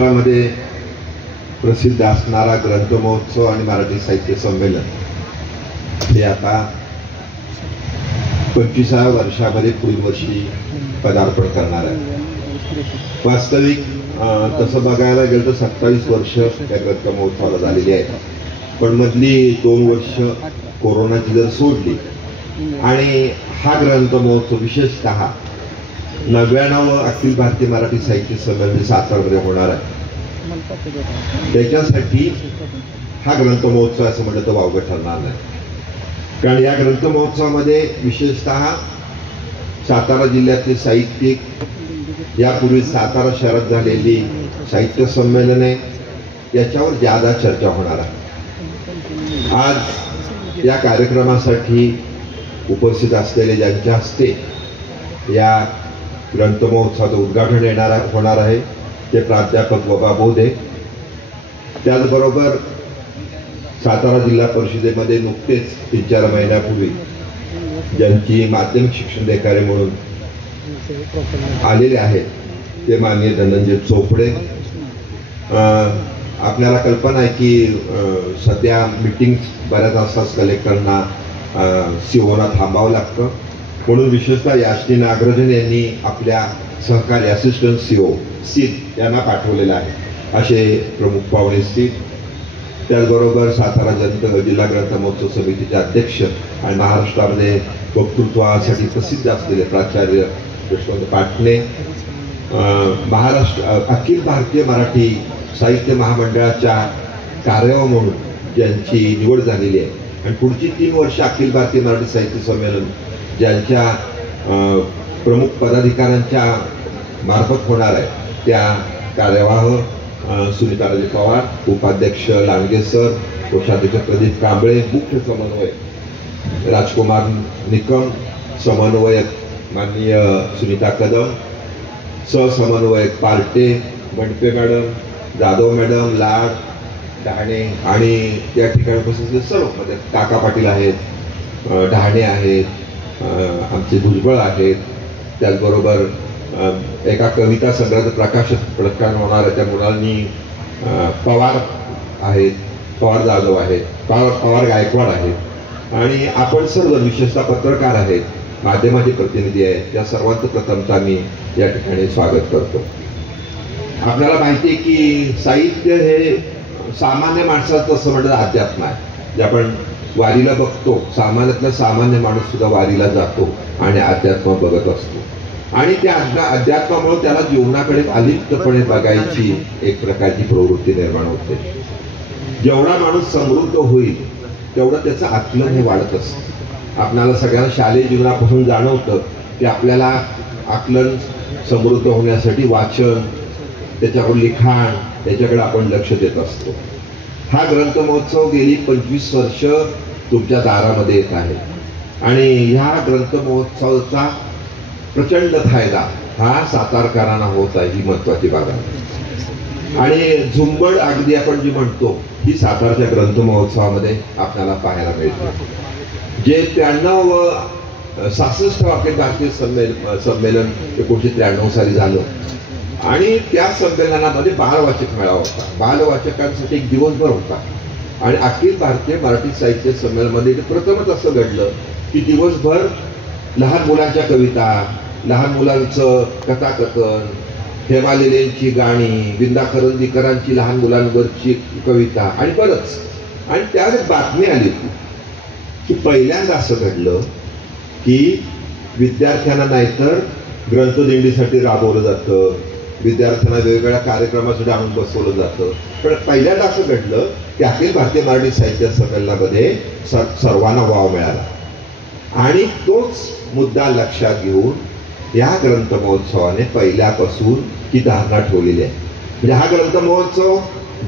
महाराष्ट्रामध्ये प्रसिद्ध असणारा ग्रंथ महोत्सव आणि मराठी साहित्य संमेलन हे आता 25व्या वर्षामध्ये पुढील वर्षी पदार्पण करणार आहे। वास्तविक तसं बघायला गेलं तर 27 वर्ष या ग्रंथ महोत्सवाला झालेली आहेत, पण मधली 2 वर्ष कोरोनाची जर सोडली आणि हा ग्रंथ महोत्सव विशेषतः 99 अखिल भारतीय मराठी साहित्य संमेलन सातारमध्ये होणार आहे, त्याच्यासाठी हा ग्रंथ महोत्सव असं म्हटलं तर वावगं ठरणार नाही। कारण या ग्रंथ महोत्सवामध्ये विशेषतः सातारा जिल्ह्यातले साहित्यिक, यापूर्वी सातारा शहरात झालेली साहित्य संमेलने याच्यावर ज्यादा चर्चा होणार आहे। आज या कार्यक्रमासाठी उपस्थित असलेले ज्यांच्या हस्ते या ग्रंथ महोत्सवाचं उद्घाटन होणार आहे ते प्राध्यापक वबा बोधे, त्याचबरोबर सातारा जिल्हा परिषदेमध्ये नुकतेच 3-4 महिन्यापूर्वी ज्यांची माध्यमिक शिक्षण अधिकारी म्हणून आलेले आहेत ते माननीय धनंजय चोपडे। आपल्याला कल्पना आहे की सध्या मीटिंग्स बऱ्याच असतात, कलेक्टरना सीओना थांबावं लागतं, म्हणून विशेषतः याश्री नागराजन यांनी आपल्या सहकारी असिस्टंट सीओ सीत यांना पाठवलेलं आहे, असे प्रमुख पाहुणे सीत। त्याचबरोबर सातारा जिल्हा ग्रंथ महोत्सव समितीचे अध्यक्ष आणि महाराष्ट्रामध्ये वक्तृत्वासाठी प्रसिद्ध असलेले प्राचार्य यशवंत पाटणे, अखिल भारतीय मराठी साहित्य महामंडळाच्या कार्यवाह म्हणून ज्यांची निवड झालेली आहे आणि पुढची 3 वर्ष अखिल भारतीय मराठी साहित्य संमेलन ज्यांच्या प्रमुख पदाधिकाऱ्यांच्या मार्फत होणार आहे त्या कार्यवाह सुनीताराजे पवार, उपाध्यक्ष लांडगे सर, कोषाध्यक्ष प्रदीप कांबळे, मुख्य समन्वयक राजकुमार निकम, समन्वयक माननीय सुनीता कदम, सहसमन्वयक पार्टे, बंडपे मॅडम, जाधव मॅडम, लाड, डहाणे आणि त्या ठिकाणी उपस्थित सर्व म्हणजे काका पाटील आहेत, डहाणे आहेत, आमचे भुजबळ आहेत, त्याचबरोबर एका कविता संग्रहाचं प्रकाशन होणार आहे त्या मुलांनी पवार आहेत, पवार जाधव आहेत, पवार गायकवाड आहेत आणि आपण सर्व विशेषतः पत्रकार आहेत, माध्यमाचे प्रतिनिधी आहेत, त्या सर्वांचं प्रथमतः मी या ठिकाणी स्वागत करतो। आपल्याला माहिती आहे की साहित्य हे सामान्य माणसाचं असं म्हटलं अध्यात्म आहे, जे आपण वारीला बघतो, सामान्यातला सामान्य माणूस सुद्धा वारीला जातो आणि अध्यात्म बघत असतो आणि त्या अध्यात्मामुळे त्याला जीवनाकडे अलिप्तपणे बघायची एक प्रकारची प्रवृत्ती निर्माण होते। जेवढा माणूस समृद्ध होईल तेवढं त्याचं आकलन हे वाढत असतं। आपल्याला सगळ्यांना शालेय जीवनापासून जाणवतं की आपल्याला आकलन समृद्ध होण्यासाठी वाचन, त्याच्याकडे लिखाण, त्याच्याकडे आपण लक्ष देत असतो। हा ग्रंथ महोत्सव गेली 25 वर्ष तुमच्या दारामध्ये येत आहे आणि ह्या ग्रंथ महोत्सवाचा प्रचंड फायदा हा सातारकरांना होत आहे, ही महत्वाची बाब आहे आणि झुंबड अगदी आपण जी म्हणतो ही सातारच्या ग्रंथ महोत्सवामध्ये आपल्याला पाहायला मिळते। जे 93 व 66 अखिल भारतीय संमेलन 1993 साली झालं आणि त्या संमेलनामध्ये बालवाचक मेळावा होता, बालवाचकांसाठी एक दिवसभर होता आणि अखिल भारतीय मराठी साहित्य संमेलनामध्ये प्रथमच असं घडलं की दिवसभर लहान मुलांच्या कविता, लहान मुलांचं कथाकथन, हेमा लेलेंची गाणी, विंदा करंदीकरांची लहान मुलांवरची कविता आणि बरंच, आणि त्यात बातमी आली की पहिल्यांदा असं घडलं की विद्यार्थ्यांना नाहीतर ग्रंथदिंडीसाठी राबवलं जातं, विद्यार्थ्यांना वेगवेगळ्या कार्यक्रमासाठी आणून बसवलं जातं, पण पहिल्यांदा असं घडलं की अखिल भारतीय मराठी साहित्य संमेलनामध्ये सर्वांना वाव मिळाला आणि तोच मुद्दा लक्षात घेऊन या ग्रंथ महोत्सवाने पहिल्यापासून ही धारणा ठेवलेली आहे। म्हणजे हा ग्रंथ महोत्सव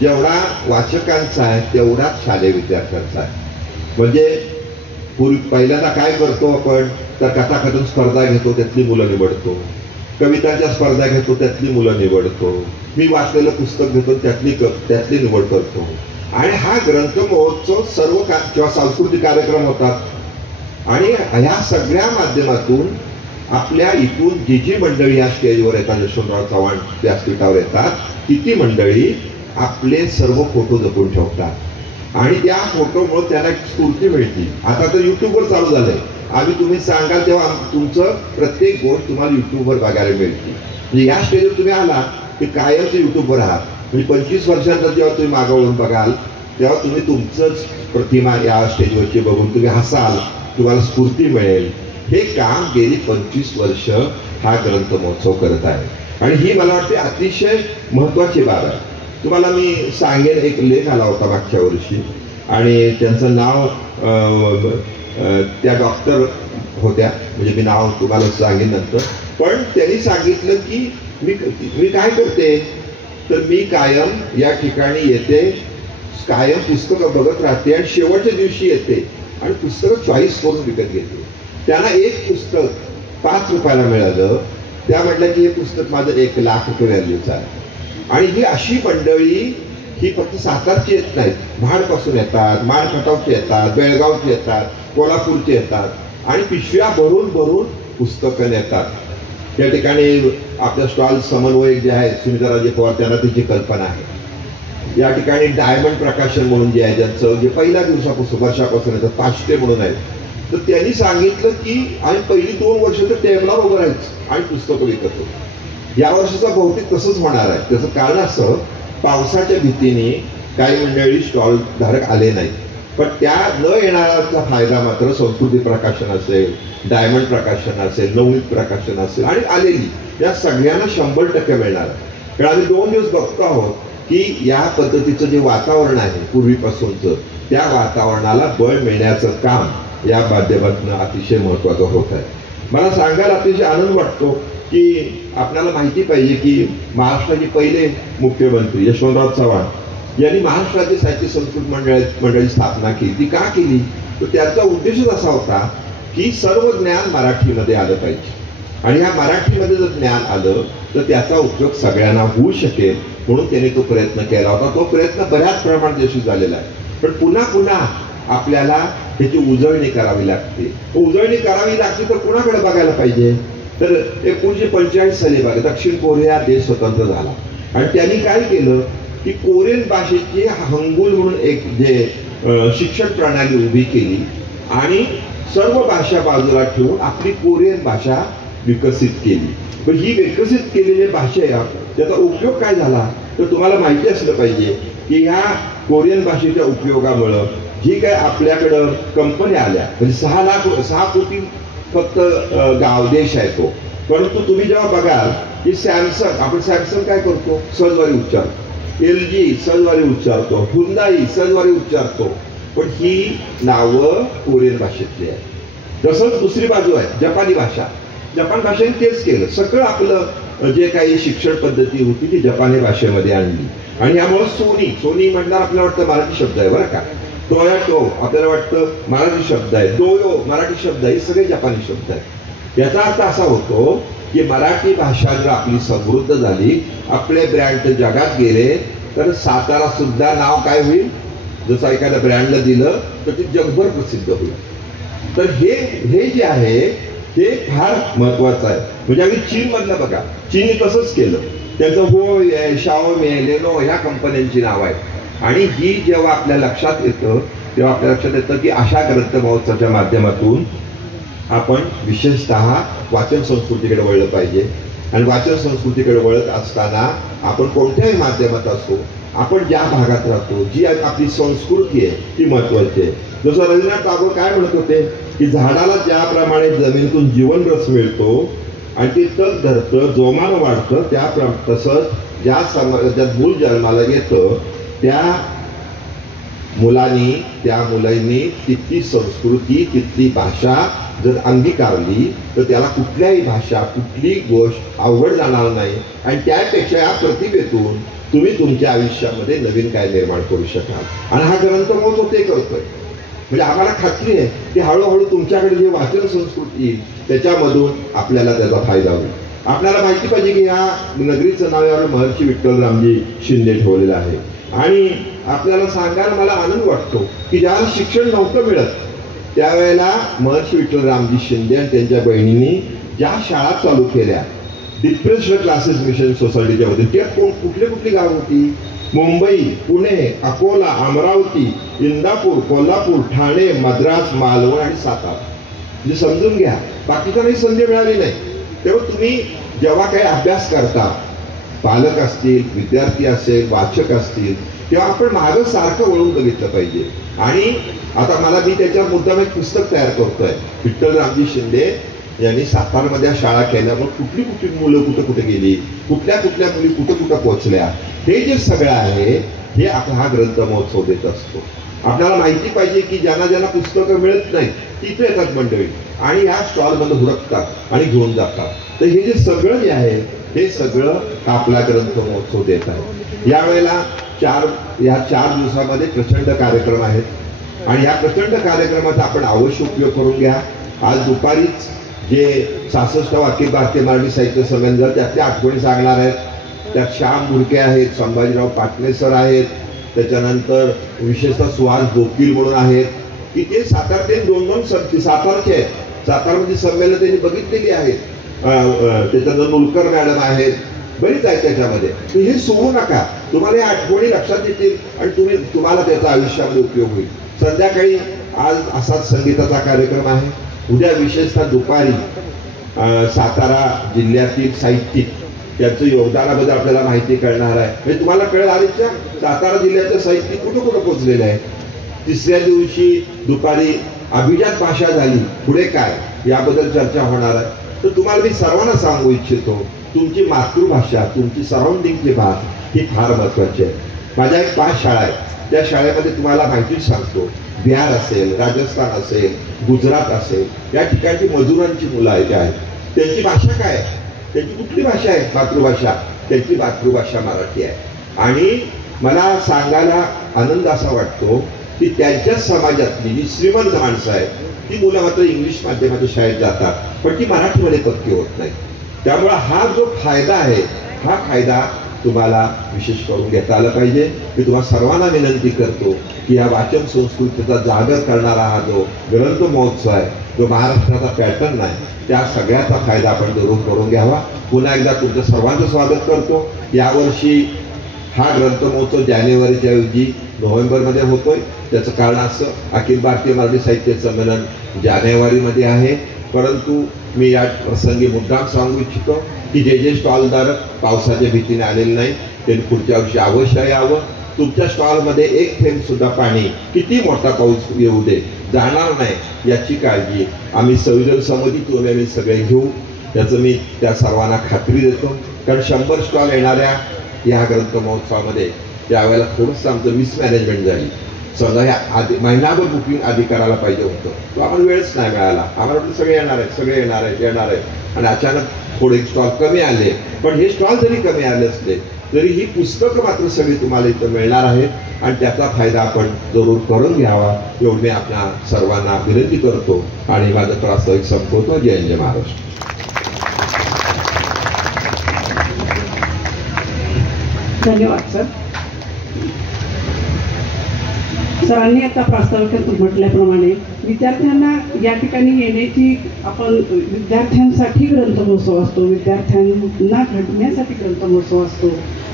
जेवढा वाचकांचा आहे तेवढाच शालेय विद्यार्थ्यांचा आहे। म्हणजे पहिल्यांदा काय करतो आपण तर कथाकथन स्पर्धा घेतो, त्यातली मुलं निवडतो, कवितांच्या स्पर्धा घेतो, त्यातली मुलं निवडतो, मी वाचलेलं पुस्तक घेतो, त्यातली निवड करतो आणि हा ग्रंथ महोत्सव सर्व किंवा सांस्कृतिक कार्यक्रम होतात आणि ह्या सगळ्या माध्यमातून आपल्या इथून जी मंडळी या स्टेजवर येतात, यशवंतराव चव्हाण व्यासपीठावर येतात, ती मंडळी आपले सर्व फोटो जपून ठेवतात आणि त्या फोटोमुळे त्यांना एक स्फूर्ती मिळते. आता तर युट्यूबवर चालू झालंय, आम्ही तुम्ही सांगाल तेव्हा तुमचं प्रत्येक गोष्ट तुम्हाला युट्यूबवर बघायला मिळते. म्हणजे या स्टेजवर तुम्ही आला की कायमच युट्यूबवर आहात. म्हणजे 25 वर्षांचा जेव्हा तुम्ही मागं वळून बघाल तेव्हा तुम्ही तुमचंच प्रतिमा या स्टेजवरची बघून तुम्ही हसाल, तुम्हाला स्फूर्ती मिळेल. हे काम गेली 25 वर्ष हा ग्रंथ महोत्सव करत आहे आणि ही मला वाटते अतिशय महत्वाची बाब आहे. तुम्हाला मी सांगेन, एक लेख आला होता मागच्या वर्षी आणि त्यांचं नाव त्या डॉक्टर होत्या, म्हणजे मी नाव तुम्हाला सांगेन नंतर. पण त्यांनी सांगितलं की मी काय करते तर मी कायम या ठिकाणी येते, कायम पुस्तकं बघत राहते आणि शेवटच्या दिवशी येते आणि पुस्तकं चॉईस करून विकत घेते. त्यांना एक पुस्तक 5 रुपयाला मिळालं, त्या म्हटलं की हे पुस्तक माझं 1 लाख रुपये व्हॅल्यूचं आहे. आणि ही अशी मंडळी ही फक्त सातारची येत नाहीत, महाडपासून येतात, माड खटावची येतात, बेळगावची येतात, कोल्हापूरची येतात आणि पिशव्या भरून भरून पुस्तकं नेतात. त्या ठिकाणी आपल्या स्टॉल समन्वयक जे आहेत सुनीताराजे पवार, त्यांना त्याची कल्पना आहे. या ठिकाणी डायमंड प्रकाशन म्हणून जे आहे, ज्यांचं जे पहिल्या दिवसापासून वर्षापासून येतात, 500 म्हणून आहेत, तर त्यांनी सांगितलं की आम्ही पहिली 2 वर्ष तर टेबलावर उभं राहायचं आणि पुस्तकं विकत होतो. या वर्षाचा बहुतेक तसंच होणार आहे. त्याचं कारण असं, पावसाच्या भीतीने काही मंडळी स्टॉल धारक आले नाहीत, पण त्या न येणाऱ्याचा फायदा मात्र संस्कृती प्रकाशन असेल, डायमंड प्रकाशन असेल, नवनीत प्रकाशन असेल आणि आलेली या सगळ्यांना 100% मिळणार. कारण आम्ही 2 दिवस बघतो आहोत की या पद्धतीचं जे वातावरण आहे पूर्वीपासूनचं, त्या वातावरणाला बळ मिळण्याचं काम या माध्यमातून अतिशय महत्वाचं होत आहे. मला सांगायला अतिशय आनंद वाटतो की आपल्याला माहिती पाहिजे की महाराष्ट्राचे पहिले मुख्यमंत्री यशवंतराव चव्हाण यांनी महाराष्ट्र राज्य साहित्य संस्कृत मंडळाची स्थापना केली. ती का केली तर त्यांचा उद्देशच असा होता की सर्व ज्ञान मराठीमध्ये आलं पाहिजे आणि ह्या मराठीमध्ये जर ज्ञान आलं तर त्याचा उपयोग सगळ्यांना होऊ शकेल, म्हणून त्यांनी तो प्रयत्न केला होता. तो प्रयत्न बऱ्याच प्रमाणात यशस्वी झालेला आहे, पण पुन्हा पुन्हा आपल्याला त्याची उजळणी करावी लागते. उजळणी करावी लागते तर कुणाकडे बघायला पाहिजे तर 1945 साली बघा दक्षिण कोरिया देश स्वतंत्र झाला आणि त्यांनी काय केलं की कोरियन भाषेची हंगुल म्हणून एक जे शिक्षण प्रणाली उभी केली आणि सर्व भाषा बाजूला ठेवून आपली कोरियन भाषा विकसित केली. पण ही विकसित केलेली भाषा त्याचा उपयोग काय झाला तर तुम्हाला माहिती असलं पाहिजे की ह्या कोरियन भाषेच्या उपयोगामुळं जी काय आपल्याकडं कंपन्या आल्या, म्हणजे 6 कोटी फक्त गाव देश आहे तो, परंतु तुम्ही जेव्हा बघाल की सॅमसंग, आपण सॅमसंग काय करतो सहजवारी उच्चारतो, LG सहजवारी उच्चारतो, हुंदाई सहजवारी उच्चारतो, पण ही नावं कोरियन भाषेतली आहे. जसंच दुसरी बाजू आहे जपानी भाषा, जपान भाषेने तेच केलं, सगळं आपलं जे काही शिक्षण पद्धती होती ती जपानी भाषेमध्ये आणली आणि यामुळे सोनी म्हटल्यावर आपल्याला वाटतं मराठी शब्द आहे बरं का, टोयोटो आपल्याला वाटतं मराठी शब्द आहे, डोयो मराठी शब्द आहे, हे सगळे जपानी शब्द आहेत. याचा अर्थ असा होतो की मराठी भाषा जर आपली समृद्ध झाली, आपले ब्रँड जगात गेले तर सातारा सुद्धा नाव काय होईल, जसं एखाद्या ब्रँडला दिलं तर ते जगभर प्रसिद्ध होईल. तर हे जे आहे हे फार महत्वाचं आहे. म्हणजे आम्ही चीन मधलं बघा, चीनने तसंच केलं, त्यांचं होय आहे, शाओमी आहे, लेनो ह्या कंपन्यांची नाव आहेत आणि ही जेव्हा आपल्या लक्षात येतं तेव्हा आपल्या लक्षात येतं की अशा ग्रंथ महोत्सवाच्या माध्यमातून आपण विशेषतः वाचन संस्कृतीकडे वळलं पाहिजे आणि वाचन संस्कृतीकडे वळत असताना आपण कोणत्याही माध्यमात असो, आपण ज्या भागात राहतो, जी आपली संस्कृती आहे ती महत्वाची आहे. जसं रवींद्रनाथ टागोर काय म्हणत होते की झाडाला ज्याप्रमाणे जमिनीतून जीवन रस मिळतो आणि ते तग धरतं, जोमानं वाढतं, तसंच ज्या समाजात मूल जन्माला येतं त्या मुलांनी त्या मुलांनी तिथली संस्कृती तिथली भाषा जर अंगीकारली तर त्याला कुठल्याही भाषा कुठली गोष्ट अवघड जाणार नाही आणि त्यापेक्षा या प्रतिभेतून तुम्ही तुमच्या आयुष्यामध्ये नवीन काय निर्माण करू शकाल. आणि हा ग्रंथ महोत्सव ते करतोय. म्हणजे आम्हाला खात्री आहे की हळूहळू तुमच्याकडे जे वाचन संस्कृती येईल त्याच्यामधून आपल्याला त्याचा फायदा होईल. आपल्याला माहिती पाहिजे की या नगरीचं नाव यावर महर्षी विठ्ठलरामजी शिंदे ठेवलेलं आहे आणि आपल्याला सांगायला मला आनंद वाटतो की ज्याला शिक्षण नव्हतं मिळत त्यावेळेला महर्षी विठ्ठलरामजी शिंदे आणि त्यांच्या बहिणींनी ज्या शाळा चालू केल्या डिप्रेस्ड क्लासेस मिशन सोसायटीच्या मध्ये, त्या कुठली गाव होती? मुंबई, पुणे, अकोला, अमरावती, इंदापूर, कोल्हापूर, ठाणे, मद्रास, मालवण आणि सातारा. म्हणजे समजून घ्या, बाकीच्यांनाही संधी मिळाली नाही. तेव्हा तुम्ही जेव्हा काही अभ्यास करता, पालक असतील, विद्यार्थी असेल, वाचक असतील, तेव्हा आपण मागं सारखं वळून बघितलं पाहिजे. आणि आता मला मी त्याच्या मुद्दाम एक पुस्तक तयार करतोय. विठ्ठल रामजी शिंदे यांनी सातारमध्ये शाळा केल्यामुळे कुठली मुलं कुठे गेली, कुठल्या मुली कुठं पोहोचल्या, हे जे सगळं आहे हे आपण हा ग्रंथ महोत्सव देत असतो. आपल्याला माहिती पाहिजे की ज्यांना पुस्तकं मिळत नाही तिथे येतात मंडळी आणि ह्या स्टॉलमध्ये हुडकतात आणि घेऊन जातात. तर हे जे सगळं जे आहे हे सगळं आपला ग्रंथ महोत्सव देत आहे. यावेळेला या 4 दिवसामध्ये प्रचंड कार्यक्रम आहेत आणि या प्रचंड कार्यक्रमाचा आपण अवश्य उपयोग करून घ्या. आज दुपारीच जे 66 अखिल भारतीय मराठी साहित्य संमेलन त्याच्या आठवणी सांगणार आहेत. त्यात श्याम मुरके आहेत, संभाजीराव पाटणे सर आहेत, त्याच्यानंतर विशेषतः सुहास बोकील म्हणून आहेत की ते सातारचे 2 सातारचे आहेत. सातारमध्ये संमेलन त्यांनी बघितलेली आहेत. त्याच्यानंतर नुलकर मॅडम आहेत, बरीच आहेत त्याच्यामध्ये. तर हे सोडू नका, तुम्हाला या आठवणी लक्षात येतील आणि तुम्हाला त्याचा आयुष्यामध्ये उपयोग होईल. संध्याकाळी आज असाच संगीताचा कार्यक्रम आहे. उद्या विशेषतः दुपारी सातारा जिल्ह्यातील साहित्यिक त्यांचं योगदानाबद्दल आपल्याला माहिती कळणार आहे. म्हणजे तुम्हाला कळेल आधीच्या सातारा जिल्ह्याचं साहित्यिक कुठं पोहोचलेलं आहे. 3ऱ्या दिवशी दुपारी अभिजात भाषा झाली, पुढे काय याबद्दल चर्चा होणार आहे. तर तुम्हाला मी सर्वांना सांगू इच्छितो, तुमची मातृभाषा, तुमची सराउंडिंगची भाषा ही फार महत्वाची आहे. माझ्या एक 5 शाळा आहेत, त्या शाळेमध्ये तुम्हाला माहिती सांगतो, बिहार असेल, राजस्थान असेल, गुजरात असेल, या ठिकाणची मजुरांची मुलं आहेत. त्यांची भाषा काय आहे? त्यांची कुठली भाषा आहे मातृभाषा? त्यांची मातृभाषा मराठी आहे. आणि मला सांगायला आनंद असा वाटतो की त्यांच्या समाजातली जी श्रीमंत माणसं आहेत ती मुलं मात्र इंग्लिश माध्यमाच्या शाळेत जातात, पण ती मराठीमध्ये पक्की होत नाही. त्यामुळे हा जो फायदा आहे हा फायदा तुम्हाला विशेष करून घेता आला पाहिजे. मी तुम्हाला सर्वांना विनंती करतो की या वाचन संस्कृतीचा जागर करणारा हा जो ग्रंथ महोत्सव आहे, जो महाराष्ट्राचा पॅटर्न आहे, त्या सगळ्याचा फायदा आपण जरूर करून घ्यावा. पुन्हा एकदा तुमचं सर्वांचं स्वागत करतो. यावर्षी हा ग्रंथ महोत्सव जानेवारीच्या ऐवजी नोव्हेंबरमध्ये होतोय. त्याचं कारण असं, अखिल भारतीय मराठी साहित्य संमेलन जानेवारीमध्ये आहे. परंतु मी या प्रसंगी मुद्दाम सांगू इच्छितो की जे स्टॉलधारक पावसाच्या भीतीने आलेले नाही त्यांनी पुढच्या वर्षी अवश्य यावं. तुमच्या स्टॉलमध्ये एक थेंब सुद्धा पाणी, किती मोठा पाऊस येऊ दे, जाणार नाही याची काळजी आम्ही संयोजन समितीतून आम्ही सगळे घेऊ, याचं मी त्या सर्वांना खात्री देतो. कारण 100 स्टॉल येणाऱ्या या ग्रंथ महोत्सवामध्ये त्यावेळेला थोडंसं आमचं मिसमॅनेजमेंट झाली. समजा ह्या महिनाभर बुकिंग आधी करायला पाहिजे होतं, तो आम्हाला वेळच नाही मिळाला. आम्हाला वाटलं सगळे येणार आहेत आणि अचानक थोडे स्टॉल कमी आले. पण हे स्टॉल जरी कमी आले असले तरी ही पुस्तकं मात्र सगळी तुम्हाला इथं मिळणार आहेत आणि त्याचा फायदा आपण जरूर करून घ्यावा एवढं मी आपल्या सर्वांना विनंती करतो आणि माझं प्रास्ताविक संपवतो. जय जय महाराष्ट्र. धन्यवाद सर. सरांनी आता प्रास्ताविकात म्हटल्याप्रमाणे विद्यार्थ्यांना या ठिकाणी येण्याची, आपण विद्यार्थ्यांसाठी ग्रंथ महोत्सव असतो, विद्यार्थ्यांना घडण्यासाठी ग्रंथ महोत्सव असतो.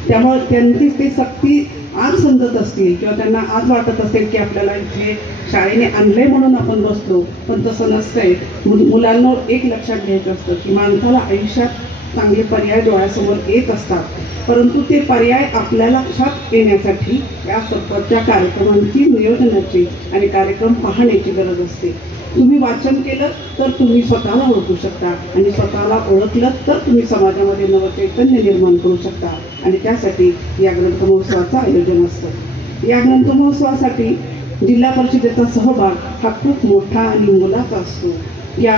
त्यामुळे त्यांची ते सक्ती आज समजत असतील किंवा त्यांना आज वाटत असेल की आपल्याला इथे शाळेने आणलंय म्हणून आपण बसतो, पण तसं नसतंय. मुलांना एक लक्षात घ्यायचं असतं की माणसाला आयुष्यात चांगले पर्याय डोळ्यासमोर येत असतात, परंतु ते पर्याय आपल्या लक्षात येण्यासाठी या सततच्या कार्यक्रमांची, नियोजनाची आणि कार्यक्रम पाहण्याची गरज असते. तुम्ही वाचन केलं तर तुम्ही स्वतःला ओळखू शकता आणि स्वतःला ओळखलं तर तुम्ही समाजामध्ये नवचैतन्य निर्माण करू शकता आणि त्यासाठी या ग्रंथ महोत्सवाचं आयोजन असतं. या ग्रंथ महोत्सवासाठी जिल्हा परिषदेचा सहभाग हा खूप मोठा आणि मोलाचा असतो. या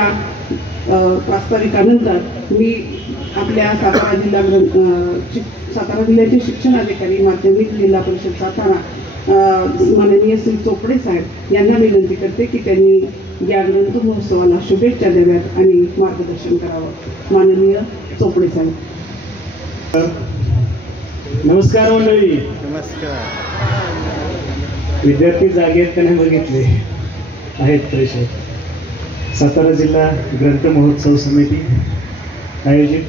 प्रास्ताविकानंतर मी आपल्या सातारा जिल्ह्याचे शिक्षणाधिकारी माध्यमिक जिल्हा परिषद सातारा माननीय श्री चोपडे साहेब यांना विनंती करते की त्यांनी या ग्रंथ महोत्सवाला शुभेच्छा द्याव्यात आणि मार्गदर्शन करावं. माननीय चोपडे साहेब. नमस्कार मंडळी. नमस्कार. विद्यार्थी जागे आहेत का नाही बघितले आहेत. प्रेक्षक सातारा जिल्हा ग्रंथ महोत्सव समिती आयोजित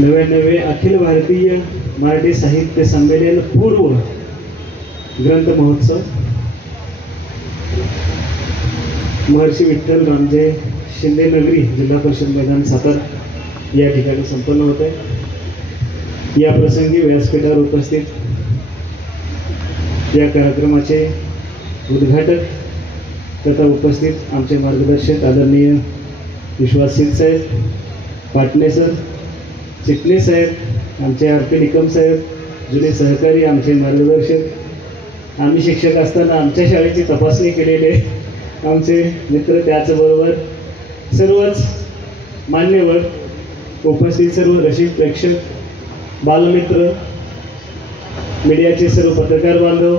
99 अखिल भारतीय मराठी साहित्य संमेलन पूर्व ग्रंथ महोत्सव महर्षी विठ्ठल रामजे शिंदे नगरी जिल्हा परिषद मैदान सातारा या ठिकाणी संपन्न होत आहे। या प्रसंगी व्यासपीठावर उपस्थित या कार्यक्रमाचे उद्घाटक तथा उपस्थित आमचे मार्गदर्शक आदरणीय विश्वास सिंग साहेब, पाटणे सर, चिटणीस साहेब, आमचे आरती निकम साहेब, जुने सहकारी, आमचे मार्गदर्शक, आम्ही शिक्षक असताना आमच्या शाळेची तपासणी केलेले आमचे मित्र, त्याचबरोबर सर्वच मान्यवर, उपस्थित सर्व रसिक प्रेक्षक, बालमित्र, मीडियाचे सर्व पत्रकार बांधव,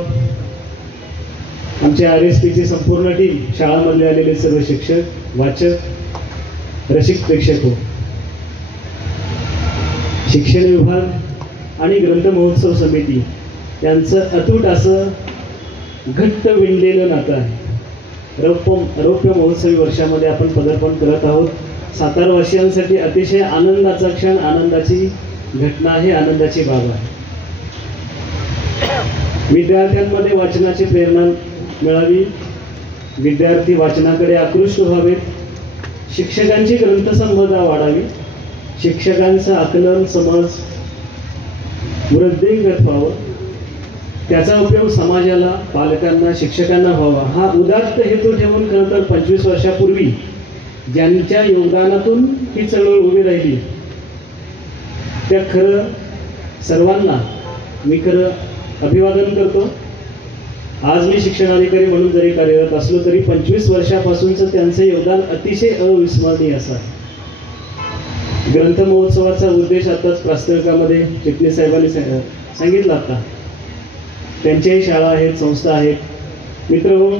आमचे RSPची संपूर्ण टीम, शाळामधले आलेले सर्व शिक्षक, वाचक, रसिक प्रेक्षक हो, शिक्षण विभाग आणि ग्रंथ महोत्सव समिती यांचं अतूट असं घट्ट विणलेलं नातं आहे। रौप्य महोत्सवी वर्षामध्ये आपण पदार्पण करत आहोत। सातारवासियांसाठी अतिशय आनंदाचा क्षण, आनंदाची घटना आहे, आनंदाची बाब आहे। विद्यार्थ्यांमध्ये वाचनाची प्रेरणा मिळावी, विद्यार्थी वाचनाकडे आकृष्ट व्हावेत, शिक्षकांची ग्रंथसंपदा वाढावी, शिक्षकांचं आकलन समज वृद्धिंगत व्हावं, त्याचा उपयोग समाजाला, पालकांना, शिक्षकांना व्हावा, हा उदात्त हेतू ठेवून खरं तर 25 वर्षापूर्वी ज्यांच्या योगदानातून ही चळवळ उभी राहिली त्या खरं सर्वांना मी खरं अभिवादन करतो। आज मी शिक्षणाधिकारी म्हणून जरी कार्यरत असलो तरी 25 वर्षापासूनचं त्यांचं योगदान अतिशय अविस्मरणीय असं आहे। ग्रंथ महोत्सवाचा उद्देश आताच प्रास्ताविकामध्ये चिटणीस साहेबांनी सांगितलं आता, त्यांच्याही शाळा आहेत, संस्था आहेत। मित्रहो,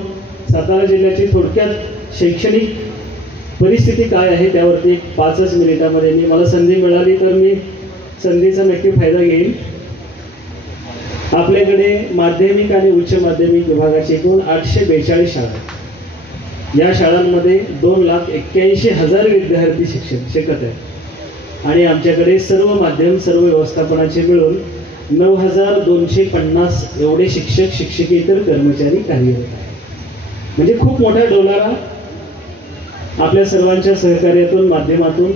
सातारा जिल्ह्याची थोडक्यात शैक्षणिक परिस्थिती काय आहे त्यावरती 5 मिनिटामध्ये मला संधी मिळाली तर मी संधीचा नक्की फायदा घेईन। आपल्याकडे माध्यमिक आणि उच्च माध्यमिक विभागाची एकूण 842 शाळा आहेत। या शाळांमध्ये 2,81,000 विद्यार्थी शिकत आहेत आणि आमच्याकडे सर्व माध्यम, सर्व व्यवस्थापनाचे मिळून 9,250 एवढे शिक्षक, शिक्षकेतर कर्मचारी कार्यरत आहेत। म्हणजे खूप मोठा डोलारा आपल्या सर्वांच्या सहकार्यातून, माध्यमातून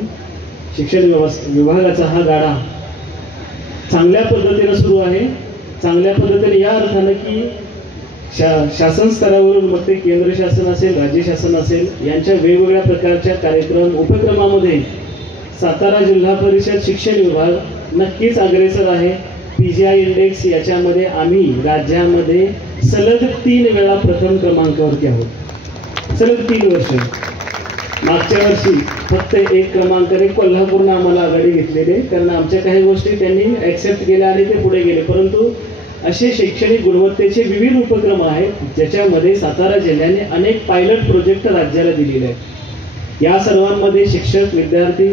शिक्षण विभागाचा हा गाडा चांगल्या पद्धतीने सुरू आहे। चांगल्या पद्धतीने या अर्थानं की शासन स्तरावरून मग ते केंद्र शासन असेल, राज्य शासन असेल, यांच्या वेगवेगळ्या प्रकारच्या कार्यक्रम उपक्रमामध्ये सातारा जिल्हा परिषद शिक्षण विभाग नक्कीच अग्रेसर आहे। PGI इंडेक्स याच्यामध्ये आम्ही राज्यामध्ये सलग 3 वेळा प्रथम क्रमांकावरती आहोत, सलग 3 वर्ष। मागच्या वर्षी फक्त 1 क्रमांकाने कोल्हापूरनं आम्हाला आघाडी घेतलेली, कारण आमच्या काही गोष्टी त्यांनी ॲक्सेप्ट केल्या आणि ते पुढे गेले, परंतु असे शैक्षणिक गुणवत्तेचे विविध उपक्रम आहेत ज्याच्यामध्ये सातारा जिल्ह्याने अनेक पायलट प्रोजेक्ट राज्याला दिलेले आहेत। या सर्वांमध्ये शिक्षक, विद्यार्थी,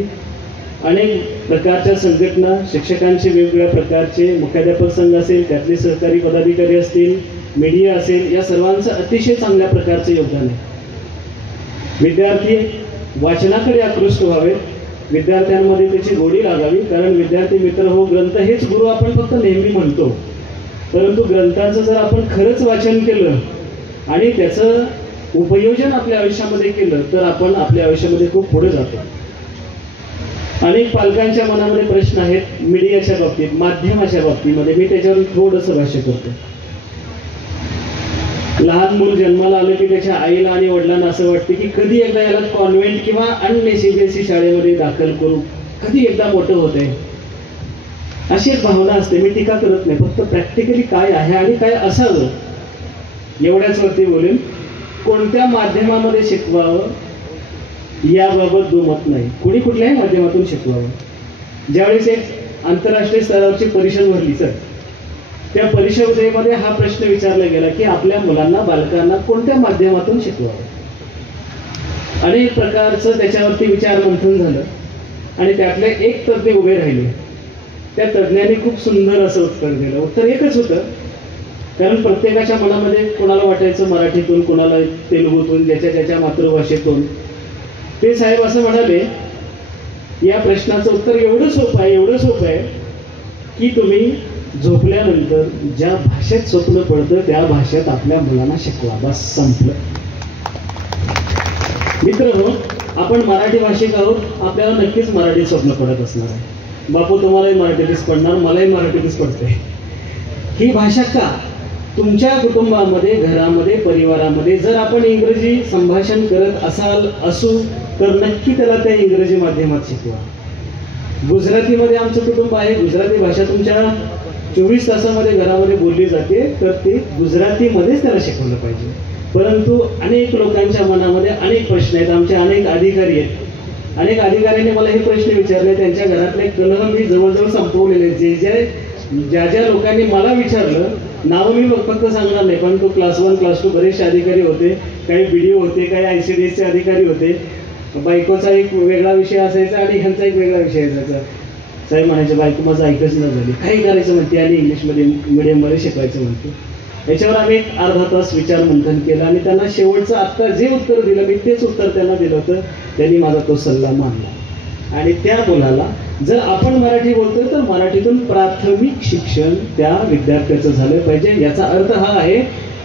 अनेक प्रकारच्या संघटना, शिक्षकांचे वेगवेगळ्या प्रकारचे मुख्याध्यापक संघ असेल, त्यातले सहकारी पदाधिकारी असतील, मीडिया असेल, या सर्वांचं अतिशय चांगल्या प्रकारचे योगदान आहे। विद्यार्थी वाचनाकडे आकृष्ट व्हावेत, विद्यार्थ्यांमध्ये त्याची गोडी लागावी, कारण विद्यार्थी मित्र हो, ग्रंथ हेच गुरु आपण फक्त नेहमी म्हणतो, परंतु ग्रंथांचं जर आपण खरंच वाचन केलं आणि त्याचं उपयोजन आपल्या आयुष्यामध्ये केलं तर आपण आपल्या आयुष्यामध्ये खूप पुढे जातो। अनेक पालकांच्या मनामध्ये प्रश्न आहेत मीडियाच्या बाबतीत, माध्यमाच्या बाबतीमध्ये, मी त्याच्यावर थोडंसं भाष्य करतो। लहान मूल जन्माला आलं की त्याच्या आईला आणि वडिलांना असं वाटतं की कधी एकदा याला कॉन्व्हेंट किंवा अन्य CBSE शाळेमध्ये दाखल करू, कधी एकदा मोठं होतंय, अशी एक भावना असते। मी टीका करत नाही, फक्त प्रॅक्टिकली काय आहे आणि काय असावं एवढ्याच वरती बोलेन। कोणत्या माध्यमामध्ये शिकवावं याबाबत दुमत नाही, कुणी कुठल्याही माध्यमातून शिकवावं। ज्यावेळेस एक आंतरराष्ट्रीय स्तरावरची परिषद भरली सर, त्या परिषदेमध्ये हा प्रश्न विचारला गेला की आपल्या मुलांना, बालकांना कोणत्या माध्यमातून शिकवावं। अनेक प्रकारचं त्याच्यावरती विचार मंथन झालं आणि त्यातले एक तज्ज्ञ उभे राहिले। त्या तज्ज्ञाने खूप सुंदर असं उत्तर दिलं। उत्तर एकच होतं, कारण प्रत्येकाच्या मनामध्ये कोणाला वाटायचं मराठीतून, कोणाला तेलुगूतून, ज्याच्या मातृभाषेतून। ते साहेब असं म्हणाले या प्रश्नाचं उत्तर एवढं सोपं आहे की तुम्ही झोपल्यानंतर ज्या भाषेत स्वप्न पडतं त्या भाषेत आपल्या मुलांना शिकवा. बस, संपलं. मित्रांनो, आपण मराठी भाषिक आहोत, आपल्याला नक्कीच मराठी स्वप्न पडत असणार आहे. बापू तुम्हालाही मराठीतच पडणार, मलाही मराठीतच पडते. ही भाषा का? तुमच्या कुटुंबामध्ये, घरामध्ये, परिवारामध्ये जर आपण इंग्रजी संभाषण करत असू तर नक्की त्याला त्या इंग्रजी माध्यमात शिकवा. गुजरातीमध्ये आमचं कुटुंब आहे, गुजराती भाषा तुमच्या 24 तासामध्ये घरामध्ये बोलली जाते, तर ते गुजरातीमध्येच त्याला शिकवलं पाहिजे. परंतु अनेक लोकांच्या मनामध्ये अनेक प्रश्न आहेत. आमचे अनेक अधिकारी आहेत, अनेक अधिकाऱ्यांनी मला हे प्रश्न विचारले. त्यांच्या घरातले कलह मी जवळजवळ संपवलेले. ज्या लोकांनी मला विचारलं, नाव मी फक्त सांगणार नाही, पण तो क्लास 1 क्लास 2 बरेचसे अधिकारी होते, काही BDO होते, काही ICDSचे अधिकारी होते. बायकोचा एक वेगळा विषय असायचा आणि ह्यांचा एक वेगळा विषय असायचा. साहेब म्हणायचे, बायको माझं ऐकच न झाली, काही करायचं म्हणते आणि इंग्लिश मीडियममध्ये शिकवायचं म्हणते. याच्यावर आम्ही एक अर्धा तास विचार मंथन केलं आणि त्यांना शेवटचं आत्ता जे उत्तर दिलं मी तेच उत्तर त्यांना दिलं होतं. त्यांनी माझा तो सल्ला मानला. आणि त्या मुलाला जर आपण मराठी बोलतोय तर मराठीतून प्राथमिक शिक्षण त्या विद्यार्थ्याचं झालं पाहिजे. याचा अर्थ हा आहे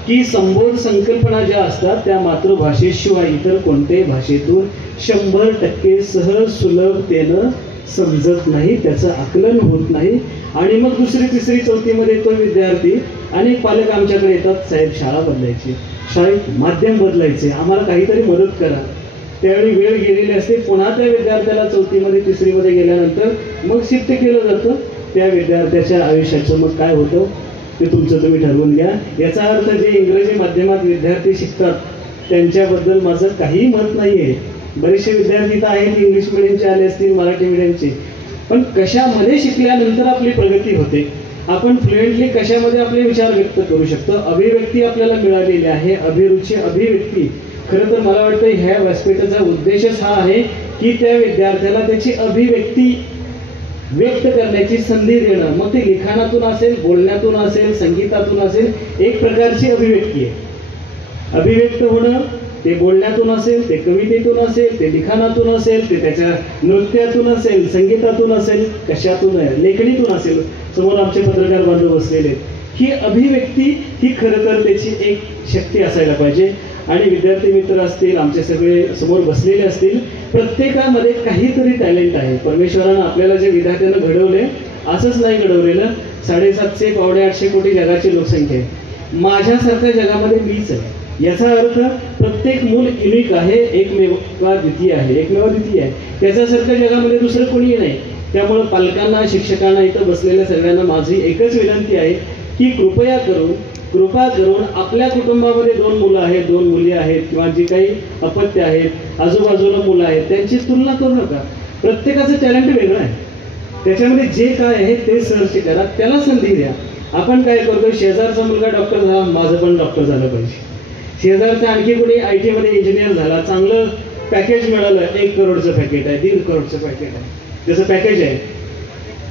की संबोध संकल्पना ज्या असतात त्या मातृभाषेशिवाय इतर कोणत्याही भाषेतून 100% सहज सुलभतेनं समजत नाही, त्याचं आकलन होत नाही. आणि मग 2री 3री 4थीमध्ये तो विद्यार्थी, अनेक पालक आमच्याकडे येतात, साहेब शाळा बदलायची, शाळेत माध्यम बदलायचे, आम्हाला काहीतरी मदत करा. त्यावेळी वेळ गेलेली असते. पुन्हा त्या विद्यार्थ्याला 4थीमध्ये 3रीमध्ये गेल्यानंतर मग शिफ्ट केलं जातं. त्या विद्यार्थ्याच्या आयुष्याचं मग काय होतं ते तुमचं तुम्ही ठरवून घ्या. याचा अर्थ जे इंग्रजी माध्यमात विद्यार्थी शिकतात त्यांच्याबद्दल माझं काही मत नाही आहे. बरेचसे विद्यार्थी तर आहेत इंग्लिश मिडियमचे आले असतील, मराठी मिडियमचे, पण कशामध्ये शिकल्यानंतर आपली प्रगती होते, आपण फ्लुएंटली कशामध्ये आपले विचार व्यक्त करू शकतो, अभिव्यक्ती आपल्याला मिळालेली आहे, अभिरुची, अभिव्यक्ती. खरं तर मला वाटतं ह्या व्यासपीठाचा उद्देशच हा आहे की त्या विद्यार्थ्याला त्याची अभिव्यक्ती व्यक्त करण्याची संधी देणं. मग ते लिखाणातून असेल, बोलण्यातून असेल, संगीतातून असेल, एक प्रकारची अभिव्यक्ती आहे. अभिव्यक्त होणं ते बोलण्यातून असेल, ते कवितेतून असेल, ते लिखाणातून असेल, ते त्याच्या नृत्यातून असेल, संगीतातून असेल, कशातून आहे, लेखणीतून असेल. समोर आमचे पत्रकार बांधव बसलेले आहेत. ही अभिव्यक्ती ही खरं तर त्याची एक शक्ती असायला पाहिजे. आणि विद्यार्थी मित्र असतील, आमचे सगळे समोर बसलेले असतील, प्रत्येकामध्ये काहीतरी टॅलेंट आहे. परमेश्वरानं आपल्याला जे विद्यार्थ्यांना घडवले असंच नाही घडवलेलं. 750 पावणे 800 कोटी जगाची लोकसंख्या आहे. माझ्यासारख्या जगामध्ये मीच आहे. याचा अर्थ प्रत्येक मूल युनिक आहे, एकमेवाद्वितीय आहे, एकमेवाद्वितीय आहे. त्याच्यासारख्या जगामध्ये दुसरं कोणीही नाही. त्यामुळे पालकांना, शिक्षकांना, इथं बसलेल्या सगळ्यांना माझी एकच विनंती आहे की कृपा करून आपल्या कुटुंबामध्ये 2 मुलं आहेत, 2 मुली आहेत, किंवा जी काही अपत्य आहेत, आजूबाजूला मुलं आहेत, त्यांची तुलना करू नका. प्रत्येकाचं टॅलेंट वेगळं आहे. त्याच्यामध्ये जे काय आहे ते सर्च करा, त्याला संधी द्या. आपण काय करतो, शेजारचा मुलगा डॉक्टर झाला, माझं पण डॉक्टर झालं पाहिजे. शेजारचा आणखी कोणी IT मध्ये इंजिनियर झाला, चांगलं पॅकेज मिळालं, 1 करोडचं पॅकेज आहे, 1.5 करोडचं पॅकेज आहे, त्याचं पॅकेज आहे,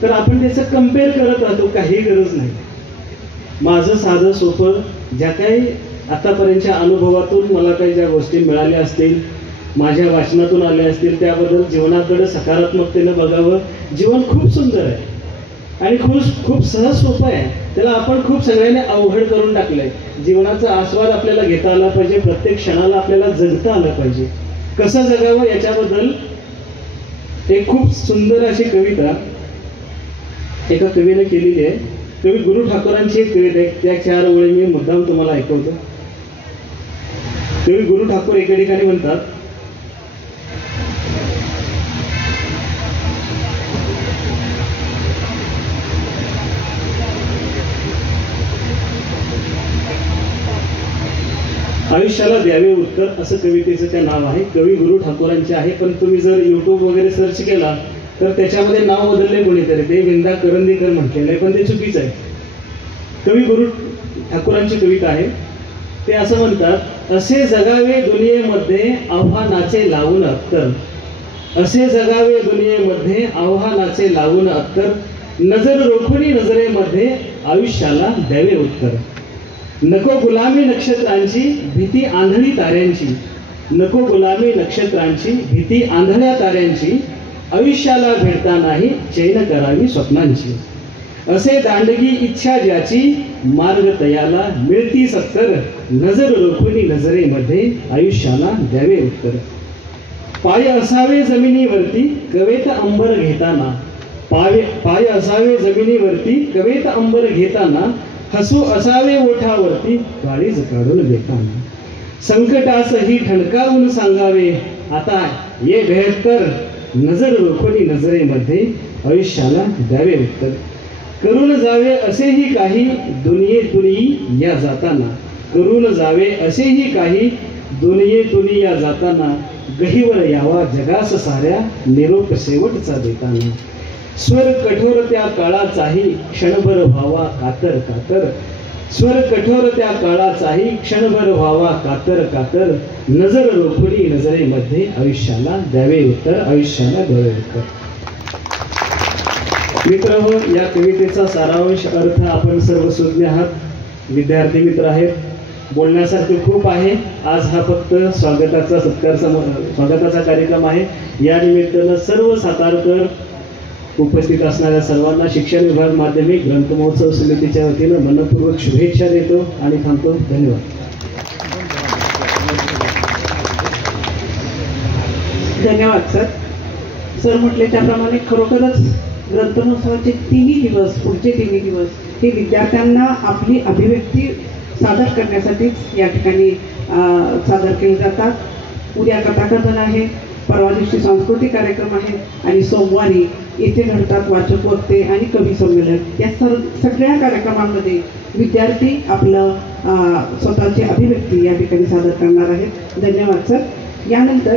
तर आपण त्याचं कम्पेअर करत राहतो. काही गरज नाही. माझं साधं सोपं ज्या काही आतापर्यंतच्या अनुभवातून मला काही ज्या गोष्टी मिळाल्या असतील, माझ्या वाचनातून आल्या असतील, त्याबद्दल जीवनाकडे सकारात्मकतेनं बघावं. जीवन खूप सुंदर आहे आणि खूप सहज सोपं आहे. त्याला आपण खूप सगळ्यांनी अवघड करून टाकलंय. जीवनाचा आस्वाद आपल्याला घेता आला पाहिजे, प्रत्येक क्षणाला आपल्याला जगता आलं पाहिजे. कसं जगावं याच्याबद्दल एक खूप सुंदर अशी कविता एका कवीने केलेली आहे. कवी गुरु ठाकूरांची एक कविता आहे, त्या 4 ओळी मी मुद्दाम तुम्हाला ऐकवतो. कवी गुरु ठाकूर एके ठिकाणी म्हणतात, आयुष्याला द्यावे उत्तर, असं कवितेचं त्या नाव आहे. कवी गुरु ठाकूरांचे आहे, पण तुम्ही जर YouTube वगैरे सर्च केला तर त्याच्यामध्ये नाव बदलले कोणीतरी, ते विंदा करंदीकर म्हटलेलं आहे, पण ते चुकीचं आहे. कवी गुरु ठाकूरांची कविता आहे. ते असं म्हणतात, असे जगावे दुनियेमध्ये आव्हानाचे लावून अत्तर, असे जगावे दुनियेमध्ये आव्हानाचे लावून अत्तर, नजर रोखुनी नजरेमध्ये आयुष्याला द्यावे उत्तर. नको गुलामी नक्षत्रांची भीती आंधळी ताऱ्यांची, नको गुलामी नक्षत्रांची भीती आंधळ्या ताऱ्यांची, आयुष्याला भेटता नाही चैन करावी स्वप्नांची. असे दांडगी इच्छा ज्याची मार्ग तयाला मिळती सत्तर. नजर रोखुनी नजरेमध्ये आयुष्याला द्यावे उत्तर. पाय असावे जमिनीवरती कवेत अंबर घेताना. पाय असावे जमिनीवरती कवेत अंबर घेताना. हसू असावे ओठावरती काळीज काढून देताना. संकटासही ठणकावून सांगावे आता ये बेहत्तर. नजर रोखुनी नजरेमध्ये आयुष्याला द्यावे उत्तर. करून जावे असेही काही दुनियेतून या जाताना. करून जावे असेही काही दुनियेतून या जाताना. गहिवर यावा जगास साऱ्या निरोप शेवटचा देताना. स्वर कठोर त्या काळाचाही क्षणभर व्हावा कातर कातर. स्वर कठोर त्या काळाचाही क्षणभर व्हावा कातर कातर. नजर रोखुनी नजरेमध्ये आयुष्याला द्यावे उत्तर. आयुष्याला द्यावे उत्तर. मित्रहो, या कवितेचा सारांश अर्थ आपण सर्व सुज्ञ आहात, विद्यार्थी मित्र आहेत. बोलण्यासारखे खूप आहे. आज हा फक्त स्वागताचा कार्यक्रम आहे. या निमित्तानं सर्व सातारकर उपस्थित असणाऱ्या सर्वांना शिक्षण विभाग माध्यमिक ग्रंथ महोत्सव समितीच्या वतीनं मनपूर्वक शुभेच्छा देतो आणि थांबतो. धन्यवाद. धन्यवाद सर. सर म्हटले त्याप्रमाणे खरोखरच ग्रंथ महोत्सवाचे तिन्ही दिवस, पुढचे तिन्ही दिवस हे विद्यार्थ्यांना आपली अभिव्यक्ती सादर करण्यासाठीच या ठिकाणी सादर केले जातात. उद्या कथाकथन आहे, परवा दिवशी सांस्कृतिक कार्यक्रम आहे आणि सोमवारी येथे घडतात वाचक वक्ते आणि कवी संमेलन. या सगळ्या कार्यक्रमांमध्ये विद्यार्थी आपलं स्वतःची अभिव्यक्ती या ठिकाणी सादर करणार आहेत. धन्यवाद सर. यानंतर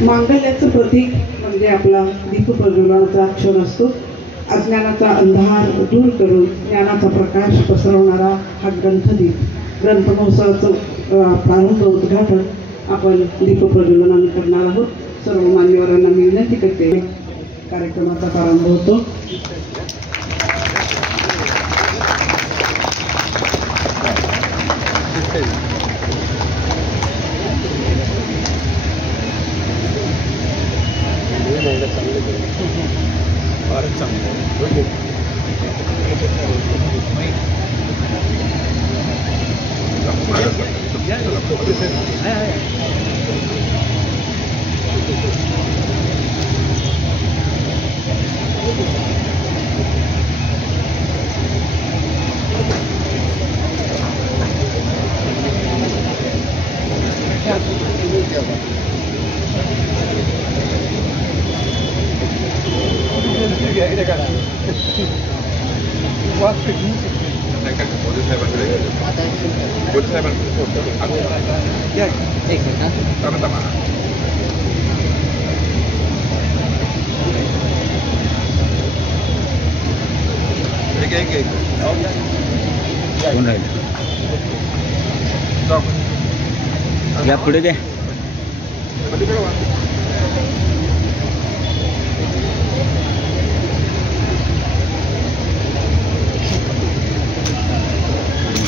मांगल्याचं प्रतीक म्हणजे आपला दीपप्रज्वलनाचा क्षण असतो. अज्ञानाचा अंधार दूर करून ज्ञानाचा प्रकाश पसरवणारा हा ग्रंथदीप. ग्रंथ महोत्सवाचं प्रारंभ उद्घाटन आपण दीपप्रज्वलनाने करणार आहोत. सर्व मान्यवरांना मी विनंती करते. कार्यक्रमाचा प्रारंभ होतो. या पुढे दे.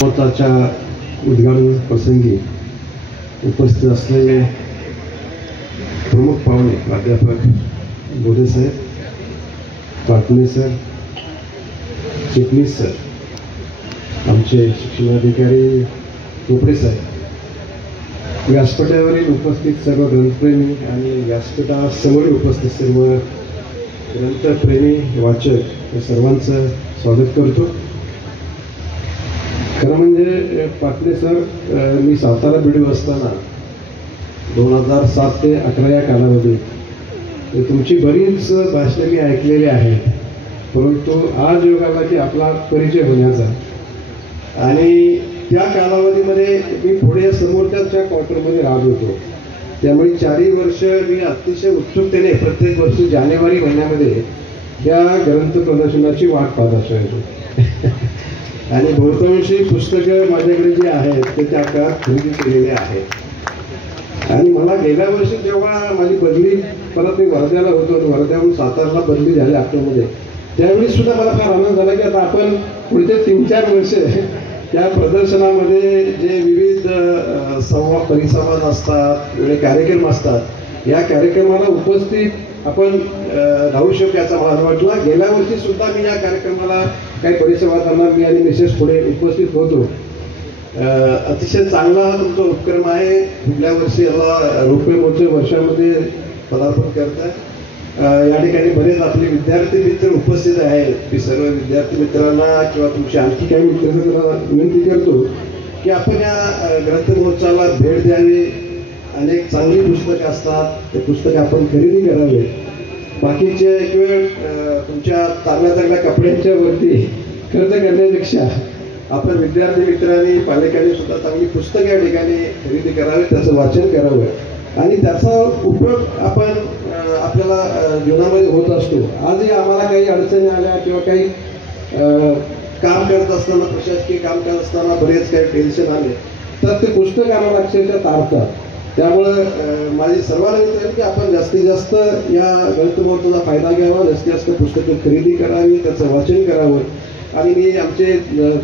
महोत्सवाच्या उद्घाटन प्रसंगी उपस्थित असलेले प्रमुख पाहुणे प्राध्यापक बोधे साहेब, पाटणे सर, चिटणीस सर, आमचे शिक्षणाधिकारी कोपडे साहेब, व्यासपीठावरील उपस्थित सर्व ग्रंथप्रेमी आणि व्यासपीठासमोर उपस्थित सर्व ग्रंथप्रेमी वाचक या सर्वांचं स्वागत करतो. खरं म्हणजे पाटणे सर, मी सातारा बीडीओ असताना 2007 ते 2011 या कालावधीत तुमची बरीच भाषणे मी ऐकलेली आहेत, परंतु आज योग आला की आपला परिचय होण्याचा. आणि त्या कालावधीमध्ये मी पुढे समोरच्या क्वार्टरमध्ये राहत होतो, त्यामुळे 4 वर्ष मी अतिशय उत्सुकतेने प्रत्येक वर्षी जानेवारी महिन्यामध्ये त्या ग्रंथ प्रदर्शनाची वाट पाहत असायचो. आणि बहुतांशी पुस्तकं माझ्याकडे जी आहेत ते त्या काळात खरेदी केलेले आहेत. आणि मला गेल्या वर्षी जेव्हा माझी बदली परत मी वर्ध्याला होतो, वर्ध्याहून सातारला बदली झाली ऑक्टोबरमध्ये, त्यावेळी सुद्धा मला फार आनंद झाला की आता आपण पुढचे 3-4 वर्ष त्या प्रदर्शनामध्ये जे विविध परिसंवाद असतात, वेगळे कार्यक्रम असतात, या कार्यक्रमाला उपस्थित आपण राहू शकू याचा मला वाटला. गेल्या वर्षी सुद्धा मी या कार्यक्रमाला काही परिसंवादांना मी आणि मिसेस पुढे उपस्थित होतो. अतिशय चांगला तुमचा उपक्रम आहे. पुढल्या वर्षी याला रोपवे मोर्चे वर्षामध्ये पदार्पण करतात. या ठिकाणी बरेच आपले विद्यार्थी मित्र उपस्थित आहेत. मी सर्व विद्यार्थी मित्रांना किंवा तुमचे आणखी काही मित्रांना विनंती करतो की आपण या ग्रंथ महोत्सवाला भेट द्यावी. अनेक चांगली पुस्तकं असतात, ते पुस्तकं आपण खरेदी करावे. बाकीचे किंवा तुमच्या चांगल्या चांगल्या कपड्यांच्या वरती खर्च करण्यापेक्षा आपण विद्यार्थी मित्रांनी पालकांनी सुद्धा चांगली पुस्तकं या ठिकाणी खरेदी करावी, त्याचं वाचन करावं आणि त्याचा उपयोग आपण आपल्याला जीवनामध्ये होत असतो. आजही आम्हाला काही अडचणी आल्या किंवा काही काम करत असताना, प्रशासकीय काम करत असताना बरेच काही टेन्शन आले तर ते पुस्तक आम्हाला अक्षरशः तारतात. त्यामुळं माझी सर्वांना विनंती आहे की आपण जास्तीत जास्त या ग्रंथ महोत्सवाचा फायदा घ्यावा, जास्तीत जास्त पुस्तकं खरेदी करावी, त्याचं वाचन करावं. आणि मी आमचे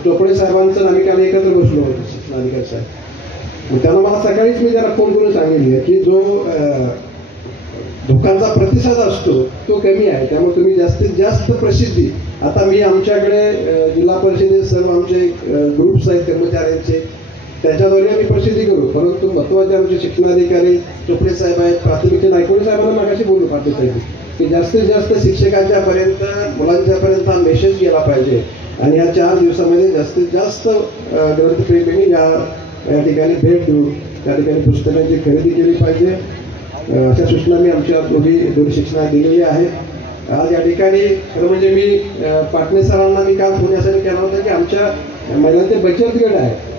चोपडे साहेबांचं आम्ही काल एकत्र बसलो होतो, शिक्षणाधिकारी साहेब. त्यांना मला सकाळीच मी जरा फोन करून सांगितले की जो लोकांचा प्रतिसाद असतो तो कमी आहे, त्यामुळे तुम्ही जास्तीत जास्त प्रसिद्धी. आता मी आमच्याकडे जिल्हा परिषदेत सर्व आमचे ग्रुप्स आहेत कर्मचाऱ्यांचे, त्याच्याद्वारे आम्ही प्रसिद्धी करू. परंतु महत्त्वाचे आमचे शिक्षणाधिकारी चोपडे साहेब आहेत, प्राथमिकचे नायकोडे साहेबांना मागाशी बोलू पाटील साहेब की जास्तीत जास्त शिक्षकांच्या पर्यंत, मुलांच्या पर्यंत हा मेसेज गेला पाहिजे आणि या 4 दिवसामध्ये जास्तीत जास्त ग्रंथप्रेमींनी या ठिकाणी भेट देऊन त्या ठिकाणी पुस्तकांची खरेदी केली पाहिजे. अशा सूचना मी आमच्या दोन शिक्षणात दिलेल्या आहेत. आज या ठिकाणी खरं म्हणजे मी पाटणे सरांना मी काल पुण्यासाठी केला होता की आमच्या महिलांचे बचत गट आहे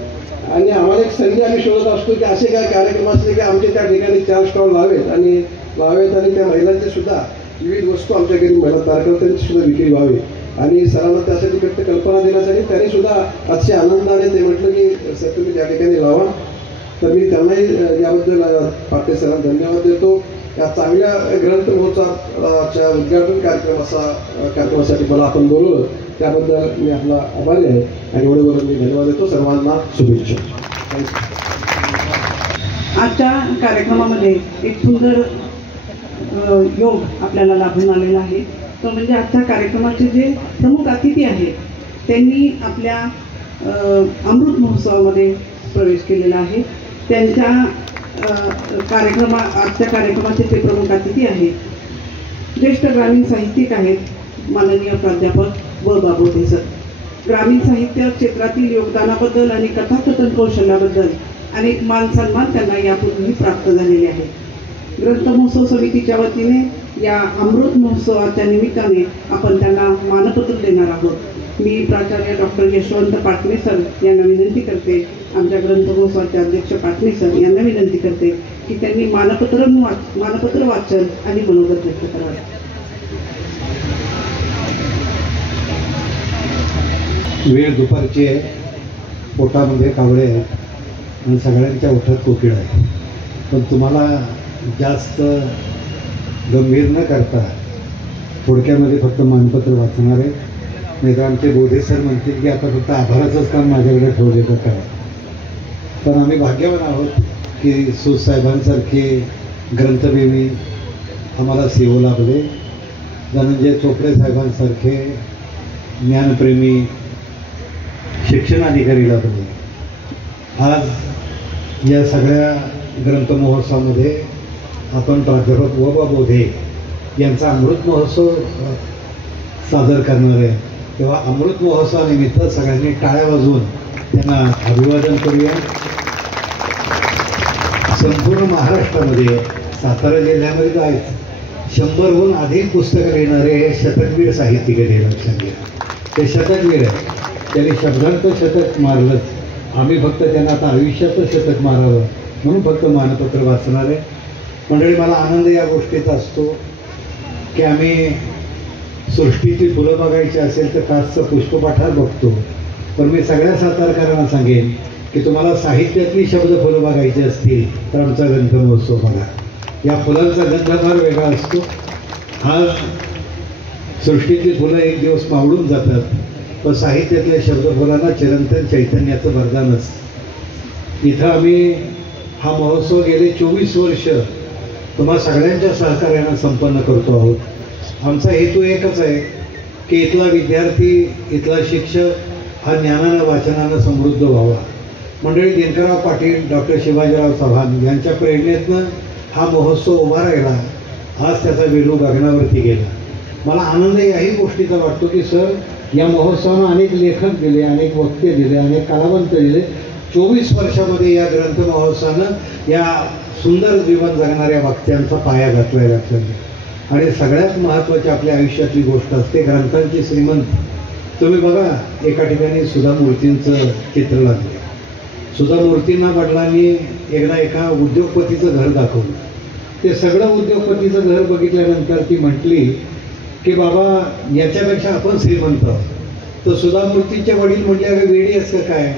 आणि आम्हाला एक संधी आम्ही शोधत असतो की असे काय कार्यक्रम असले की आमचे त्या ठिकाणी 4 स्टॉल लावेत आणि त्या महिलांचे सुद्धा विविध वस्तू आमच्या घरी महिला तयार करतात, त्यांची सुद्धा विक्री व्हावी. आणि सरांना त्यासाठी फक्त कल्पना देण्यासाठी त्यांनी सुद्धा अतिशय आनंदाने ते म्हटलं की सर तुम्ही त्या ठिकाणी लावा. तर मी त्यांनाही याबद्दल पाटील सरांना धन्यवाद देतो. या चांगल्या ग्रंथ महोत्सवाच्या उद्घाटन कार्यक्रमासाठी मला आपण बोलवलं त्याबद्दल मी आपला आभारी आहे आणि एवढं मी धन्यवाद देतो. सर्वांना शुभेच्छा. आजच्या कार्यक्रमामध्ये एक सुंदर योग आपल्याला लाभून आलेला आहे. तो म्हणजे आजच्या कार्यक्रमाचे जे प्रमुख अतिथी आहेत त्यांनी आपल्या अमृत महोत्सवामध्ये प्रवेश केलेला आहे. त्यांच्या आजच्या कार्यक्रमाचे ते प्रमुख अतिथी आहेत ज्येष्ठ ग्रामीण साहित्यिक आहेत माननीय प्राध्यापक व बाबोटे सर. ग्रामीण साहित्य क्षेत्रातील योगदानाबद्दल आणि कथाकथन कौशल्याबद्दल अनेक मान सन्मान त्यांना यापूर्वी प्राप्त झालेले आहेत. ग्रंथ महोत्सव समितीच्या वतीने या अमृत महोत्सवाच्या निमित्ताने आपण त्यांना मानपत्र देणार आहोत. मी प्राचार्य डॉक्टर यशवंत पाटणे सर यांना विनंती करते, आमच्या ग्रंथ महोत्सवाचे अध्यक्ष पाटणे सर यांना विनंती करते की त्यांनी मानपत्र वाचन आणि मनोगत व्यक्त करावे. वेळ दुपारची आहे, पोटामध्ये कावळे आहेत आणि सगळ्यांच्या ओठात कोकिळ आहे. पण तुम्हाला जास्त गंभीर न करता थोडक्यामध्ये फक्त मानपत्र वाचणार आहे. नाही तर आमचे बोधे सर म्हणतील की आता फक्त आभाराचंच काम माझ्याकडे ठेवले तर काय. पण आम्ही भाग्यवान आहोत की सुसाहेबांसारखे ग्रंथप्रेमी आम्हाला सीओ लाभले, धनंजय चोपडे साहेबांसारखे ज्ञानप्रेमी शिक्षणाधिकारी लाभले. आज या सगळ्या ग्रंथ महोत्सवामध्ये आपण प्राध्यापक व बोधे यांचा अमृत महोत्सव सादर करणार आहे. तेव्हा अमृत महोत्सवानिमित्त सगळ्यांनी टाळ्या वाजवून त्यांना अभिवादन करूया. संपूर्ण महाराष्ट्रामध्ये सातारा जिल्ह्यामध्ये जायचं 100हून अधिक पुस्तकं लिहिणारे हे शतकवीर साहित्यिक आहे. लक्षात घ्या, ते शतकवीर आहे. त्यांनी शब्दांत शतक मारलंच, आम्ही फक्त त्यांना आता आयुष्यातच शतक मारावं म्हणून फक्त मानपत्र वाचणार आहे. मंडळी, मला आनंद या गोष्टीचा असतो की आम्ही सृष्टीची फुलं बघायची असेल तर कासचं पुष्पपाठार बघतो. पण मी सगळ्या सातारकरांना सांगेन की तुम्हाला साहित्यातली शब्द फुलं बघायची असतील तर आमचा ग्रंथ महोत्सव बघा. या फुलांचा गंध फार वेगळा असतो. आज सृष्टीतली फुलं एक दिवस मावळून जातात, पण साहित्यातल्या शब्द फुलांना चिरंतन चैतन्याचं वरदानच. इथं आम्ही हा महोत्सव गेले 24 वर्ष तुम्हा सगळ्यांच्या सहकार्यानं संपन्न करतो आहोत. आमचा हेतू एकच आहे की इथला विद्यार्थी, इथला शिक्षक हा ज्ञानानं वाचनानं समृद्ध व्हावा. मंडळी, दिनकरराव पाटील, डॉक्टर शिवाजीराव चव्हाण यांच्या प्रेरणेतनं हा महोत्सव उभा राहिला. आज त्याचा वेणू गगनावरती गेला. मला आनंद याही गोष्टीचा वाटतो की सर, या महोत्सवानं अनेक लेखक दिले, अनेक वक्ते दिले, अनेक कलावंत दिले. 24 वर्षामध्ये या ग्रंथ महोत्सवानं या सुंदर जीवन जगणाऱ्या वक्त्यांचा पाया घातलाय लक्षात घ्या. आणि सगळ्यात महत्त्वाची आपल्या आयुष्यातली गोष्ट असते ग्रंथांची श्रीमंती. तुम्ही बघा, एका ठिकाणी सुधा मूर्तींचं चित्र लागले. सुधा मूर्तींना वडिलांनी एकदा एका उद्योगपतीचं घर दाखवलं. ते सगळं उद्योगपतीचं घर बघितल्यानंतर ती म्हटली की बाबा, याच्यापेक्षा आपण श्रीमंत आहोत. तर सुधा मूर्तीचे वडील म्हटले, अरे वेडी असं काय,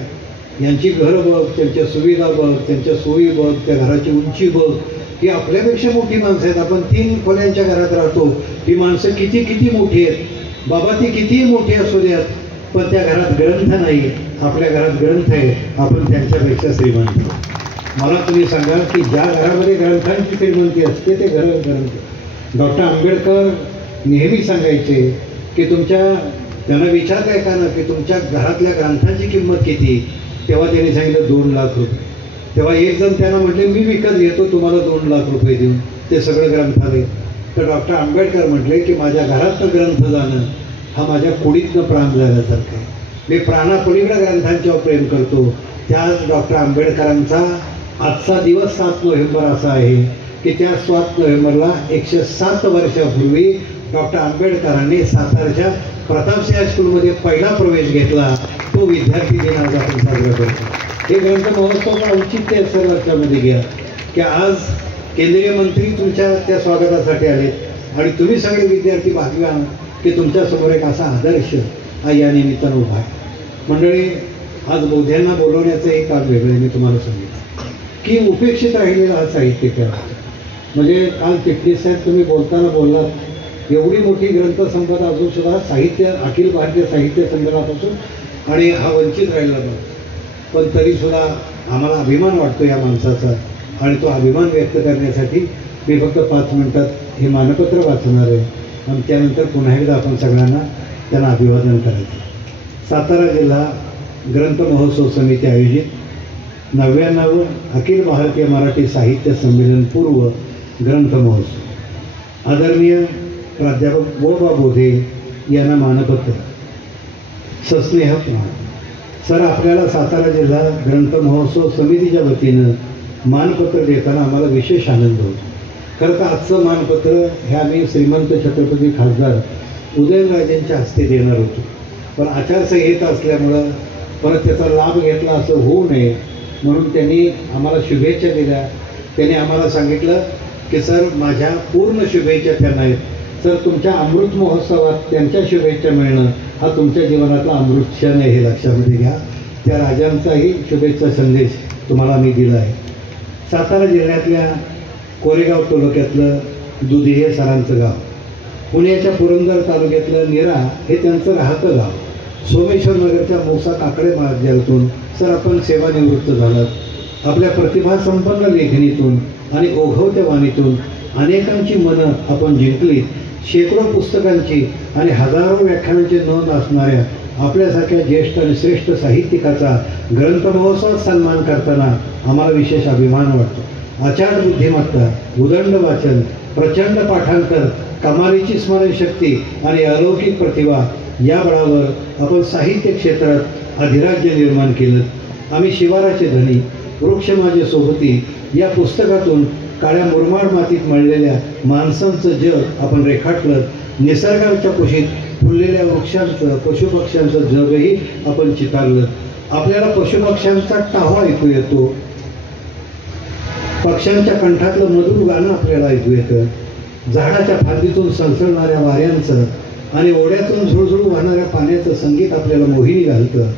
यांची घरं बघ, त्यांच्या सुविधा बघ, त्यांच्या सोयी बघ, त्या घराची उंची बघ, ही आपल्यापेक्षा मोठी माणसं आहेत. आपण 3 खोल्यांच्या घरात राहतो. ही माणसं किती किती मोठी आहेत. बाबा, ती कितीही मोठी असू द्यात, पण त्या घरात ग्रंथ नाही. आपल्या घरात ग्रंथ आहे. आपण त्यांच्यापेक्षा श्रीमंत. मला तुम्ही सांगा की ज्या घरामध्ये ग्रंथांची श्रीमंती असते ते ग्रंथ. डॉक्टर आंबेडकर नेहमी सांगायचे की त्यांना विचारलं एकानं की तुमच्या घरातल्या ग्रंथांची किंमत किती. तेव्हा त्यांनी सांगितलं 2 लाख रुपये. तेव्हा एक जण त्यांना म्हटले, मी विकत घेतो तुम्हाला 2 लाख रुपये देऊन ते सगळं ग्रंथालय. तर डॉक्टर आंबेडकर म्हटले की माझ्या घरातनं ग्रंथ जाणं हा माझ्या कुडीतनं प्राण जाण्यासारखं आहे. मी प्राणापलीकडे ग्रंथांच्यावर प्रेम करतो. त्याच डॉक्टर आंबेडकरांचा आजचा दिवस 7 नोव्हेंबर असा आहे की त्या 7 नोव्हेंबरला 107 वर्षापूर्वी डॉक्टर आंबेडकरांनी सातारच्या प्रतापसिंह हायस्कूलमध्ये पहिला प्रवेश घेतला. तो विद्यार्थी दिन आज आपण साजरा करतो. हे ग्रंथ महोत्सवाचं औचित्य सर लक्षामध्ये घ्या की आज केंद्रीय मंत्री तुमच्या त्या स्वागतासाठी आलेत आणि तुम्ही सगळे विद्यार्थी भाग्यवान की तुमच्यासमोर एक असा आदर्श हा या निमित्तानं उभा आहे. मंडळी, आज बौद्ध्यांना बोलवण्याचं एक काम वेगळं आहे. मी तुम्हाला सांगितलं की उपेक्षित राहिलेला हा साहित्यकार. म्हणजे काल चिटणीस साहेब तुम्ही बोलताना बोललात, एवढी मोठी ग्रंथसंपदा असून सुद्धा साहित्य, अखिल भारतीय साहित्य संमेलनापासून आणि हा वंचित राहिला नाही. पण तरीसुद्धा आम्हाला अभिमान वाटतो या माणसाचा. आणि तो अभिमान व्यक्त करण्यासाठी मी फक्त 5 मिनिटात हे मानपत्र वाचणार आहे आणि त्यानंतर पुन्हा एकदा आपण सगळ्यांना त्यांना अभिवादन करायचं. सातारा जिल्हा ग्रंथ महोत्सव समिती आयोजित 99 अखिल भारतीय मराठी साहित्य संमेलन पूर्व ग्रंथ महोत्सव. आदरणीय प्राध्यापक बोबा बोधे यांना मानपत्र. सस्नेह प्रणाम. सर, आपल्याला सातारा जिल्हा ग्रंथ महोत्सव समितीच्या वतीनं मानपत्र देताना आम्हाला विशेष आनंद होतो. खरं तर आजचं मानपत्र हे आम्ही श्रीमंत छत्रपती खासदार उदयनराजेंच्या हस्ते देणार होतो. पण आचारसंहिता असल्यामुळं परत त्याचा लाभ घेतला असं होऊ नये म्हणून त्यांनी आम्हाला शुभेच्छा दिल्या. त्यांनी आम्हाला सांगितलं की सर, माझ्या पूर्ण शुभेच्छा त्यांना आहेत. सर, तुमच्या अमृत महोत्सवात त्यांच्या शुभेच्छा मिळणं हा तुमच्या जीवनातला अमृत क्षण आहे, हे लक्षामध्ये घ्या. त्या राजांचाही शुभेच्छा संदेश तुम्हाला मी दिला आहे. सातारा जिल्ह्यातल्या कोरेगाव तालुक्यातलं दुधी हे सरांचं गाव, पुण्याच्या पुरंदर तालुक्यातलं निरा हे त्यांचं राहतं गाव, सोमेश्वर नगरच्या मोसा काकडे महाविद्यालयातून सर आपण सेवानिवृत्त झालात. आपल्या प्रतिभासंपन्न लेखणीतून आणि ओघवत्या वाणीतून अनेकांची मनं आपण जिंकली. शेकडो पुस्तकांची आणि हजारो व्याख्यानांची नोंद असणाऱ्या आपल्यासारख्या ज्येष्ठ आणि श्रेष्ठ साहित्यिकाचा ग्रंथ महोत्सवात सन्मान करताना आम्हाला विशेष अभिमान वाटतो. अचाट बुद्धिमत्ता, उदंड वाचन, प्रचंड पाठांतर, कमालीची स्मरणशक्ती आणि अलौकिक प्रतिभा या बळावर आपण साहित्य क्षेत्रात अधिराज्य निर्माण केलं. आम्ही शिवाराचे धनी, वृक्ष माझे सोबती या पुस्तकातून काळ्या मुरमाड मातीत मळलेल्या माणसांचं जग आपण रेखाटलं. निसर्गाच्या कुशीत फुललेल्या वृक्षांचं, पशुपक्ष्यांचं जगही आपण चितारलं. आपल्याला पशुपक्ष्यांचा टाहो ऐकू येतो, पक्ष्यांच्या कंठातलं मधुर गाणं आपल्याला ऐकू येतं, झाडाच्या फांदीतून सळसळणाऱ्या वाऱ्यांचं आणि ओढ्यातून झुळझुळ वाहणाऱ्या पाण्याचं संगीत आपल्याला मोहिनी घालतं.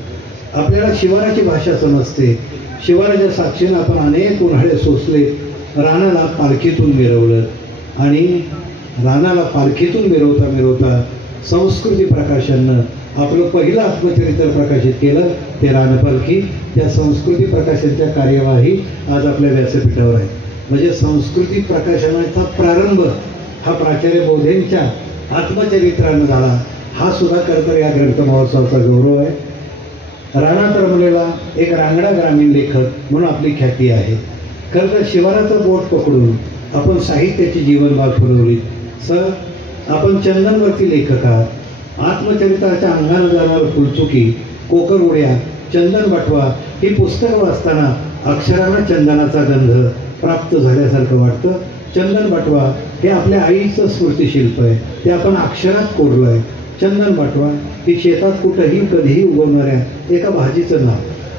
आपल्याला शिवाराची भाषा समजते. शिवाराच्या साक्षीनं आपण अनेक उन्हाळे सोसले, रानाला पालखीतून मिरवलं आणि रानाला पालखीतून मिरवता संस्कृती प्रकाशननं आपलं पहिलं आत्मचरित्र प्रकाशित केलं, ते रानपालखी. त्या संस्कृती प्रकाशनच्या कार्यवाही आज आपल्या व्यासपीठावर आहे. म्हणजे संस्कृती प्रकाशनाचा प्रारंभ हा प्राचार्य बोधेंच्या आत्मचरित्रानं झाला. हा सुद्धा खरं तर या ग्रंथ महोत्सवाचा गौरव आहे. राणा तरमलेला एक रांगडा ग्रामीण लेखक म्हणून आपली ख्याती आहे. खरं तर शिवाराचं बोट पकडून आपण साहित्याची जीवनभाग फुलवली. सर, आपण चंदनवरती लेखक आहात. आत्मचरित्राच्या अंगानं जाणार फुलचुकी, कोकर उड्या, चंदन बाटवा ही पुस्तकं वाचताना अक्षरांना चंदनाचा गंध प्राप्त झाल्यासारखं वाटतं. चंदन बाटवा हे आपल्या आईचं स्मृतिशिल्प आहे, ते आपण अक्षरात कोरलं आहे. चंदन बाटवा ही शेतात कुठंही कधीही उगवणाऱ्या एका भाजीचं नाव.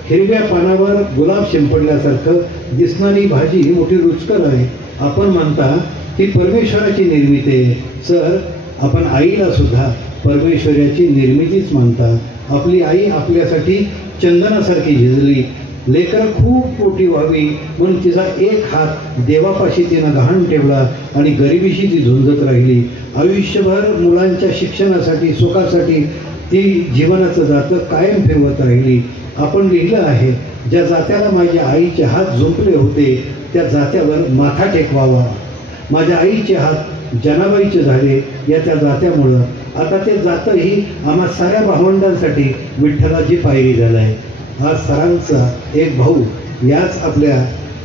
हिरव्या पानावर गुलाब शिंपडल्यासारखं दिसणारी भाजी मोठी रुचकर आहे. आपण म्हणता ती परमेश्वराची निर्मिती आहे. सर, आपण आईला सुद्धा परमेश्वराची निर्मितीच मानता. आपली आई आपल्यासाठी चंदनासारखी झिजली. लेकरं खूप मोठी व्हावी म्हणून तिचा एक हात देवापाशी तिनं गहाण ठेवला आणि गरिबीशी ती झुंजत राहिली. आयुष्यभर मुलांच्या शिक्षणासाठी, सुखासाठी ती जीवनाचं जातं कायम फिरवत राहिली. आपण लिहिलं आहे, ज्या जात्याला माझ्या आईचे हात झुंपले होते त्या जात्यावर माथा टेकवावा. माझ्या आईचे हात जनाबाईचे झाले या त्या जात्यामुळं आता ते जातंही आम्हा साऱ्या भावंडांसाठी विठ्ठलाची पायरी झालं आहे. हा सरांचा एक भाऊ याच आपल्या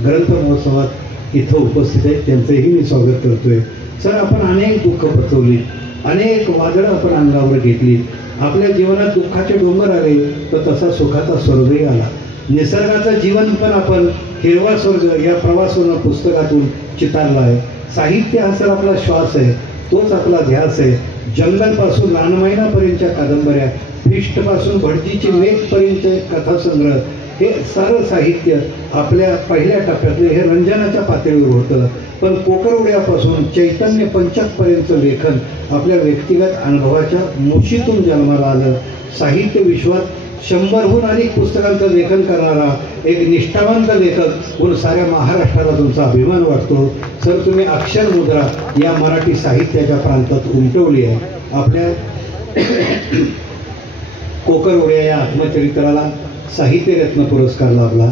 ग्रंथ महोत्सवात इथं उपस्थित आहेत. त्यांचंही मी स्वागत करतोय. सर, आपण अनेक दुःख पचवली, अनेक वादळं आपण अंगावर घेतली. आपल्या जीवनात दुःखाचे डोंगर आले तर तसा सुखाचा स्वर्गही आला. निसर्गाचं जीवन पण आपण हिरवा स्वर्ग या प्रवासानं पुस्तकातून चितारला आहे. साहित्य हा सर आपला श्वास आहे, तोच आपला ध्यास आहे. जंगलपासून रानमैनापर्यंतच्या कादंबऱ्या, फिष्टपासून भटजीची मेघपर्यंतचे कथासंग्रह, हे सारं साहित्य आपल्या पहिल्या टप्प्यातले हे रंजनाच्या पातळीवर होतं. पण कोकरउड्यापासून चैतन्य पंचकपर्यंतचं लेखन आपल्या व्यक्तिगत अनुभवाच्या मुशीतून जन्माला आलं. साहित्य विश्वात 100हून अधिक पुस्तकांचं लेखन करणारा एक निष्ठावंत लेखक म्हणून साऱ्या महाराष्ट्राला तुमचा अभिमान वाटतो. सर, तुम्ही अक्षर मुद्रा या मराठी साहित्याच्या प्रांतात उमटवली आहे. आपल्या कोकर उड्या या आत्मचरित्राला साहित्यरत्न पुरस्कार लाभला.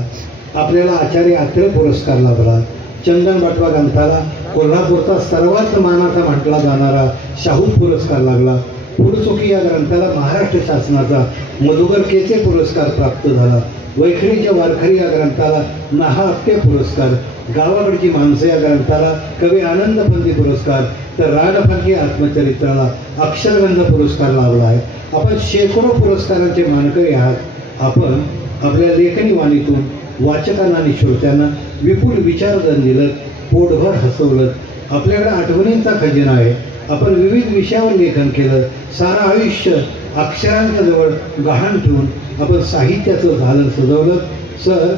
आपल्याला आचार्य अत्रे पुरस्कार लाभला. चंदन बाटवा ग्रंथाला कोल्हापूरचा सर्वात मानाचा म्हटला जाणारा शाहू पुरस्कार लागला. फुलचुकी या ग्रंथाला महाराष्ट्र शासनाचा मधुकर केचे पुरस्कार प्राप्त झाला. वैखरीच्या वारकरी या ग्रंथाला नाहा आपटे पुरस्कार, गावाकडची माणसं या ग्रंथाला कवी आनंदपंती पुरस्कार, तर रानफांकी आत्मचरित्राला अक्षरगंध पुरस्कार लाभला आहे. आपण शेकडो पुरस्कारांचे मानकरी आहात. आपण आपल्या लेखनी वाणीतून वाचकांना आणि श्रोत्यांना विपुल विचारधन दिलं, पोटभर हसवलं. आपल्याकडे आठवणींचा खजिना आहे. आपण विविध विषयावर लेखन केलं. सारं आयुष्य अक्षरांच्या जवळ गहाण ठेवून आपण साहित्याचं झालं सजवलं. सर,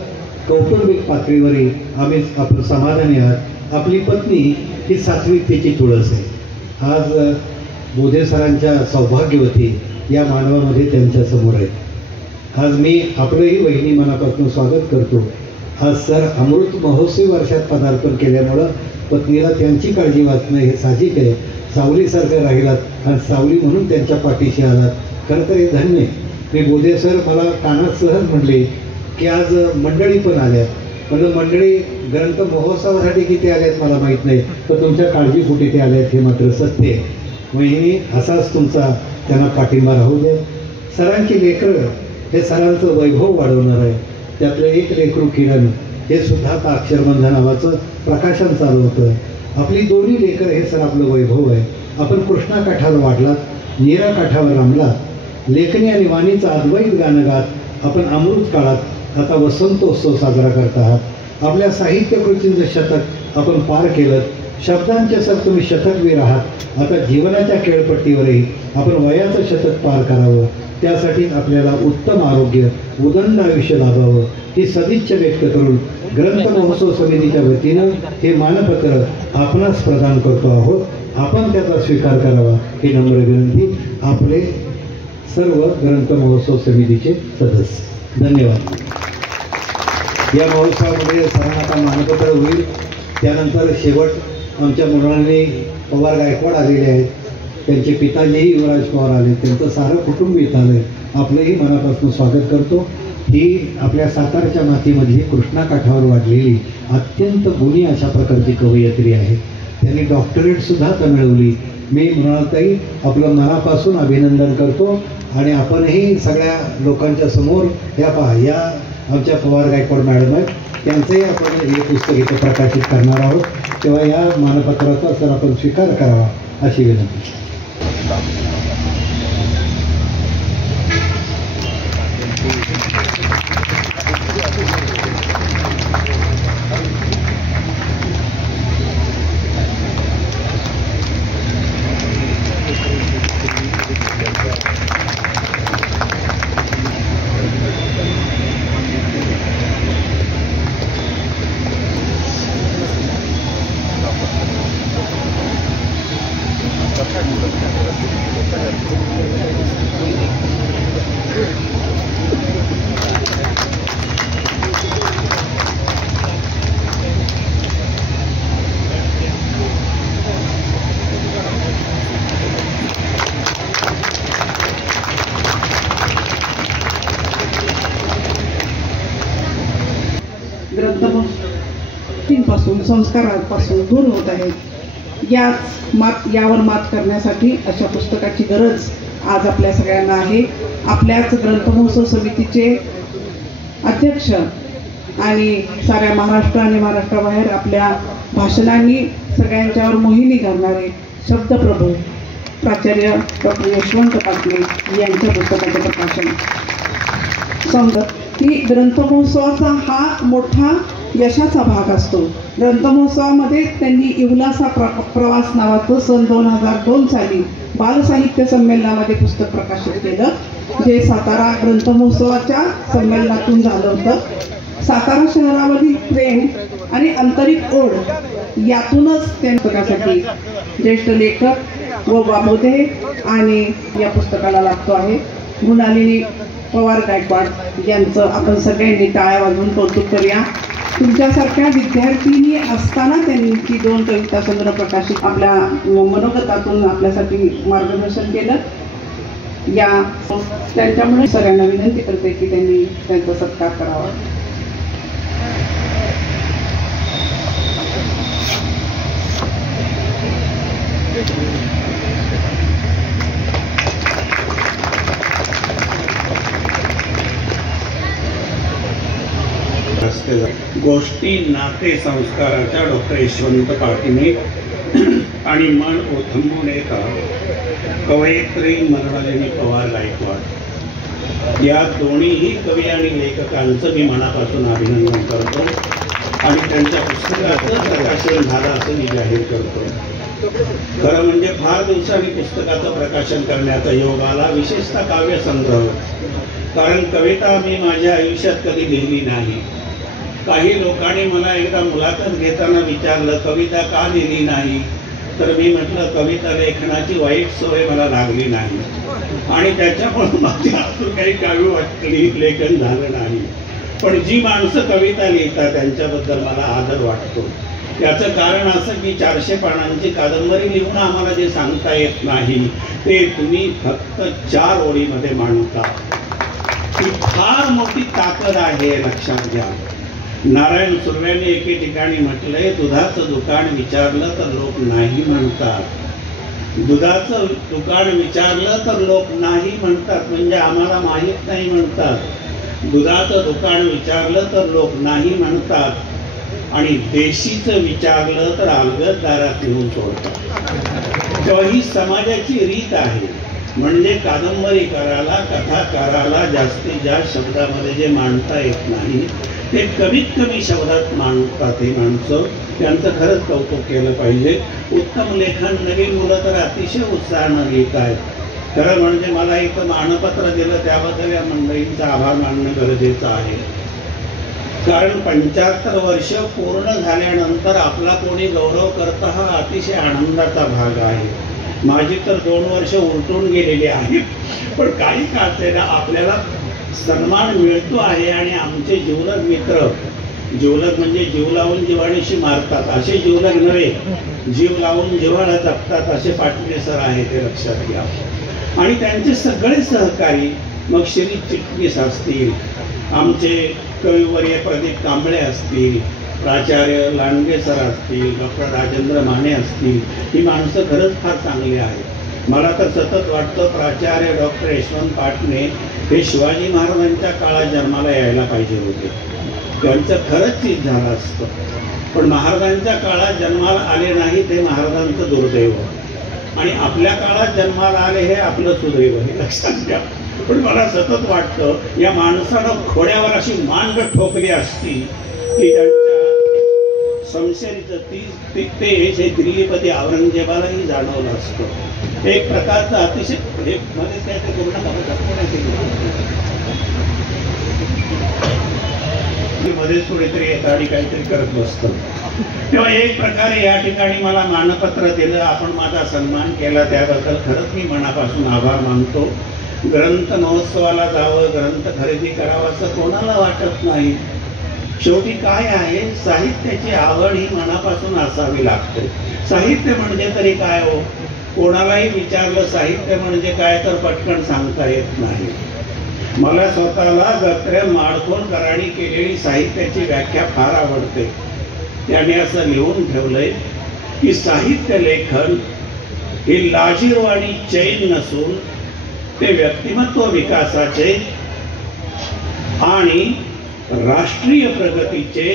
कौटुंबिक पातळीवरही आपण समाधानी आहात. आपली पत्नी ही सात्विकतेची तुळस आहे. आज बोधे सरांच्या सौभाग्यवती या मानवामध्ये त्यांच्या समोर आहेत. आज मी आपलंही वहिनी मनापासून स्वागत करतो. आज सर अमृत महोत्सवी वर्षात पदार्पण केल्यामुळं पत्नीला त्यांची काळजी वाचणं हे साहजिक आहे. सावलीसारखं राहिलात आणि सावली म्हणून त्यांच्या पाठीशी आलात. खरं तर हे धन्य आहे. मी बोधे सर मला कानात सहज म्हटले की आज मंडळी पण आल्यात. म्हणून मंडळी ग्रंथ महोत्सवासाठी किती आल्यात मला माहीत नाही, पण तुमच्या काळजीपोटी ते आल्यात हे मात्र सत्य आहे. वहिनी, असाच तुमचा त्यांना पाठिंबा राहू दे. सरांची लेकरं हे सरांचं वैभव वाढवणार आहे. त्यातलं एक लेकरू किरण हे सुद्धा आता अक्षरबंध नावाचं प्रकाशन चालू होतं. आपली दोन्ही लेकरं हे सर आपलं वैभव आहे. आपण कृष्णा काठावर वाढलात, नीरा काठावर रमलात. लेखनी आणि वाणीचं अद्वैत गाणं गात आपण अमृत काळात आता वसंतोत्सव साजरा करत आहात. आपल्या साहित्य कृतींचं शतक आपण पार केलं. शब्दांचे सर तुम्ही शतकवीर आहात. आता जीवनाच्या खेळपट्टीवरही आपण वयाचं शतक पार करावं. त्यासाठी आपल्याला उत्तम आरोग्य, उदंड आयुष्य लाभावं ही सदिच्छा व्यक्त करून ग्रंथ महोत्सव समितीच्या वतीनं हे मानपत्र आपणास प्रदान करतो आहोत. आपण त्याचा स्वीकार करावा ही नम्र विनंती. आपले सर्व ग्रंथ महोत्सव समितीचे सदस्य, धन्यवाद. या महोत्सवामध्ये सरांना आता मानपत्र होईल. त्यानंतर शेवट आमच्या मुलांनी पवार गायकवाड आलेले आहेत. त्यांचे पिताजीही युवराज पवार आले. त्यांचं सारं कुटुंब इथं आलं. आपलंही मनापासून स्वागत करतो. ही आपल्या सातारच्या मातीमधली कृष्णाकाठावर वाढलेली अत्यंत गुणी अशा प्रकारची कवयित्री आहे. त्यांनी डॉक्टरेट सुद्धा आता मिळवली. मी मृणालताई आपलं मनापासून अभिनंदन करतो आणि आपणही सगळ्या लोकांच्या समोर या आमच्या पवार गायकवाड मॅडम आहेत, त्यांचंही आपण हे पुस्तक इथं प्रकाशित करणार आहोत. तेव्हा या मानपत्राचा सर आपण स्वीकार करावा अशी विनंती. ग्रंथपासून संस्कारांपासून दूर होत आहेत. यावर मात करण्यासाठी अशा पुस्तकाची गरज आज आपल्या सगळ्यांना आहे. आपल्याच ग्रंथमहोत्सव समितीचे अध्यक्ष आणि साऱ्या महाराष्ट्र आणि महाराष्ट्राबाहेर आपल्या भाषणांनी सगळ्यांच्यावर मोहिनी घालणारे शब्दप्रभू प्राचार्य डॉक्टर यशवंत पाटणे यांच्या पुस्तकाचे प्रकाशन. समजत की ग्रंथमहोत्सवाचा हा मोठा यशाचा भाग असतो. ग्रंथमहोत्सवामध्ये त्यांनी इवलासा प्रवास नावाचं सन 2002 साली बालसाहित्य संमेलनामध्ये पुस्तक प्रकाशित केलं, जे सातारा ग्रंथमहोत्सवाच्या संमेलनातून झालं होतं. सातारा शहरावरील प्रेम आणि आंतरिक ओढ यातूनच त्या पुस्तकासाठी ज्येष्ठ लेखक व वामोदे आणि या पुस्तकाला लागतो आहे मृणालिनी पवार गायकवाड यांचं आपण सगळ्यांनी टाळ्या वाजवून कौतुक करूया. तुमच्यासारख्या विद्यार्थिनी असताना त्यांची 2 कविता संग्रह प्रकाशित आपल्या मनोगतातून आपल्यासाठी मार्गदर्शन केलं. त्यांच्यामुळे सगळ्यांना विनंती करते की त्यांनी त्यांचा सत्कार करावा. गोष्टी नाते संस्काराच्या डॉक्टर यशवंत पाटील आणि मन ओथंबून येतात कवयित्री मृणालिनी पवार गायकवाड या दोन्हीही कवी आणि लेखकांचं मी मनापासून अभिनंदन करतो आणि त्यांच्या पुस्तकाचं प्रकाशन झालं असं मी जाहीर करतो. खरं म्हणजे फार दिवसांनी पुस्तकाचं प्रकाशन करण्याचा योग आला, विशेषतः काव्यसंग्रह. कारण कविता मी माझ्या आयुष्यात कधी लिहिली नाही. काही लोकांनी मला एकदा मुलाखत घेताना विचारलं कविता का लिहिली नाही, तर मी म्हटलं कविता लेखनाची वाईट सवय मला लागली नाही आणि त्याच्यामुळे माझ्या अजून काही काव्य लेखन झालं नाही. पण जी माणसं कविता लिहितात त्यांच्याबद्दल मला आदर वाटतो. याचं कारण असं की 400 पानांची कादंबरी लिहून आम्हाला जे सांगता येत नाही ते तुम्ही फक्त 4 ओळीमध्ये मांडता. ही फार मोठी ताकद आहे, लक्षात घ्या. नारायण सुर्व्यांनी एके ठिकाणी म्हटलंय दुधाचं दुकान विचारलं तर लोक नाही म्हणतात. दुधाचं दुकान विचारलं तर लोक नाही म्हणतात म्हणजे आम्हाला माहीत नाही म्हणतात. दुधाचं दुकान विचारलं तर लोक नाही म्हणतात आणि देशीचं विचारलं तर अलगद दारात नेऊन सोडतात. तेव्हा ही समाजाची रीत आहे. म्हणजे कादंबरीकाराला कथाकाराला जास्तीत जास्त शब्दामध्ये जे मांडता येत नाही ते कमीत कमी शब्दात मांडतात ही माणसं. त्यांचं खरंच कौतुक केलं पाहिजे. उत्तम लेखन नवीन मुलं तर अतिशय उत्साहानं लिहित आहेत. खरं म्हणजे मला इथं मानपत्र दिलं त्याबद्दल या मंडळींचा आभार मानणं गरजेचं आहे. कारण 75 वर्ष पूर्ण झाल्यानंतर आपला कोणी गौरव करता हा अतिशय आनंदाचा भाग आहे. माझी तर 2 वर्ष उलटून गेलेली आहेत, पण काही का असेना आपल्याला सन्मान मिळतो आहे. आणि आमचे जिवलग मित्र, जिवलग म्हणजे जीव लावून जिव्हाळ्याशी मारतात असे जिवलग नव्हे, जीव लावून जिव्हाळा जपतात असे पाटील सर आहे, ते लक्षात घ्या. आणि त्यांचे सगळे सहकारी, मग श्री चिटणीस असतील, आमचे कविवर्य प्रदीप कांबळे असतील, प्राचार्य लांडगे सर असतील, डॉक्टर राजेंद्र माने असतील, ही माणसं खरंच फार चांगली आहेत. मला तर सतत वाटतं प्राचार्य डॉक्टर यशवंत पाटणे हे शिवाजी महाराजांच्या काळात जन्माला यायला पाहिजे होते. त्यांचं खरंच चीज झालं असतं, पण महाराजांच्या काळात जन्माला आले नाही ते महाराजांचं दुर्दैव, आणि आपल्या काळात जन्माला आले हे आपलं सुदैव, हे लक्षात घ्या. पण मला सतत वाटतं या माणसानं खोड्यावर अशी मांड ठोकली असती की त्यांच्या संशयीचं ते दिल्लीपती औरंगजेबालाही जाणवलं असतं. एक प्रकारचं अतिशय मध्ये काय ते मध्येच कुठेतरी येतं आणि काहीतरी करत बसतं. तेव्हा एक प्रकारे या ठिकाणी मला मानपत्र दिलं, आपण माझा सन्मान केला, त्याबद्दल खरंच मी मनापासून आभार मानतो. ग्रंथ महोत्सवाला जावं, ग्रंथ खरेदी करावं असं कोणाला वाटत नाही. शेवटी काय आहे, साहित्याची आवड ही मनापासून असावी लागते. साहित्य म्हणजे तरी काय हो, कोणालाही विचारलं साहित्य म्हणजे काय तर पटकन सांगता येत नाही. मला स्वतःला गत्रे माडखोलकरांनी केलेली साहित्याची व्याख्या फार आवडते. त्याने असं लिहून ठेवलंय की साहित्य लेखन ही लाजिरवाणी चैन नसून ते व्यक्तिमत्व विकासाचे आणि राष्ट्रीय प्रगतीचे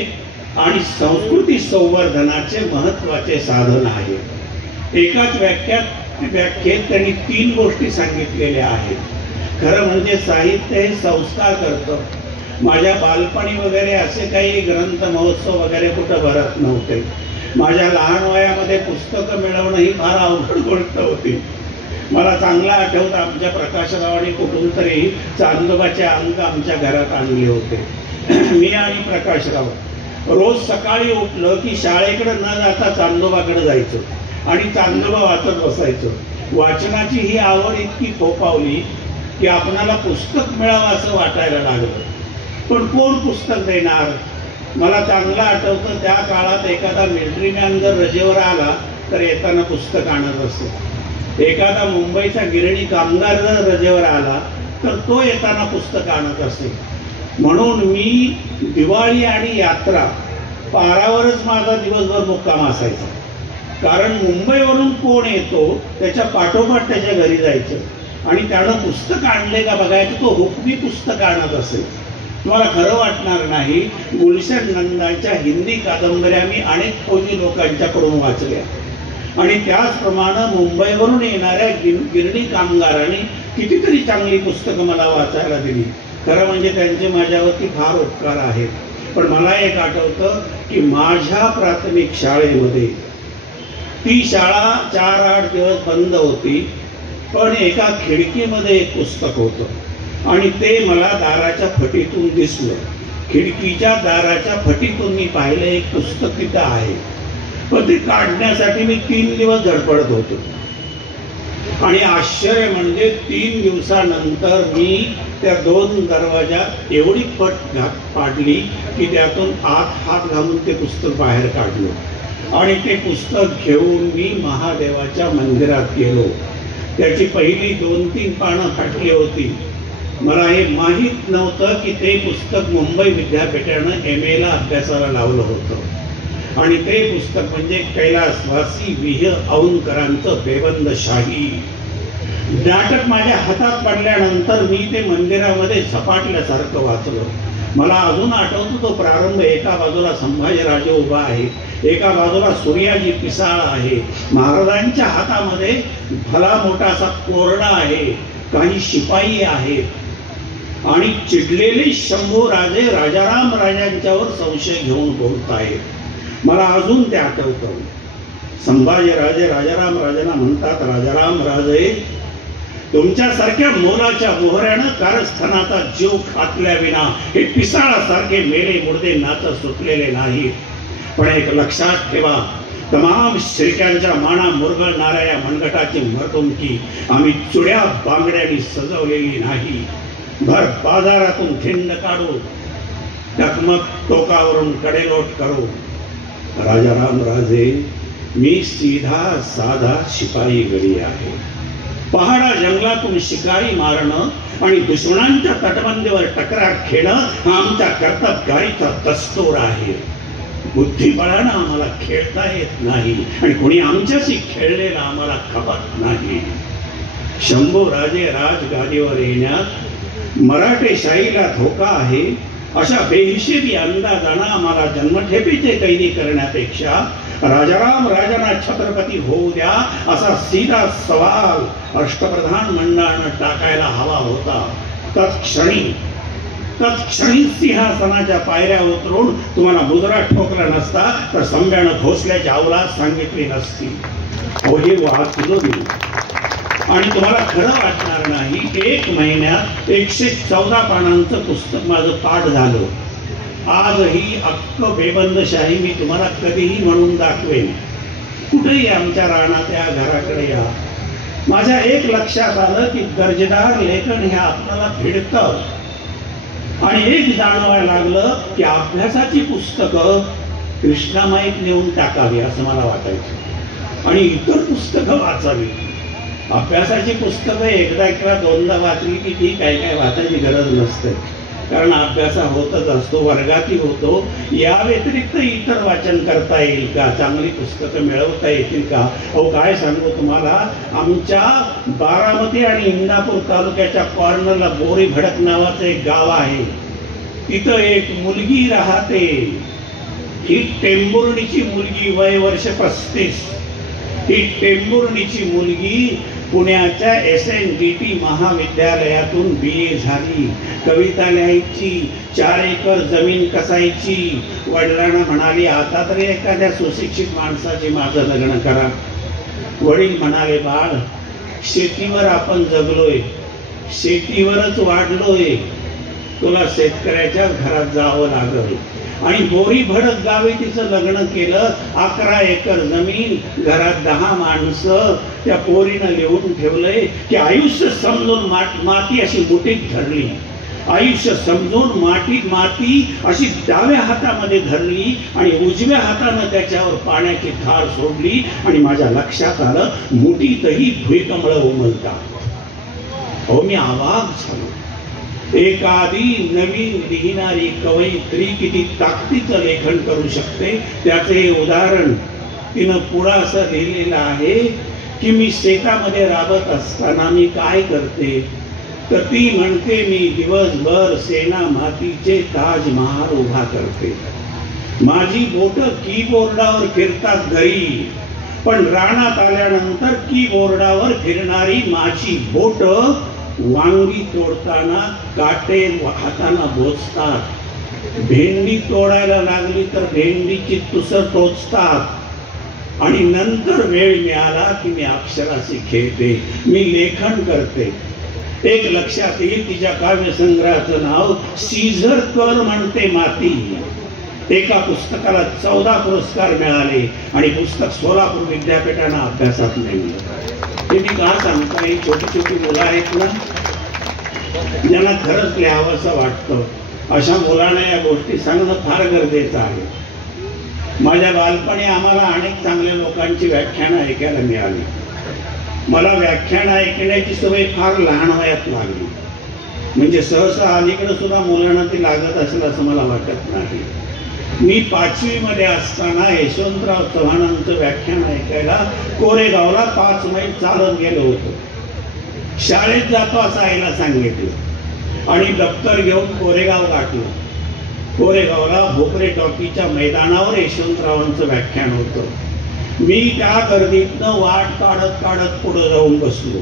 आणि संस्कृती संवर्धनाचे महत्वाचे साधन आहे. एकाच व्याख्येत त्यांनी 3 गोष्टी सांगितलेल्या आहेत. खरं म्हणजे साहित्य हे संस्कार करतं. माझ्या बालपणी वगैरे असे काही ग्रंथ महोत्सव वगैरे कुठं भरत नव्हते. माझ्या लहान वयामध्ये पुस्तकं मिळवणं ही फार अवघड गोष्ट होती. मला चांगलं आठवतं, आमच्या प्रकाशरावांनी कुठून तरी चांदोबाचे अंक आमच्या घरात आणले होते. मी आणि प्रकाशराव रोज सकाळी उठलं की शाळेकडे न जाता चांदोबाकडे जायचं आणि चांदोबा वाचत बसायचं. वाचनाची ही आवड इतकी फोपावली की आपणाला पुस्तक मिळावं असं वाटायला लागलं. पण कोण पुस्तक देणार? मला चांगलं आठवतं, त्या काळात एखादा मिलिटरी मॅन जर रजेवर आला तर येताना पुस्तक आणत असत. एखादा मुंबईचा गिरणी कामगार जर रजेवर आला तर तो येताना पुस्तक आणत असे. म्हणून मी दिवाळी आणि यात्रा पारावरच माझा दिवसभर मुक्काम असायचा. कारण मुंबईवरून कोण येतो त्याच्या पाठोपाठ त्याच्या घरी जायचं आणि त्यानं पुस्तक आणले का बघायचं. तो हुकमी पुस्तक आणत असेल. तुम्हाला खरं वाटणार नाही, गुलशन नंदांच्या हिंदी कादंबऱ्या मी अनेक फौजी लोकांच्याकडून वाचल्या आणि त्याचप्रमाणे मुंबईवरून येणाऱ्या गिरणी कामगारांनी कितीतरी चांगली पुस्तकं मला वाचायला दिली. खरं म्हणजे त्यांचे माझ्यावरती फार उपकार आहेत. पण मला एक आठवतं की माझ्या प्राथमिक शाळेमध्ये ती शाळा 4-8 दिवस बंद होती, पण एका खिडकीमध्ये एक पुस्तक होतं आणि ते मला दाराच्या फटीतून दिसलं. खिडकीच्या दाराच्या फटीतून मी पाहिलं एक पुस्तक तिथं आहे, पण ते काढण्यासाठी मी 3 दिवस धडपडत होतो. आणि आश्चर्य म्हणजे 3 दिवसानंतर मी त्या 2 दरवाजात एवढी पट पाडली की त्यातून आत हात घालून ते पुस्तक बाहेर काढलं आणि ते पुस्तक घेऊन मी महादेवाच्या मंदिरात गेलो. त्याची पहिली 2-3 पानं फाटली होती. मला हे माहीत नव्हतं की ते पुस्तक मुंबई विद्यापीठानं MA ला अभ्यासाला लावलं होतं आणि ते पुस्तक म्हणजे कैलासवासी विह औंधकरांचं बेबंदशाही. नाटक माझ्या हातात पडल्यानंतर मी ते मंदिरामध्ये झपाटल्यासारखं वाचलं. मला अजून आठवतो तो प्रारंभ. एका बाजूला संभाजीराजे उभा आहे, एका बाजूला सूर्याजी पिसाळ आहे, महाराजांच्या हातामध्ये भला मोठा असा कोरडा आहे, काही शिपाई आहेत आणि चिडलेले शंभू राजे राजाराम राजांच्यावर संशय घेऊन बोलत आहेत. मला अजून ते आठवतं. संभाजीराजे राजाराम राजांना म्हणतात, राजाराम राजे, तुमच्यासारख्या मोलाच्या मोहऱ्यानं कारस्थानाचा जीव खातल्या विना हे पिसाळासारखे मेले मुर्दे नाचत सुटलेले नाहीत. पण एक लक्षात ठेवा, तमाम श्रीकांच्या माना मुरगळणाऱ्या या मनगटाची मर्दुमकी आम्ही चुड्या बांगड्यांनी सजवलेली नाही. भर बाजारातून खिंड काढू, टकमक टोकावरून कडेलोट करू. राजाराम राजे, मी सीधा साधा शिपाई गडी आहे. पहाडा जंगलातून शिकारी मारणं आणि दुश्मनांच्या तटबंदीवर टकरा खेळणं हा आमच्या कर्तबगारीचा दस्तूर आहे. बुद्धिबळानं आम्हाला खेळता येत नाही आणि कोणी आमच्याशी खेळलेला आम्हाला खपत नाही. शंभूराजे राजगादीवर येण्यात मराठेशाहीला धोका आहे अशा बेहिशेबी अंदाजानं आम्हाला जन्मठेपीचे कैदी करण्यापेक्षा राजाराम राजांना छत्रपती होऊ द्या असा सीधा सवाल अष्टप्रधान मंडळानं टाकायला हवा होता. तत्क्षणी सिंहासनाच्या पायऱ्या उतरून तुम्हाला मुजरा ठोकला नसता तर संब्यानं भोसल्याची अवलाद सांगितली नसती. हे वाचलो मी आणि तुम्हाला खरं वाटणार नाही. 1 महिन्यात 114 पानांचं पुस्तक माझं पाठ झालं. आजही अक्क बेबंदशाही मी तुम्हाला कधीही म्हणून दाखवेन. कुठेही आमच्या रानात या, घराकडे या. माझ्या एक लक्षात आलं की दर्जेदार लेखन हे आपल्याला भिडतं आणि एक जाणवायला लागलं की अभ्यासाची पुस्तकं कृष्णामाईत नेऊन टाकावी असं मला वाटायचं आणि इतर पुस्तकं वाचावी. अभ्यासाची पुस्तकं एकदा किंवा दोनदा वाचली की ती काय वाचायची गरज नसते, कारण अभ्यासा होतच असतो, वर्गातही होतो. या व्यतिरिक्त इतर वाचन करता येईल का, चांगली पुस्तकं मिळवता येतील का? काय सांगू तुम्हाला, आमच्या बारामती आणि इंदापूर तालुक्याच्या कॉर्नरला बोरी भडक नावाचं एक गाव आहे. तिथं एक मुलगी राहते. ही टेंभुर्णीची मुलगी, वय वर्ष 35. ही टेंभुर्णीची मुलगी पुण्याच्या SNDT महाविद्यालयातून BA झाली. कविता लिहायची, 4 एकर जमीन कसायची. वडिलांना म्हणाली आता तरी एखाद्या सुशिक्षित माणसाची माझं लग्न करा. वडील म्हणाले बाळ, शेतीवर आपण जगलोय, शेतीवरच वाढलोय, तुला शेतकऱ्याच्या घरात जावं लागल. आणि बोरी भडक गावी तिचं लग्न केलं. 11 एकर जमीन, घरात 10 माणसं. त्या पोरीनं लिहून ठेवलंय की आयुष्य समजून माती अशी मुठीत धरली, आयुष्य समजून माती अशी डाव्या हातामध्ये धरली आणि उजव्या हातानं त्याच्यावर पाण्याची धार सोडली आणि माझ्या लक्षात आलं मुठीतही भुईकमळं उमलतात. मी अवाक झालो. एखादी नवीन लिहिणारी कवयित्री किती ताकदीचं लेखन करू शकते त्याचं हे उदाहरण तिनं पुढं असं लिहिलेलं आहे की मी शेतामध्ये राबत असताना मी काय करते, तर ती म्हणते मी दिवसभर सेना मातीचे ताजमहाल उभा करते. माझी बोटं कीबोर्डावर फिरतात घरी, पण रानात आल्यानंतर कीबोर्डावर फिरणारी माझी बोटं वांगी तोडताना काटे हाताना बोचतात. भेंडी तोडायला लागली तर भेंडीची तुसर टोचतात आणि नंतर वेळ मिळाला की मी अक्षराशी खेळते, मी लेखन करते. एक लक्षात येईल तिच्या काव्यसंग्रहाचं नाव सीझर कर म्हणते माती. एका पुस्तकाला 14 पुरस्कार मिळाले आणि पुस्तक सोलापूर विद्यापीठानं अभ्यासात नेमलं. ते मी का सांगता, ही छोटी मुलं आहेत ना, ज्यांना खरंच लिहावंसं वाटतं, अशा मुलांना या गोष्टी सांगणं फार गरजेचं आहे. माझ्या बालपणी आम्हाला अनेक चांगल्या लोकांची व्याख्यानं ऐकायला मिळाली. मला व्याख्यानं ऐकण्याची सवय फार लहान वयात लागली, म्हणजे सहसा अलीकडे सुद्धा मुलांना ती लागत असेल असं मला वाटत नाही. मी 5वी मध्ये असताना यशवंतराव चव्हाणांचं व्याख्यान ऐकायला कोरेगावला 5 मैल चालत गेलो होतो. शाळेत जातो असं आईला सांगितलं आणि दप्तर घेऊन कोरेगाव गाठलं. कोरेगावला भोकरे टॉकीच्या मैदानावर यशवंतरावांचं व्याख्यान होतं. मी त्या गर्दीतनं वाट काढत पुढे जाऊन बसलो.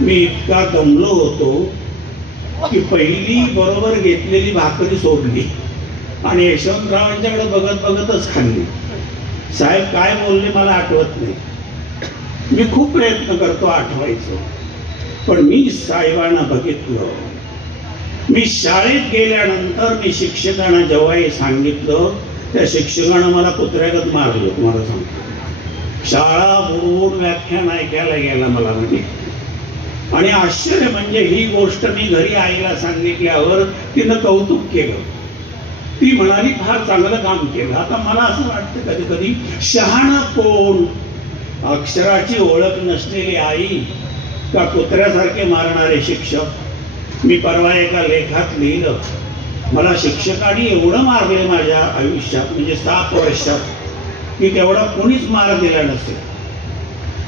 मी इतका दमलो होतो की पहिली बरोबर घेतलेली भाकरी सोडली आणि यशवंतरावांच्याकडे बघतच खाल्ली. साहेब काय बोलले मला आठवत नाही. मी खूप प्रयत्न करतो आठवायचं, पण मी साहेबांना बघितलं. मी शाळेत गेल्यानंतर मी शिक्षकांना जेव्हा हे सांगितलं, त्या शिक्षकानं मला कुत्र्यागत मारलं. तुम्हाला सांगतो, शाळा बुडवून व्याख्यान ऐकायला गेला मला म्हणजे. आणि आश्चर्य म्हणजे ही गोष्ट मी घरी आईला सांगितल्यावर तिनं कौतुक केलं. ती म्हणाली फार चांगलं काम केलं. आता मला असं वाटतं कधी कधी शहाणा कोण, अक्षराची ओळख नसलेली आई का कुत्र्यासारखे मारणारे शिक्षक. मी परवा एका लेखात लिहिलं, मला शिक्षकांनी एवढं मारले माझ्या आयुष्यात, म्हणजे 7 वर्षात, की तेवढा कोणीच मार दिला नसेल.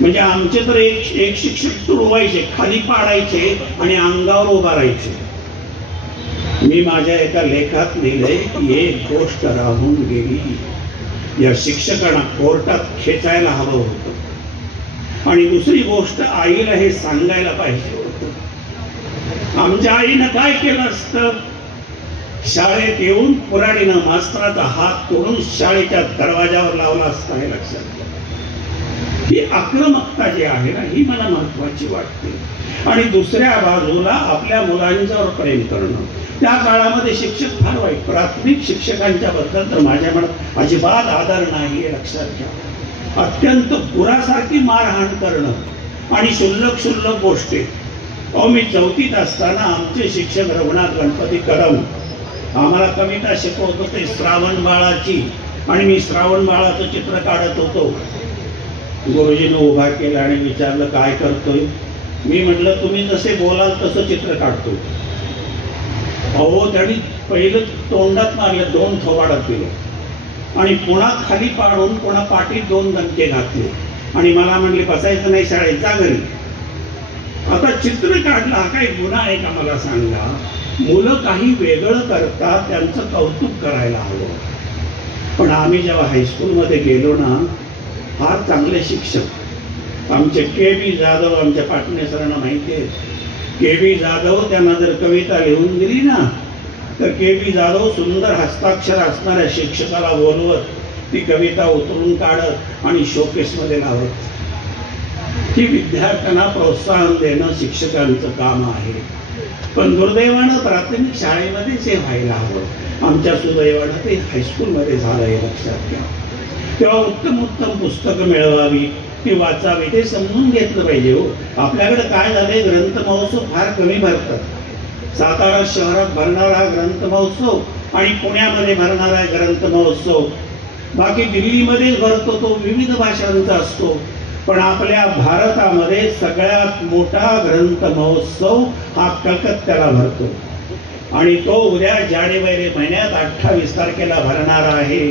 म्हणजे आमचे तर एक शिक्षक तुडवायचे, खाली पाडायचे आणि अंगावर उभा राहायचे. मी माझ्या एका लेखात लिहिलंय की एक गोष्ट राहून गेली, या शिक्षकांना कोर्टात खेचायला हवं होतं. आणि दुसरी गोष्ट, आईला हे सांगायला पाहिजे होतं. आमच्या आईनं काय केलं असतं, शाळेत येऊन कुऱ्हाडीनं मास्तराचा हात तोडून शाळेच्या दरवाजावर लावला असता. हे लक्षात घ्या. ही आक्रमकता जी आहे ना, ही मला महत्वाची वाटते. आणि दुसऱ्या बाजूला आपल्या मुलांच्यावर प्रेम करणं. त्या काळामध्ये शिक्षक फार वाईट, प्राथमिक शिक्षकांच्या बद्दल तर माझ्या मनात अजिबात आदर नाही, हे लक्षात घ्या. अत्यंत गुरासारखी मारहाण करणं आणि शुल्लक गोष्टी. मी 4थीत असताना आमचे शिक्षक रघुनाथ गणपती कदम आम्हाला कविता शिकवत होते श्रावण बाळाची, आणि मी श्रावण बाळाचं चित्र काढत होतो. गुरुजीनं उभा केला आणि विचारलं, काय करतोय? मी म्हटलं, तुम्ही जसे बोलाल तसं चित्र काढतो. अहो, त्यांनी पहिलं तोंडात मारलं, 2 थोबाडात दिलं आणि पुन्हा खाली पाडून पुन्हा पाठीत 2 दणके घातले आणि मला म्हणले, बसायचं नाही शाळेत, जा घरी. आता चित्र काढला, हा काही गुन्हा आहे का मला सांगा? मुलं काही वेगळं करतात, त्यांचं कौतुक करायला हवं. पण आम्ही जेव्हा हायस्कूलमध्ये गेलो ना, फार चांगले शिक्षक आमचे के.बी. जाधव, आमच्या पाटणे सरांना माहिती आहे. के.बी. जाधव त्यांना जर कविता लिहून दिली ना, तर के.बी. जाधव सुंदर हस्ताक्षर असणाऱ्या शिक्षकाला बोलवत ती कविता उतरून काढत आणि शोकेसमध्ये लावत. ही विद्यार्थ्यांना प्रोत्साहन देणं शिक्षकांचं काम आहे. पण दुर्दैवानं प्राथमिक शाळेमध्येच हे व्हायला हवं. आमच्या सुदैवानं ते हायस्कूलमध्ये झालं, हे लक्षात घ्या. तेव्हा उत्तम पुस्तकं मिळवावी, ती वाचावी, ते समजून घेतलं पाहिजे. हो, आपल्याकडे काय झालंय, ग्रंथ महोत्सव फार कमी भरतात. सातारा शहरात भरणारा ग्रंथ महोत्सव आणि पुण्यामध्ये भरणारा ग्रंथ महोत्सव, बाकी दिल्लीमध्येच भरतो, तो विविध भाषांचा असतो. पण आपल्या भारतामध्ये सगळ्यात मोठा ग्रंथ महोत्सव हा कलकत्त्याला भरतो आणि तो उद्या जानेवारी महिन्यात 28 तारखेला भरणार आहे.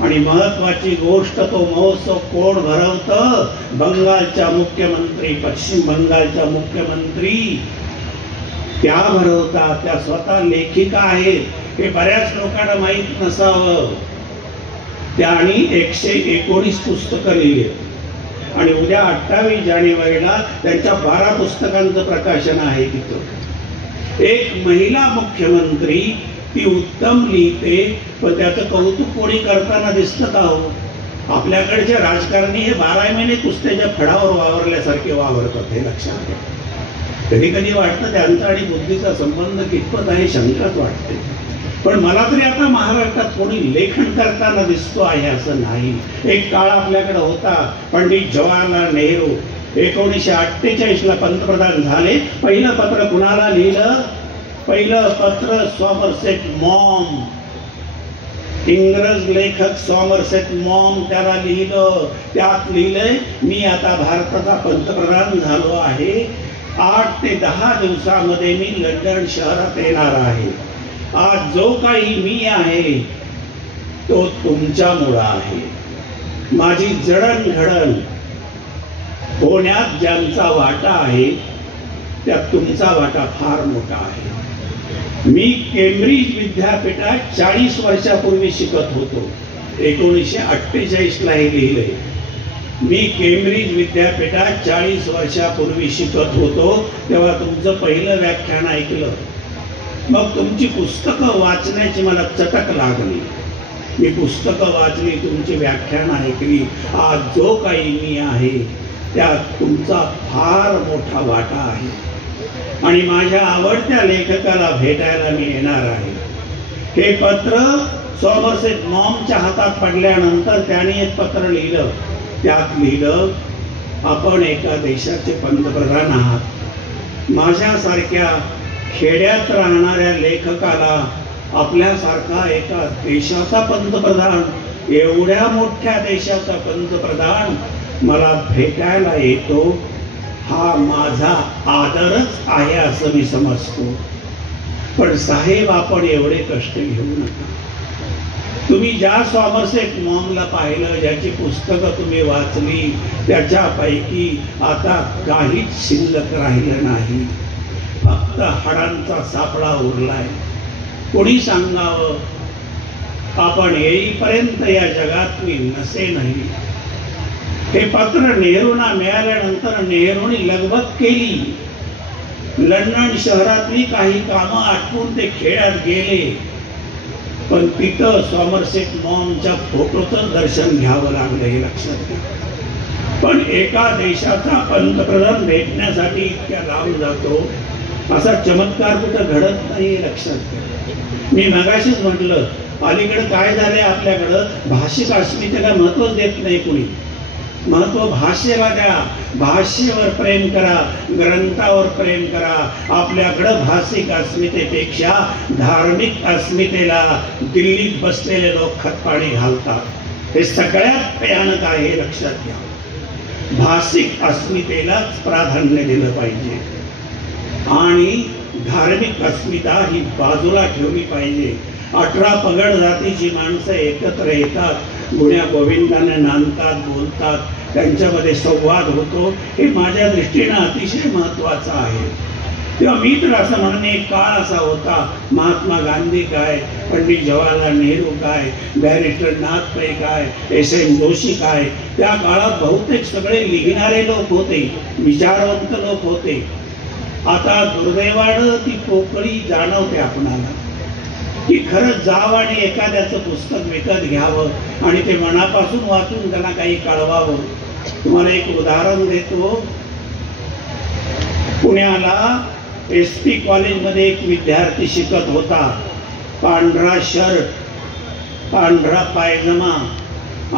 आणि महत्वाची गोष्ट, तो महोत्सव कोण भरवतं? बंगालच्या मुख्यमंत्री, पश्चिम बंगालच्या मुख्यमंत्री त्या भरवतात. त्या स्वतः लेखिका आहेत, हे बऱ्याच लोकांना माहीत नसावं. त्यांनी 119 पुस्तकं लिहिली आणि उद्या 28 जानेवारीला त्यांच्या 12 पुस्तकांचं प्रकाशन आहे तिथं. एक महिला मुख्यमंत्री, ती उत्तम लिहिते, पण त्याचं कौतुक कोणी करताना दिसतं का? हो, आपल्याकडचे राजकारणी हे 12 महिने कुस्त्याच्या फडावर वावरल्यासारखे वावरतात, हे लक्षात घ्या. कधी कधी वाटतं त्यांचा आणि बुद्धीचा संबंध कितपत आहे, शंकाच वाटते. पण मला तरी आता महाराष्ट्रात कोणी लेखन करताना दिसतो आहे असं नाही. एक काळ आपल्याकडे होता, पंडित जवाहरलाल नेहरू 1948ला पंतप्रधान झाले. पहिलं पत्र कुणाला लिहिलं? पहिलं पत्र सॉमरसेट मॉम, इंग्रज लेखक सॉमरसेट मॉम, त्याला लिहिलं. त्यात लिहिलंय, मी आता भारताचा पंतप्रधान झालो आहे. 8 ते 10 दिवसामध्ये मी लंडन शहरात येणार आहे. आज जो काही मी आहे तो तुमच्यामुळं आहे. माझी जडणघडण होण्यात ज्यांचा वाटा आहे त्यात तुमचा वाटा फार मोठा आहे. मी केम्ब्रिज विद्यापीठात 40 वर्षापूर्वी शिकत होतो. 1948ला हे लिहिलंय. मी केम्ब्रिज विद्यापीठात 40 वर्षापूर्वी शिकत होतो, तेव्हा तुमचं पहिलं व्याख्यान ऐकलं. मग तुमची पुस्तकं वाचण्याची मला चटक लागली. मी पुस्तकं वाचली, तुमची व्याख्यान ऐकली. आज जो काही मी आहे त्यात तुमचा फार मोठा वाटा आहे आणि माझ्या आवडत्या लेखकाला भेटायला मी येणार आहे. हे पत्र सॉमरसेट मॉमच्या हातात पडल्यानंतर त्याने एक पत्र लिहिलं. त्यात लिहिलं, आपण एका देशाचे पंतप्रधान आहात. माझ्यासारख्या खेड्यात राहणाऱ्या लेखकाला आपल्यासारखा एका देशाचा पंतप्रधान, एवढ्या मोठ्या देशाचा पंतप्रधान मला भेटायला येतो, हा माझा आदरच आहे असं मी समजतो. पण साहेब, आपण एवढे कष्ट घेऊ नका. तुम्ही ज्या सॉमरसेट मॉमला पाहिलं, ज्याची पुस्तकं तुम्ही वाचली, त्याच्यापैकी आता काहीच शिल्लक राहिलं नाही. फक्त हाडांचा सापळा उरलाय. कोणी सांगावं, आपण येईपर्यंत या जगात मी नसे नाही. हे पत्र नेहरूंना मिळाल्यानंतर नेहरूंनी लगबग केली. लंडन शहरातली काही कामं आटपून ते खेड्यात गेले. पण तिथं सॉमरसेट मॉमच्या फोटोचं दर्शन घ्यावं लागलं, हे लक्षात घ्या. पण एका देशाचा पंतप्रधान भेटण्यासाठी इतक्या लांब जातो, असा चमत्कार कुठं घडत नाही, हे लक्षात घ्या. मी मगाशीच म्हटलं, अलीकडे काय झालंय आपल्याकडं, भाषिक अस्मितेला महत्वच देत नाही कुणी. महत्व भाष्याला द्या. भाष्यावर प्रेम करा, ग्रंथावर प्रेम करा. आपल्याकडं भाषिक अस्मितेपेक्षा धार्मिक अस्मितेला दिल्लीत बसलेले लोक खतपाणी घालतात. हे सगळ्यात भयानक आहे, हे लक्षात घ्या. भाषिक अस्मितेलाच प्राधान्य दिलं पाहिजे आणि धार्मिक अस्मिता ही बाजूला ठेवली पाहिजे. 18 पगड जातीची माणसं एकत्र येतात, गुण्या गोविंदाने नांदतात, बोलतात, त्यांच्यामध्ये संवाद होतो. हे माझ्या दृष्टीनं अतिशय महत्वाचं आहे. तेव्हा मी तर असं म्हणणे, एक काळ असा होता, महात्मा गांधी काय, पंडित जवाहरलाल नेहरू काय, बॅरिस्टर नाथ पै काय, S.N. जोशी काय, त्या काळात बहुतेक सगळे लिहिणारे लोक होते, विचारवंत लोक होते. आता दुर्दैवानं ती पोकळी जाणवते आपणाला, की खरंच जावं आणि एखाद्याचं पुस्तक विकत घ्यावं आणि ते मनापासून वाचून त्यांना काही कळवावं. तुम्हाला एक उदाहरण देतो. पुण्याला SP कॉलेजमध्ये एक विद्यार्थी शिकत होता. पांढरा शर्ट, पांढरा पायजमा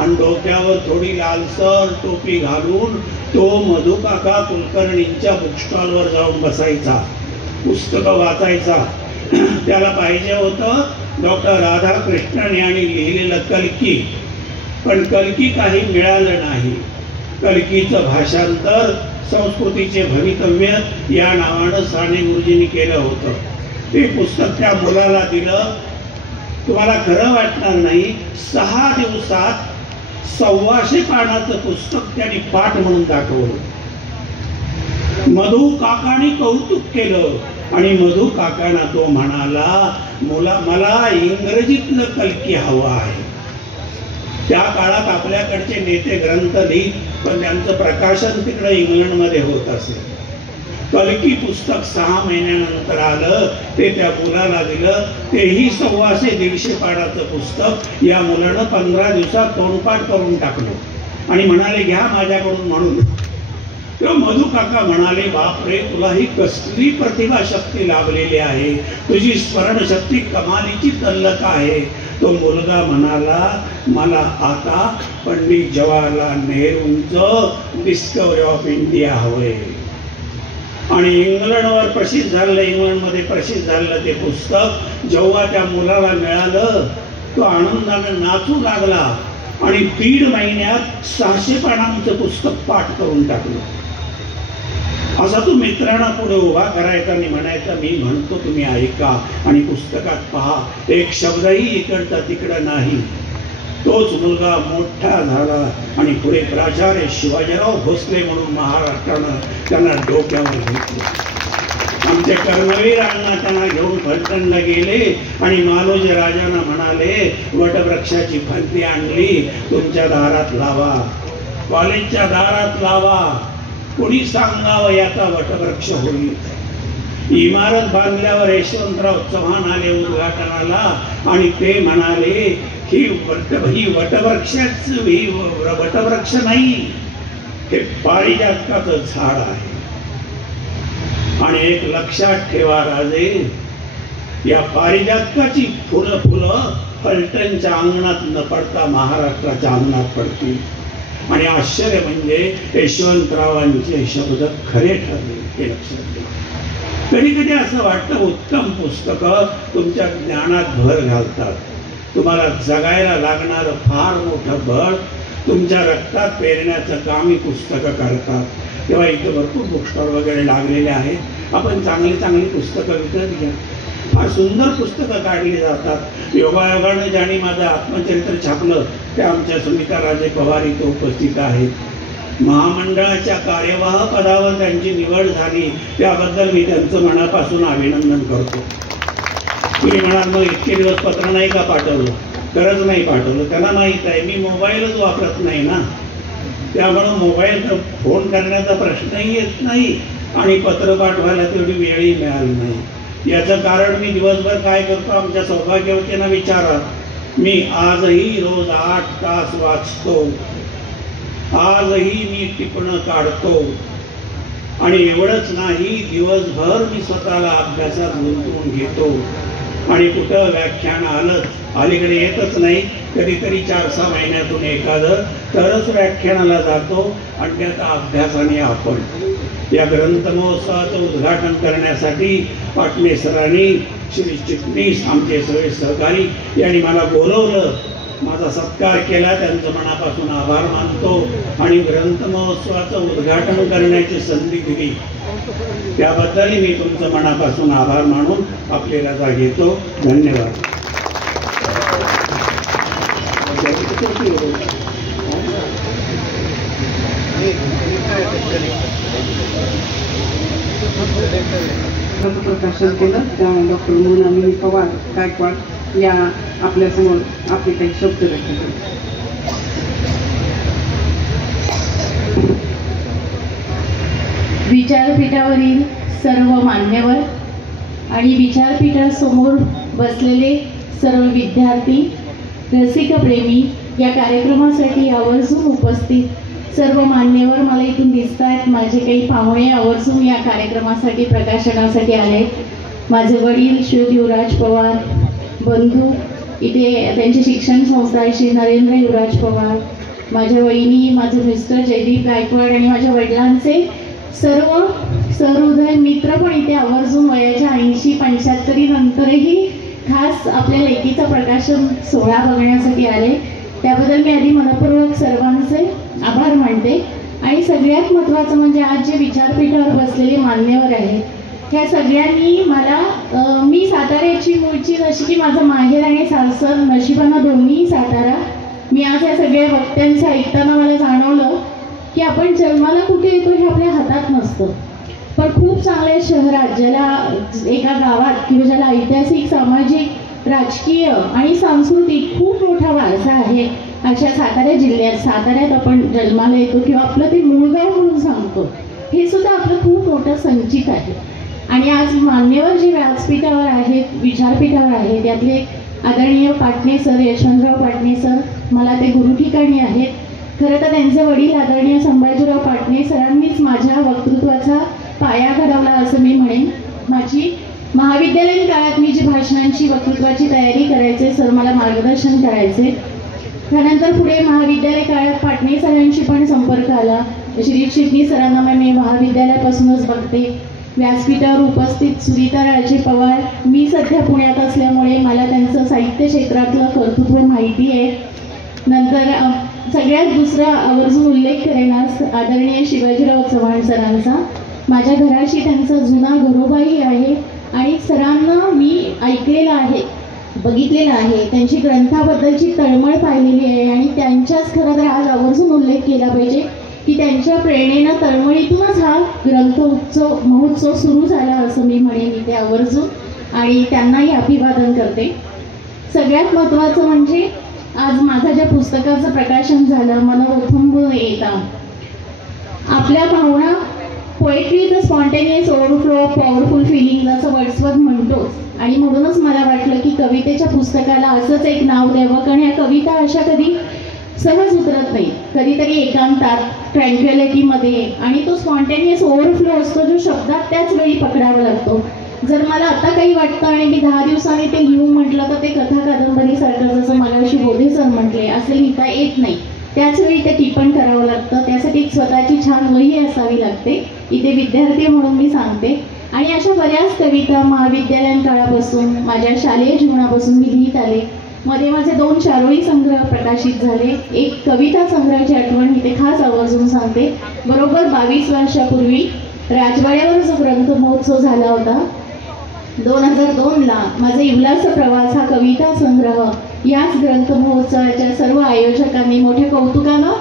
आणि डोक्यावर थोडी लालसर टोपी घालून तो मधुकाका कुलकर्णींच्या बुकस्टॉलवर जाऊन बसायचा, पुस्तकं वाचायचा. त्याला पाहिजे होतं डॉक्टर राधाकृष्णन यांनी लिहिलेलं कल्की, पण कल्की काही मिळालं नाही. कल्कीचं भाषांतर संस्कृतीचे भवितव्य या नावानं साने गुरुजींनी केलं होतं. ते पुस्तक त्या मुलाला दिलं. तुम्हाला खरं वाटणार नाही, 6 दिवसात 125 पानाचं पुस्तक त्यांनी पाठ म्हणून दाखवलं. मधू काकांनी कौतुक केलं आणि मधू काकांना तो म्हणाला, मला इंग्रजीतलं कल्की हवं आहे. त्या काळात आपल्याकडचे नेते ग्रंथ लिहित, पण त्यांचं प्रकाशन तिकडे इंग्लंडमध्ये होत असे. कल्की पुस्तक 6 महिन्यानंतर आलं. ते त्या मुलाला दिलं. तेही 125-150 पानाचं पुस्तक या मुलानं 15 दिवसात तोंडपाठ करून टाकलं आणि म्हणाले, घ्या माझ्याकडून म्हणून. तेव्हा मधू काका म्हणाले, बापरे, तुला ही कसली प्रतिभाशक्ती लाभलेली आहे, तुझी स्मरणशक्ती कमालीची तल्लक आहे. तो मुलगा म्हणाला, मला आता पंडित जवाहरलाल नेहरूंचं डिस्कवरी ऑफ इंडिया हवंय. आणि इंग्लंडवर प्रसिद्ध झालं, इंग्लंडमध्ये प्रसिद्ध झालं ते पुस्तक. जेव्हा त्या मुलाला मिळालं, तो आनंदाने नाचू लागला आणि 1.5 महिन्यात 600 पानांचं पुस्तक पाठ करून टाकलं. असा तो मित्रांना पुढे उभा करायचा आणि म्हणायचा, मी म्हणतो तुम्ही ऐका आणि पुस्तकात पहा, एक शब्दही इकडचा तिकडं नाही. तोच मुलगा मोठा झाला आणि पुढे प्राचार्य शिवाजीराव भोसले म्हणून महाराष्ट्रानं त्यांना डोक्यावर घेतलं. आमचे कर्मवीर अण्णा त्यांना घेऊन फलटणला गेले आणि मालोजी राजांना म्हणाले, वटवृक्षाची फंती आणली, तुमच्या दारात लावा, कॉलेजच्या दारात लावा, कुणी सांगावं याचा वटवृक्ष होईल. इमारत बांधल्यावर यशवंतराव चव्हाण आले उद्घाटनाला आणि ते म्हणाले, ही वटवृक्ष नाही, हे पारिजातकाचं झाड आहे. आणि एक लक्षात ठेवा राजे, या पारिजातकाची फुलं फलटणच्या अंगणात न पडता महाराष्ट्राच्या अंगणात पडतील. आणि आश्चर्य म्हणजे यशवंतरावांचे शब्द खरे ठरले, हे लक्षात घ्या. कधी कधी असं वाटतं, उत्तम पुस्तकं तुमच्या ज्ञानात भर घालतात. तुम्हाला जगायला लागणारं फार मोठं बळ तुमच्या रक्तात पेरण्याचं काम ही पुस्तकं करतात. तेव्हा इथं भरपूर बुक स्टॉल वगैरे लागलेले आहेत. आपण चांगली चांगली पुस्तकं विकत घ्या. फार सुंदर पुस्तकं काढली जातात. योगायोगानं ज्यांनी माझं आत्मचरित्र छापलं त्या आमच्या सुमिता राजे पवार इथं उपस्थित आहेत. महामंडळाच्या कार्यवाह पदावर त्यांची निवड झाली त्याबद्दल मी त्यांचं मनापासून अभिनंदन करतो. तुम्ही म्हणाल मग इतके दिवस पत्र नाही का पाठवलं? खरंच नाही पाठवलं. त्यांना माहीत आहे मी मोबाईलच वापरत नाही ना, त्यामुळं मोबाईल फोन करण्याचा प्रश्नही येत नाही आणि पत्र पाठवायला तेवढी वेळही मिळाली नाही. याचं कारण मी दिवसभर काय करतो, आमच्या सौभाग्यवतींना विचारा, मी आजही रोज 8 तास वाचतो, आजही मी टिपणं काढतो आणि एवढंच नाही, दिवसभर मी स्वतःला अभ्यासात गुंतवून घेतो आणि कुठं व्याख्यान आलंच, अलीकडे येतच नाही, कधीतरी 4-6 महिन्यातून एखादं तरच व्याख्यानाला जातो आणि त्याचा अभ्यासाने आपण या ग्रंथ महोत्सवाचं उद्घाटन करण्यासाठी पाटणे सरांनी, श्री चिटणीस, आमचे सगळे सहकारी यांनी मला बोलवलं, माझा सत्कार केला, त्यांचं मनापासून आभार मानतो आणि ग्रंथ महोत्सवाचं उद्घाटन करण्याची संधी दिली त्याबद्दल मी तुमचं मनापासून आभार मानून आपली रजा घेतो. धन्यवाद. प्रकाशन केलं त्या डॉक्टर मोनामी पवार गायकवाड या आपल्यासमोर आपले काही शब्द व्यक्त केले. विचारपीठावरील सर्व मान्यवर आणि विचारपीठासमोर बसलेले सर्व विद्यार्थी, रसिकप्रेमी, या कार्यक्रमासाठी आवर्जून उपस्थित सर्व मान्यवर मला इथून दिसत आहेत. माझे काही पाहुणे आवर्जून या कार्यक्रमासाठी प्रकाशनासाठी आले. माझे वडील श्री युवराज पवार, बंधू इथे त्यांची शिक्षण संस्था आहे श्री नरेंद्र युवराज पवार, माझ्या वहिनी, माझे मिस्टर जयदीप गायकवाड आणि माझ्या वडिलांचे सर्व सहृदय मित्र पण इथे आवर्जून वयाच्या 80-85 नंतरही खास आपल्या लेखीचा प्रकाशन सोहळा बघण्यासाठी आले. त्याबद्दल मी आधी मनपूर्वक सर्वांचे आभार मानते. आणि सगळ्यात महत्त्वाचं म्हणजे आज जे विचारपीठावर बसलेले मान्यवर आहेत ह्या सगळ्यांनी मला, मी साताऱ्याची मूळची, जशी की माझं माहेर आणि सासर नशिबानं दोन्ही सातारा, मी आज या सगळ्या वक्त्यांचं ऐकताना मला जाणवलं की आपण जन्माला कुठे येतो हे आपल्या हातात नसतं, पण खूप चांगल्या शहरात, ज्याला एका गावात किंवा ज्याला ऐतिहासिक, सामाजिक, राजकीय आणि सांस्कृतिक खूप मोठा वारसा आहे, अशा सातारा जिल्ह्यात, साताऱ्यात आपण जन्माला येतो किंवा आपलं ते मूळ गाव म्हणून सांगतो, हे सुद्धा आपलं खूप मोठं संचित आहे. आणि आज मान्यवर जे व्यासपीठावर आहेत, विचारपीठावर आहेत, त्यातले आदरणीय पाटणे सर, यशवंतराव पाटणे सर, मला ते गुरु ठिकाणी आहेत. खरं तर त्यांचे वडील आदरणीय संभाजीराव पाटणे सरांनीच माझ्या वक्तृत्वाचा पाया घडवला असं मी म्हणेन. माझी महाविद्यालयीन काळात मी जी भाषणांची, वक्तृत्वाची तयारी करायचे, सर मला मार्गदर्शन करायचे. त्यानंतर पुढे महाविद्यालय काळात पाटणे सरांशी पण संपर्क आला. श्री चिटणीस सरांना मी महाविद्यालयापासूनच बघते. व्यासपीठावर उपस्थित सुनीता राजे पवार, मी सध्या पुण्यात असल्यामुळे मला त्यांचं साहित्य क्षेत्रातलं कर्तृत्व माहिती आहे. नंतर सगळ्यात दुसरा आवर्जून उल्लेख करेनास आदरणीय शिवाजीराव चव्हाण सरांचा. माझ्या घराशी त्यांचा जुना घरोबाही आहे आणि सरांना मी ऐकलेलं आहे, बघितलेलं आहे, त्यांची ग्रंथाबद्दलची तळमळ पाहिलेली आहे आणि त्यांच्याच खरं तर आज आवर्जून उल्लेख केला पाहिजे की त्यांच्या प्रेरणेनं, तळमळीतूनच हा ग्रंथ महोत्सव सुरू झाला असं मी म्हणेन इथे आवर्जून, आणि त्यांनाही अभिवादन करते. सगळ्यात महत्त्वाचं म्हणजे आज माझ्या ज्या पुस्तकाचं प्रकाशन झालं, मन ओथंबून येता, आपल्या भावना, poetry is a spontaneous overflow of powerful feeling असं वर्ड्सवर्थ म्हणतोच, आणि म्हणूनच मला वाटलं की कवितेच्या पुस्तकाला असंच एक नाव द्यावं, कारण ह्या कविता अशा कधी सहज उतरत नाही, कधीतरी एकांतात, ट्रँक्युलिटीमध्ये, आणि तो स्पॉन्टेनियस ओव्हरफ्लो असतो जो शब्दात त्याच वेळी पकडावा लागतो. जर मला आता काही वाटतं आणि मी 10 दिवसांनी ते लिहून म्हटलं तर ते कथा कादंबरीसारखं, जसं मगाशी बोधे सर म्हटले, असे लिहिता येत नाही. त्याच वेळी ते टिपण करावं लागतं, त्यासाठी एक स्वतःची छान वही असावी लागते. इथे विद्यार्थी म्हणून मी सांगते. आणि अशा बऱ्याच कविता महाविद्यालयीन काळापासून, माझ्या शालेय जीवनापासून मी लिहित आले. मध्ये माझे 2 चारोळी संग्रह प्रकाशित झाले. एक कविता संग्रहाची आठवण इथे खास आवर्जून सांगते. बरोबर 22 वर्षापूर्वी राजवाड्यावर जो ग्रंथ महोत्सव झाला होता 2002ला माझा इवलास प्रवास हा कविता संग्रह याच ग्रंथ महोत्सवाच्या सर्व आयोजकांनी मोठ्या कौतुकानं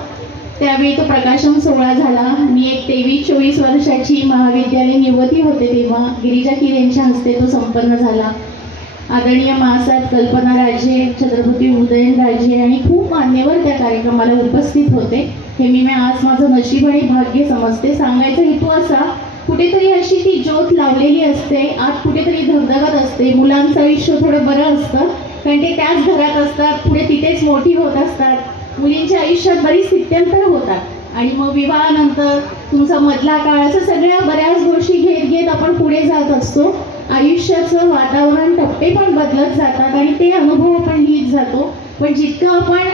त्यावेळी तो प्रकाशन सोहळा झाला. मी एक 23-24 वर्षाची महाविद्यालयीन युवती होते तेव्हा गिरिजा कीर यांच्या हस्ते तो संपन्न झाला. आदरणीय मासाहेब कल्पना राजे, छत्रपती उदयनराजे आणि खूप मान्यवर त्या कार्यक्रमाला उपस्थित होते. हे मी आज माझं नशीब आणि भाग्य समजते. सांगायचा हेतू असा, कुठेतरी अशी ती ज्योत लावलेली असते, आत कुठेतरी धगधगत असते. मुलांचं आयुष्य थोडं बरं असतं कारण ते त्याच घरात असतात, पुढे तिथेच मोठी होत असतात. मुलींच्या आयुष्यात बरीच स्थित्यंतर होतात आणि मग विवाहानंतर तुमचा मधला काळ असं सगळ्या बऱ्याच गोष्टी घेत घेत आपण पुढे जात असतो. आयुष्याचं वातावरण, टप्पे पण बदलत जातात आणि ते अनुभव आपण लिहित जातो. पण जितकं आपण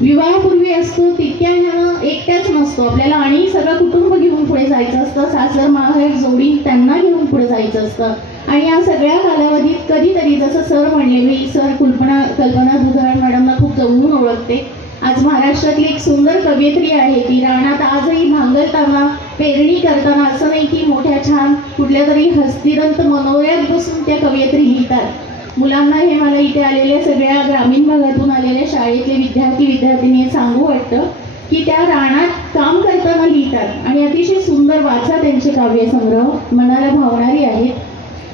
विवाहापूर्वी असतो तितक्या ह्यानं एकट्याच नसतो. आपल्याला आणि सगळं कुटुंब घेऊन पुढे जायचं असतं, सासर माहेर जोडी त्यांना घेऊन पुढे जायचं असतं. आणि या सगळ्या कालावधीत कधीतरी जसं सर म्हणले, मी सर कल्पना दुधाळ मॅडमना खूप जवळून ओळखते. आज महाराष्ट्रातली एक सुंदर कवयित्री आहे ती. रानात आजही भांगलताना, पेरणी करताना असं नाही की मोठ्या छान कुठल्या तरी हस्तिदंत मनोऱ्यात बसून त्या कवयित्री लिहितात. मुलांना हे मला इथे आलेल्या सगळ्या ग्रामीण भागातून आलेल्या शाळेतले विद्यार्थिनी सांगू वाटतं की त्या रानात काम करताना लिहितात आणि अतिशय सुंदर वाचा त्यांचे काव्यसंग्रह मनाला भावणारी आहेत.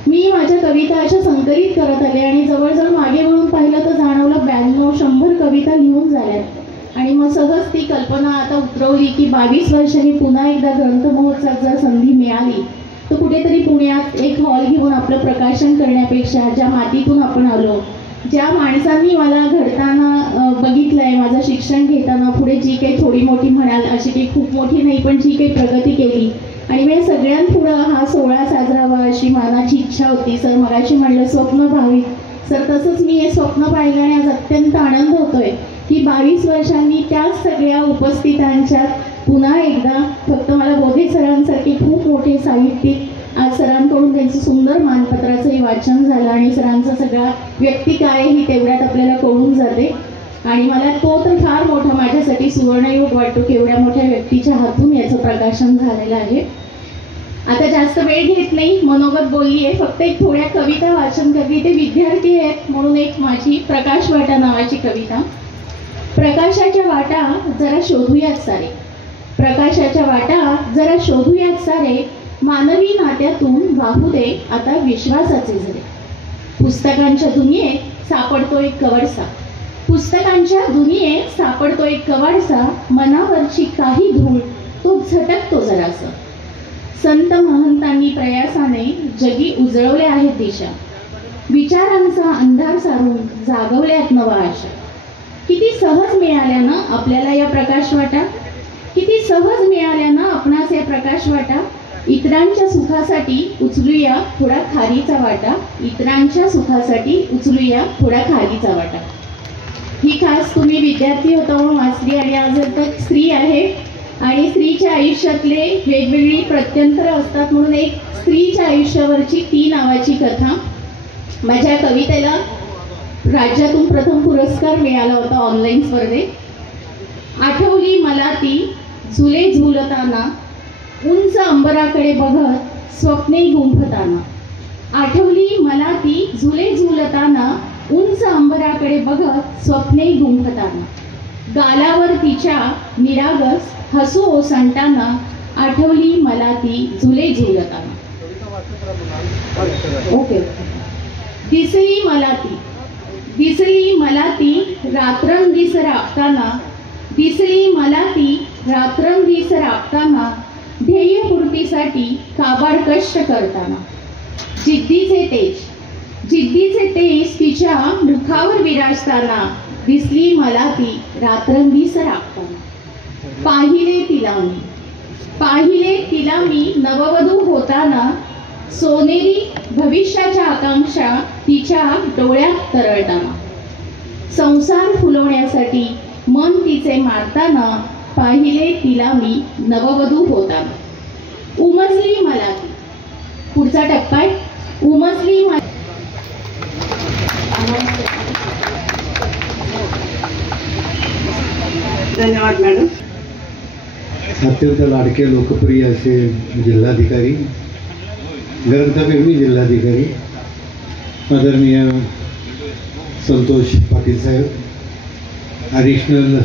मी माझ्या कविता अशा संकलित करत आले आणि जवळजवळ मागे वळून पाहिलं तर जाणवलं 92-100 कविता लिहून झाल्यात. आणि मग सहज ती कल्पना आता उतरवली की 22 वर्षांनी पुन्हा एकदा ग्रंथ महोत्सवात जर संधी मिळाली तर कुठेतरी पुण्यात एक हॉल घेऊन आपलं प्रकाशन करण्यापेक्षा, ज्या मातीतून आपण आलो, ज्या माणसांनी मला घडताना बघितलंय, माझं शिक्षण घेताना पुढे जी काही थोडी मोठी म्हणाल अशी काही खूप मोठी नाही पण जी काही प्रगती केली आणि मी सगळ्यांपुढं हा सोहळा साजरा व्हावा अशी मनाची इच्छा होती. सर मगाशी म्हणलं स्वप्न भावी, सर तसंच मी हे स्वप्न पाहिलं आणि आज अत्यंत आनंद होतोय की 22 वर्षांनी त्याच सगळ्या उपस्थितांच्या पुन्हा एकदा फक्त मला बोधे सरांसारखे खूप मोठे साहित्यिक आज सरांकडून त्यांचं सुंदर मानपत्राचंही वाचन झालं आणि सरांचा सगळा व्यक्ती काय ही तेवढ्यात आपल्याला कळून जाते. आणि मला तो तर फार मोठा माझ्यासाठी सुवर्णयोग वाटतो की एवढ्या मोठ्या व्यक्तीच्या हातून याचं प्रकाशन झालेलं आहे. आता जास्त वेळ घेत नाही, मनोगत बोलली आहे, फक्त एक थोड्या कविता वाचन करते. ते विद्यार्थी आहेत म्हणून एक माझी प्रकाश वाटा नावाची कविता. प्रकाशाच्या वाटा जरा शोधूयात सारे, प्रकाशाच्या वाटा जरा शोधूयात सारे, मानवी नात्यातून वाहू दे आता विश्वासाचे झरे. पुस्तकांच्या दुनियेत सापडतो एक कवडसा, पुस्तकांच्या दुनियेत सापडतो एक कवडसा, मनावरची काही धूळ तो झटकतो जरासा. संत महंतांनी प्रयासाने जगी उजळवले आहेत दिशा, विचारांचा अंधार सारून जागवल्यात नवा आशा. किती सहज मिळाल्यानं आपल्याला या प्रकाशवाटा, किती सहज मिळाल्यानं आपणास या प्रकाशवाटा. इतरांच्या सुखासाठी उचलूया थोडा खारीचा वाटा, इतरांच्या सुखासाठी उचलूया थोडा खारीचा वाटा. ही खास तुम्ही विद्यार्थी होता म्हणून वाचली आणि आज तर स्त्री आहे आणि स्त्रीच्या आयुष्यातले वेगवेगळी प्रत्यंतर असतात म्हणून एक स्त्रीच्या आयुष्यावरची ती नावाची कथा. माझ्या कवितेला राज्यातून प्रथम पुरस्कार मिळाला होता ऑनलाईन स्पर्धेत. आठवली मला ती झुले झुलताना, उंच अंबराकडे बघत स्वप्ने गुंफताना. आठवली मला ती झुले झुलताना, उंच अंबराकडे बघत स्वप्ने गुंफताना. गालावर तिच्या निरागस हसू ओसंडताना, आठवली मला ती झुले झुलताना. ओके. दिसली मला ती, दिसली मला ती रात्रंदिवस राबताना, दिसली मला ती रात्रंदिवस राबताना, ध्येयपूर्तीसाठी काबाड कष्ट करताना. जिद्दीचे तेज, जिद्दीचे तेज तिच्या मुखावर विराजताना, दिसली मला ती रात्रंदिवस राबताना. पाहिले तिला मी, पाहिले तिला मी नववधू होताना, सोनेरी भविष्याच्या आकांक्षा तिच्या डोळ्यात तरळताना. संसार फुलवण्यासाठी मन तिचे मारताना, पाहिले तिला मी नववधू होताना. उमजली मला ती, पुढचा टप्पा आहे, उमजली मला. धन्यवाद मॅडम. अत्यंत लाडके लोकप्रिय असे जिल्हाधिकारी, ग्रंथप्रेमी जिल्हाधिकारी आदरणीय संतोष पाटील साहेब, ॲडिशनल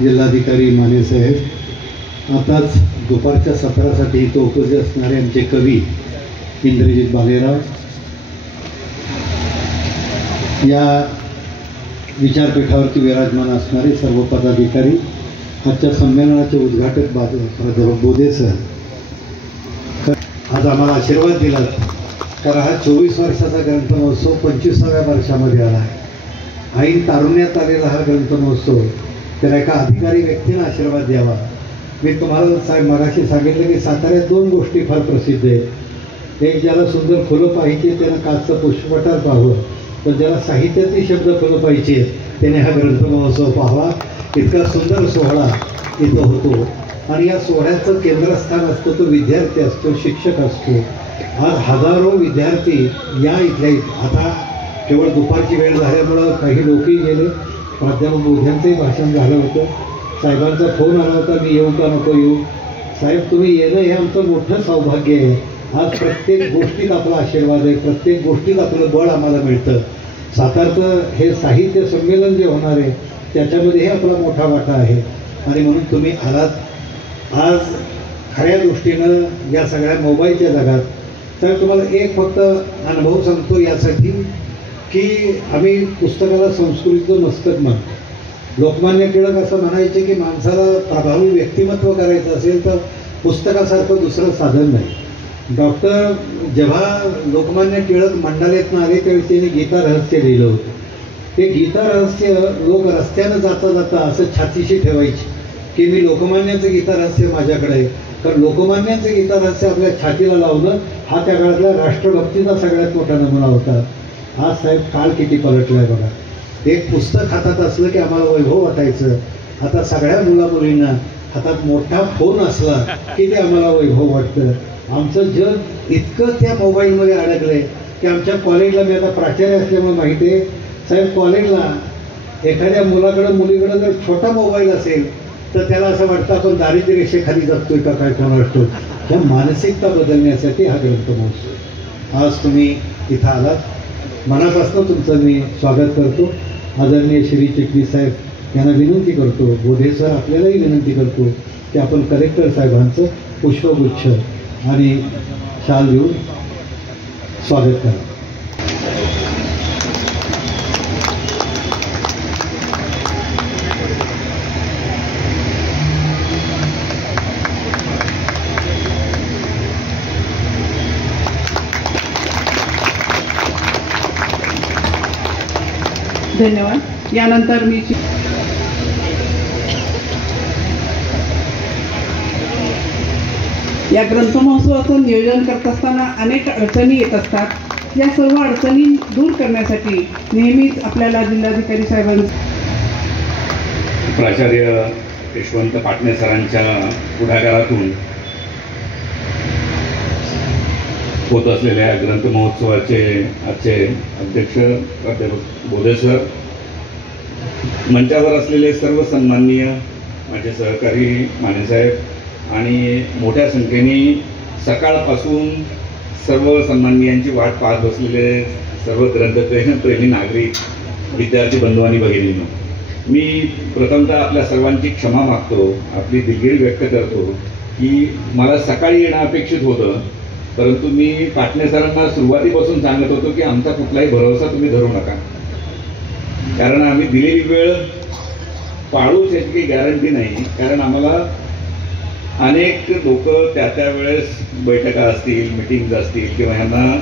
जिल्हाधिकारी माने साहेब, आताच दुपारच्या सत्रासाठी इथं उपस्थित असणारे आमचे कवी इंद्रजित बालेराव, या विचारपीठावरती विराजमान असणारे सर्व पदाधिकारी, आजच्या संमेलनाचे उद्घाटक प्राध्यापक बोधे सर, आज आम्हाला आशीर्वाद दिला, कारण हा 24 वर्षाचा ग्रंथ महोत्सव 25व्या वर्षामध्ये आला आहे. ऐन तारुण्यात आलेला हा ग्रंथ महोत्सव, तर एका अधिकारी व्यक्तीनं आशीर्वाद द्यावा. मी तुम्हाला साहेब मगाशी सांगितलं की साताऱ्यात 2 गोष्टी फार प्रसिद्ध आहेत. एक, ज्याला सुंदर फुलं पाहिजे त्यानं काचचं पुष्पपटार पाहावं, तर ज्याला साहित्यातील शब्द फुलं पाहिजे त्याने हा ग्रंथ महोत्सव पाहावा. इतका सुंदर सोहळा इथं होतो आणि या सोहळ्याचं केंद्रस्थान असतं तो विद्यार्थी असतो, शिक्षक असतो. आज हजारो विद्यार्थी या इथल्या आता केवळ दुपारची वेळ झाल्यामुळं काही लोकही गेले. प्राध्यापक बोध्यांचंही भाषण झालं होतं. साहेबांचा फोन आला होता, मी येऊ का नको येऊ. साहेब तुम्ही येणं हे आमचं मोठं सौभाग्य आहे. आज प्रत्येक गोष्टीत आपला आशीर्वाद आहे, प्रत्येक गोष्टीत आपलं बळ आम्हाला मिळतं. सातारचं हे साहित्य संमेलन जे होणार आहे त्याच्यामध्येही आपला मोठा वाटा आहे आणि म्हणून तुम्ही आलात. आज खऱ्या दृष्टीनं या सगळ्या मोबाईलच्या जगात तर तुम्हाला एक फक्त अनुभव सांगतो यासाठी की आम्ही पुस्तकाला संस्कृतीचं मस्तक म्हणतो. लोकमान्य टिळक असं म्हणायचे की माणसाला प्रभावी व्यक्तिमत्व करायचं असेल तर पुस्तकासारखं दुसरं साधन नाही. डॉक्टर जेव्हा लोकमान्य टिळक मंडालेतनं आले त्यावेळी त्यांनी गीता रहस्य लिहिलं होतं. ते गीता रहस्य लोक रस्त्यानं जाता जाता असं छातीशी ठेवायचे की मी लोकमान्याचं गीता रहस्य माझ्याकडे आहे. कारण लोकमान्याचं गीता रहस्य आपल्या छातीला लावणं हा त्या काळातला राष्ट्रभक्तीचा सगळ्यात मोठा नमुना होता. आज साहेब काळ किती पलटलाय बघा. एक पुस्तक हातात असलं की आम्हाला वैभव वाटायचं. आता सगळ्या मुलामुलींना हातात मोठा फोन असला की ते आम्हाला वैभव वाटतं. आमचं जग इतकं त्या मोबाईलमध्ये अडकलंय की आमच्या कॉलेजला, मी आता प्राचार्य असल्यामुळे माहिती आहे साहेब, कॉलेजला एखाद्या मुलाकडं मुलीकडं जर छोटा मोबाईल असेल तर त्याला असं वाटतं आपण दारिद्र्य रेषेखाली जगतोय का काय कोण वाटतो. ह्या मानसिकता बदलण्यासाठी हा ग्रंथ महोत्सव. आज तुम्ही इथं आलात, मनापासून तुमचं मी स्वागत करतो. आदरणीय श्री चिटणीस साहेब यांना विनंती करतो, बोधे सर आपल्यालाही विनंती करतो की आपण कलेक्टर साहेबांचं पुष्पगुच्छ आणि शाल देऊन स्वागत करा. धन्यवाद. यानंतर मी या ग्रंथ महोत्सवाचं नियोजन करत असताना अनेक अडचणी येत असतात. या सर्व अडचणी दूर करण्यासाठी नेहमीच आपल्याला जिल्हाधिकारी साहेबांनी प्राचार्य यशवंत पाटणे सरांच्या पुढाकारातून होत असलेल्या ग्रंथ महोत्सवाचे आजचे अध्यक्ष प्राध्यापक बोधे सर, मंचावर असलेले सर्व सन्माननीय माझे सहकारी मानेसाहेब आणि मोठ्या संख्येने सकाळपासून सर्व सन्माननीयांची वाट पाहत बसलेले सर्व ग्रंथप्रेमी नागरिक, विद्यार्थी बंधू आणि भगिनींनो, मी प्रथमतः आपल्या सर्वांची क्षमा मागतो, आपली दिलगिरी व्यक्त करतो की मला सकाळी येणं अपेक्षित होतं, परंतु मी पाटणे सरांना सुरुवातीपासून सांगत होतो की आमचा कुठलाही भरोसा तुम्ही धरू नका, कारण आम्ही दिलेली वेळ पाळूच याची काही गॅरंटी नाही. कारण आम्हाला अनेक लोक त्या वेळेस बैठका असतील, मिटिंग्स असतील किंवा ह्यांना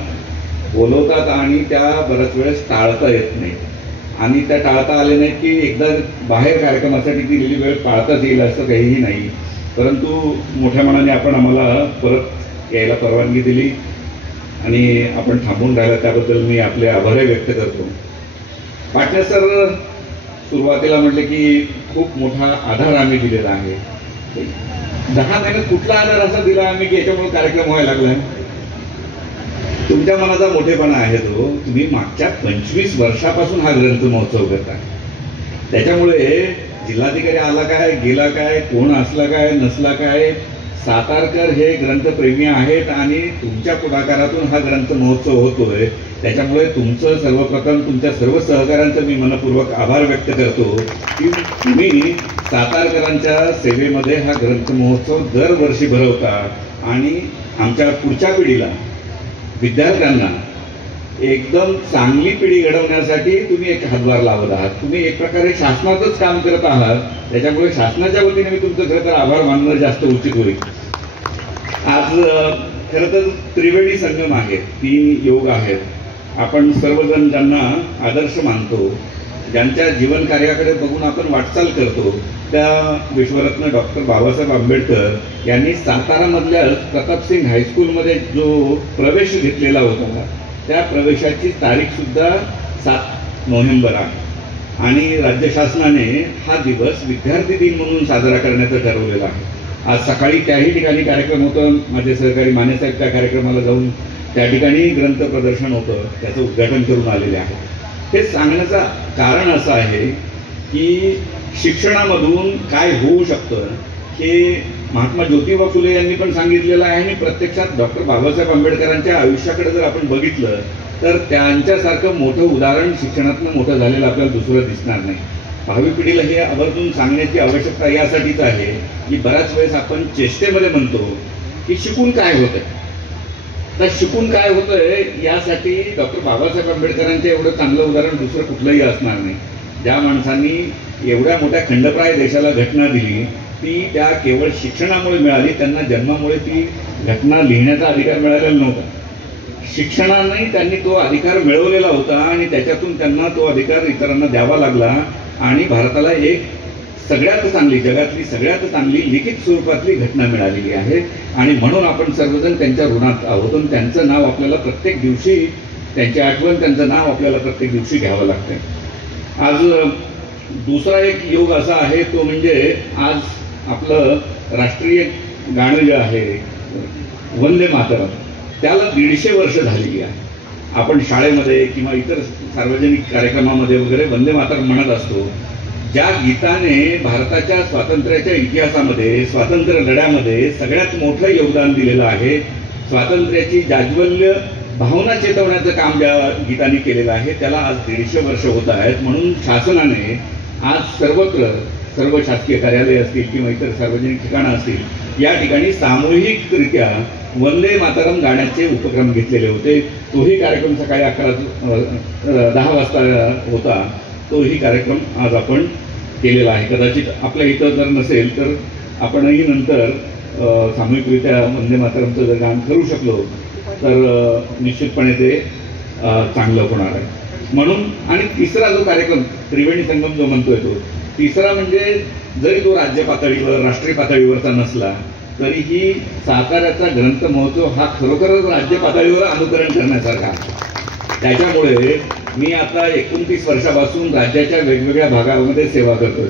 बोलवतात आणि त्या बऱ्याच वेळेस टाळता येत नाही आणि त्या टाळता आले नाहीत की एकदा बाहेर कार्यक्रमासाठी दिलेली वेळ टाळताच येईल असं काहीही नाही. परंतु मोठ्या मनाने आपण आम्हाला परत यायला परवानगी दिली आणि आपण थांबून राहिला त्याबद्दल मी आपले आभार व्यक्त करतो. पाटणे सर सुरुवातीला म्हटले की खूप मोठा आधार आम्ही दिलेला आहे. 10 महिन्यात कुठला आधार असा दिला आम्ही की याच्यामुळे कार्यक्रम व्हायला लागलाय. तुमच्या मनाचा मोठेपणा आहे तो. तुम्ही मागच्या 25 वर्षापासून हा ग्रंथ महोत्सव करता, त्याच्यामुळे जिल्हाधिकारी आला काय, गेला काय, कोण असला काय, नसला काय, सातारकर हे ग्रंथप्रेमी आहेत आणि तुमच्या पुढाकारातून हा ग्रंथ महोत्सव होतोय. त्याच्यामुळे तुमचं सर्वप्रथम तुमच्या सर्व सहकाऱ्यांचं मी मनपूर्वक आभार व्यक्त करतो की तुम्ही सातारकरांच्या सेवेमध्ये हा ग्रंथ महोत्सव दरवर्षी भरवता आणि आमच्या पुढच्या पिढीला, विद्यार्थ्यांना एकदम चांगली पिढी घडवण्यासाठी तुम्ही एक हातभार लावत आहात. तुम्ही एक प्रकारे शासनाचंच काम करत आहात. त्याच्यामुळे शासनाच्या वतीने मी तुमचं खरं तर आभार मानणं जास्त उचित होईल. आज खरं तर त्रिवेणी संगम आहे, 3 योग आहेत. आपण सर्वजण ज्यांना आदर्श मानतो, ज्यांच्या जीवन कार्याकडे बघून आपण वाटचाल करतो, त्या विश्वरत्न डॉक्टर बाबासाहेब आंबेडकर यांनी सातारामधल्या प्रतापसिंग हायस्कूलमध्ये जो प्रवेश घेतलेला होता, त्या प्रवेशाची तारीख सुद्धा 7 नोव्हेंबर आहे आणि राज्य शासनाने हा दिवस विद्यार्थी दिन म्हणून साजरा करण्याचं ठरवलेला आहे. आज सकाळी त्याही ठिकाणी कार्यक्रम होतं. माझे सहकारी मानेसाहेब त्या कार्यक्रमाला जाऊन त्या ठिकाणी ग्रंथ प्रदर्शन होतं, त्याचं उद्घाटन करून आलेले आहे. हे सांगण्याचं कारण असं आहे की शिक्षणामधून काय होऊ शकतं हे महात्मा ज्योतिबा फुले यांनी पण सांगितलेलं आहे आणि प्रत्यक्षात डॉक्टर बाबासाहेब आंबेडकरांच्या आयुष्याकडे जर आपण बघितलं तर त्यांच्यासारखं मोठं उदाहरण शिक्षणातनं मोठं झालेलं आपल्याला दुसरं दिसणार नाही. भावी पिढीला हे आवर्जून सांगण्याची आवश्यकता यासाठीच आहे की बऱ्याच वेळेस आपण चेष्टेमध्ये म्हणतो की शिकून काय होतंय. तर शिकून काय होतंय यासाठी डॉक्टर बाबासाहेब आंबेडकरांचं एवढं चांगलं उदाहरण दुसरं कुठलंही असणार नाही. ज्या माणसांनी एवढ्या मोठ्या खंडप्राय देशाला घटना दिली ती त्या केवळ शिक्षणामुळे मिळाली. त्यांना जन्मामुळे ती घटना लिहिण्याचा अधिकार मिळालेला नव्हता. शिक्षणाने त्यांनी तो अधिकार मिळवलेला होता आणि त्याच्यातून त्यांना तो अधिकार इतरांना द्यावा लागला आणि भारताला एक सगळ्यात चांगली, जगातली सगळ्यात चांगली लिखित स्वरूपातली घटना मिळालेली आहे आणि म्हणून आपण सर्वजण त्यांच्या ऋणात आहोत. त्यांचं नाव आपल्याला प्रत्येक दिवशी, त्यांची आठवण, त्यांचं नाव आपल्याला प्रत्येक दिवशी घ्यावं लागतंय. आज दुसरा एक योग असा आहे तो म्हणजे आज आपलं राष्ट्रीय गाणं जे आहे वंदे मातरम, त्याला 150 वर्ष झालेली आहे. आपण शाळेमध्ये किंवा इतर सार्वजनिक कार्यक्रमामध्ये वगैरे वंदे मातरम म्हणत असतो. ज्या गीताने भारताच्या स्वातंत्र्याच्या इतिहासामध्ये, स्वातंत्र्य लढ्यामध्ये सगळ्यात मोठं योगदान दिलेलं आहे, स्वातंत्र्याची जाज्वल्य भावना चेतवण्याचं काम ज्या गीताने केलेलं आहे त्याला आज 150 वर्ष होत आहेत. म्हणून शासनाने आज सर्वत्र, सर्व शासकीय कार्यालय असतील किंवा इतर सार्वजनिक ठिकाणं असतील, या ठिकाणी सामूहिकरित्या वंदे मातरम गाण्याचे उपक्रम घेतलेले होते. तोही कार्यक्रम सकाळी 10 वाजता होता. तोही कार्यक्रम आज आपण केलेला आहे. कदाचित आपल्या इथं जर नसेल तर आपणही नंतर सामूहिकरित्या वंदे मातरमचं जर गाणं करू शकलो तर निश्चितपणे ते चांगलं होणार आहे. म्हणून आणि तिसरा जो कार्यक्रम त्रिवेणी संगम जो म्हणतोय तो तिसरा म्हणजे जरी तो राज्य पातळीवर, राष्ट्रीय पातळीवरचा नसला तरीही साताऱ्याचा ग्रंथ महोत्सव हा खरोखरच राज्य पातळीवर अनुकरण करण्यासारखा आहे. त्याच्यामुळे मी आता 29 वर्षापासून राज्याच्या वेगवेगळ्या भागामध्ये सेवा करतोय.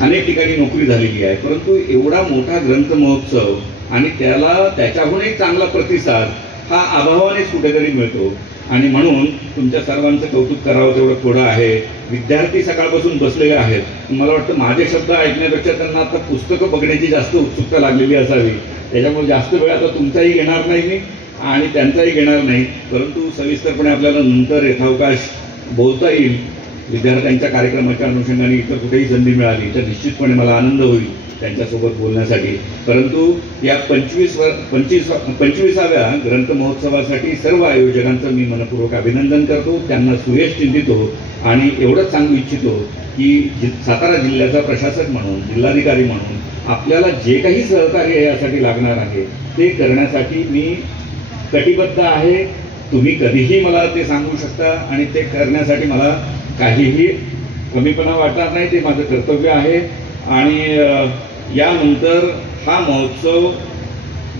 अनेक ठिकाणी नोकरी झालेली आहे, परंतु एवढा मोठा ग्रंथ महोत्सव आणि त्याच्याहूनही चांगला प्रतिसाद हा अभावानेच कुठेतरी मिळतो आणि म्हणून तुमच्या सर्वांचं कौतुक करावं तेवढं थोडं आहे. विद्यार्थी सकाळपासून बसलेले आहेत. मला वाटतं माझे शब्द ऐकण्यापेक्षा त्यांना आता पुस्तकं बघण्याची जास्त उत्सुकता लागलेली असावी. त्याच्यामुळे जास्त वेळ आता तुमचाही घेणार नाही मी आणि त्यांचाही घेणार नाही, परंतु सविस्तरपणे आपल्याला नंतर यथावकाश बोलता येईल. विद्यार्थ्यांच्या कार्यक्रमाच्या अनुषंगाने इतर कुठेही संधी मिळाली तर निश्चितपणे मला आनंद होईल त्यांच्यासोबत बोलण्यासाठी. परंतु या 25व्या ग्रंथ महोत्सवासाठी सर्व आयोजकांचं मी मनपूर्वक अभिनंदन करतो. त्यांना सुयश चिंतितो आणि एवढंच सांगू इच्छितो की सातारा जिल्ह्याचा प्रशासक म्हणून, जिल्हाधिकारी म्हणून आपल्याला जे काही सहकार्य यासाठी लागणार आहे ते करण्यासाठी मी कटिबद्ध आहे. तुम्ही कधीही मला ते सांगू शकता आणि ते करण्यासाठी मला काहीही कमीपणा वाटणार नाही. ते माझं कर्तव्य आहे आणि यानंतर हा महोत्सव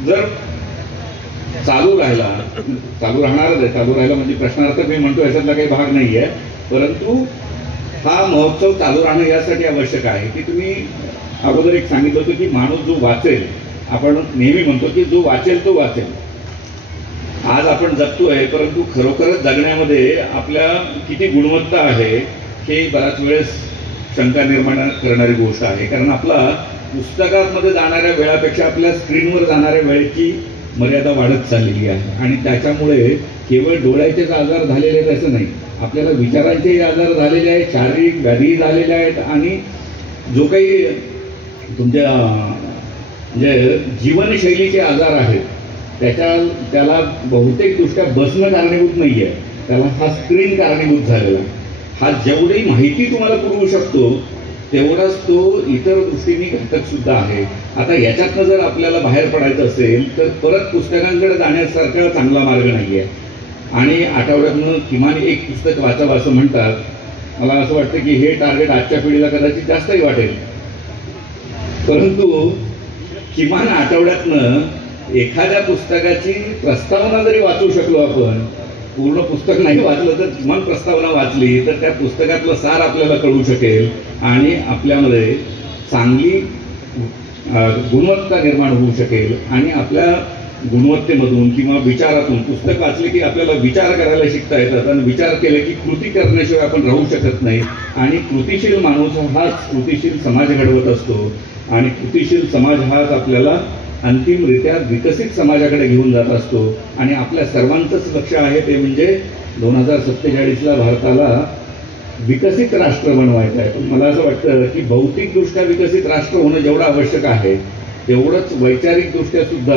जर चालू राहणारच आहे. चालू राहिला म्हणजे प्रश्नार्थ मी म्हणतो याच्यातला काही भाग नाही आहे, परंतु हा महोत्सव चालू राहणं यासाठी आवश्यक आहे की तुम्ही अगोदर एक सांगितलं होतं की माणूस जो वाचेल, आपण नेहमी म्हणतो की जो वाचेल तो वाचेल. आज आपण जगतोय, परंतु खरोखरच जगण्यामध्ये आपल्या किती गुणवत्ता आहे हे बऱ्याच वेळेस शंका निर्माण करणारी गोष्ट आहे, कारण आपला पुस्तकामध्ये जाणाऱ्या वेळापेक्षा आपल्या स्क्रीनवर जाणाऱ्या वेळेची मर्यादा वाढत चाललेली आहे आणि त्याच्यामुळे केवळ डोळ्याचेच आजार झालेले आहेत असं नाही, आपल्याला विचारांचेही आजार झालेले आहेत, शारीरिक व्याधी झालेल्या आहेत आणि जो काही तुमच्या म्हणजे जीवनशैलीचे आजार आहेत त्याला बहुतेकदृष्ट्या बसणं कारणीभूत नाही आहे, त्याला हा स्क्रीन कारणीभूत झालेला आहे. हा जेवढी माहिती तुम्हाला पुरवू शकतो तेवढाच तो इतर दृष्टीने घातक सुद्धा आहे. आता याच्यातनं जर आपल्याला बाहेर पडायचं असेल तर परत पुस्तकांकडे जाण्यासारखा चांगला मार्ग नाही आहे आणि आठवड्यातनं किमान एक पुस्तक वाचावं असं म्हणतात. मला असं वाटतं की हे टार्गेट आजच्या पिढीला कदाचित जास्तही वाटेल, परंतु किमान आठवड्यातनं एखाद्या पुस्तकाची प्रस्तावना जरी वाचू शकलो आपण, पूर्ण पुस्तक नाही वाचलं तर किमान प्रस्तावना वाचली तर त्या पुस्तकातलं सार आपल्याला कळू शकेल आणि आपल्यामध्ये चांगली गुणवत्ता निर्माण होऊ शकेल आणि आपल्या गुणवत्तेमधून किंवा विचारातून पुस्तक वाचले की आपल्याला विचार करायला शिकता येतात आणि विचार केले की कृती करण्याशिवाय आपण राहू शकत नाही आणि कृतिशील माणूस हाच कृतिशील समाज घडवत असतो आणि कृतिशील समाज हाच आपल्याला अंतिमरित्या विकसित समाजाकडे घेऊन जात असतो आणि आपल्या सर्वांचंच लक्ष आहे ते म्हणजे 2047ला भारताला विकसित राष्ट्र बनवायचं आहे. पण मला असं वाटतं की भौतिकदृष्ट्या विकसित राष्ट्र होणं जेवढं आवश्यक आहे तेवढंच वैचारिकदृष्ट्या सुद्धा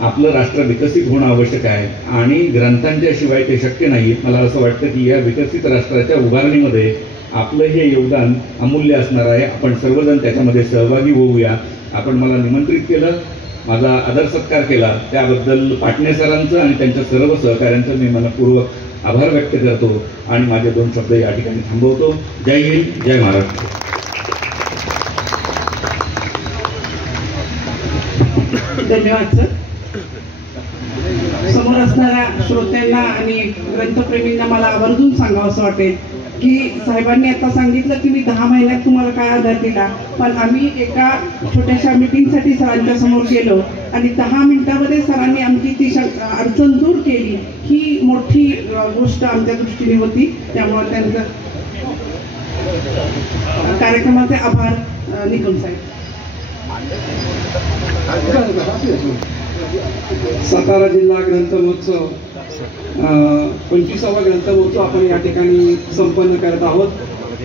आपलं राष्ट्र विकसित होणं आवश्यक आहे आणि ग्रंथांच्या शिवाय ते शक्य नाही. मला असं वाटतं की या विकसित राष्ट्राच्या उभारणीमध्ये आपलं हे योगदान अमूल्य असणार आहे. आपण सर्वजण त्याच्यामध्ये सहभागी होऊया. आपण मला निमंत्रित केलं, माझा आदर सत्कार केला, त्याबद्दल पाटणे सरांचं आणि त्यांच्या सर्व सहकाऱ्यांचं मी मनपूर्वक आभार व्यक्त करतो आणि माझे 2 शब्द या ठिकाणी थांबवतो. जय हिंद, जय महाराष्ट्र. धन्यवाद सर. समोर असणाऱ्या श्रोत्यांना आणि ग्रंथप्रेमींना मला आवर्जून सांगावं असं वाटेल की साहेबांनी आता सांगितलं की मी 10 महिन्यात तुम्हाला काय आधार दिला, पण आम्ही एका छोट्याशा मीटिंगसाठी सरांच्या समोर गेलो आणि 10 मिनिटांमध्ये सरांनी आमची ती अडचण दूर केली. ही मोठी गोष्ट आमच्या दृष्टीने होती. त्यामुळे त्यांचं कार्यक्रमाचे आभार. निकम साहेब. सातारा जिल्हा ग्रंथ महोत्सव 25वा ग्रंथ महोत्सव आपण या ठिकाणी संपन्न करत आहोत.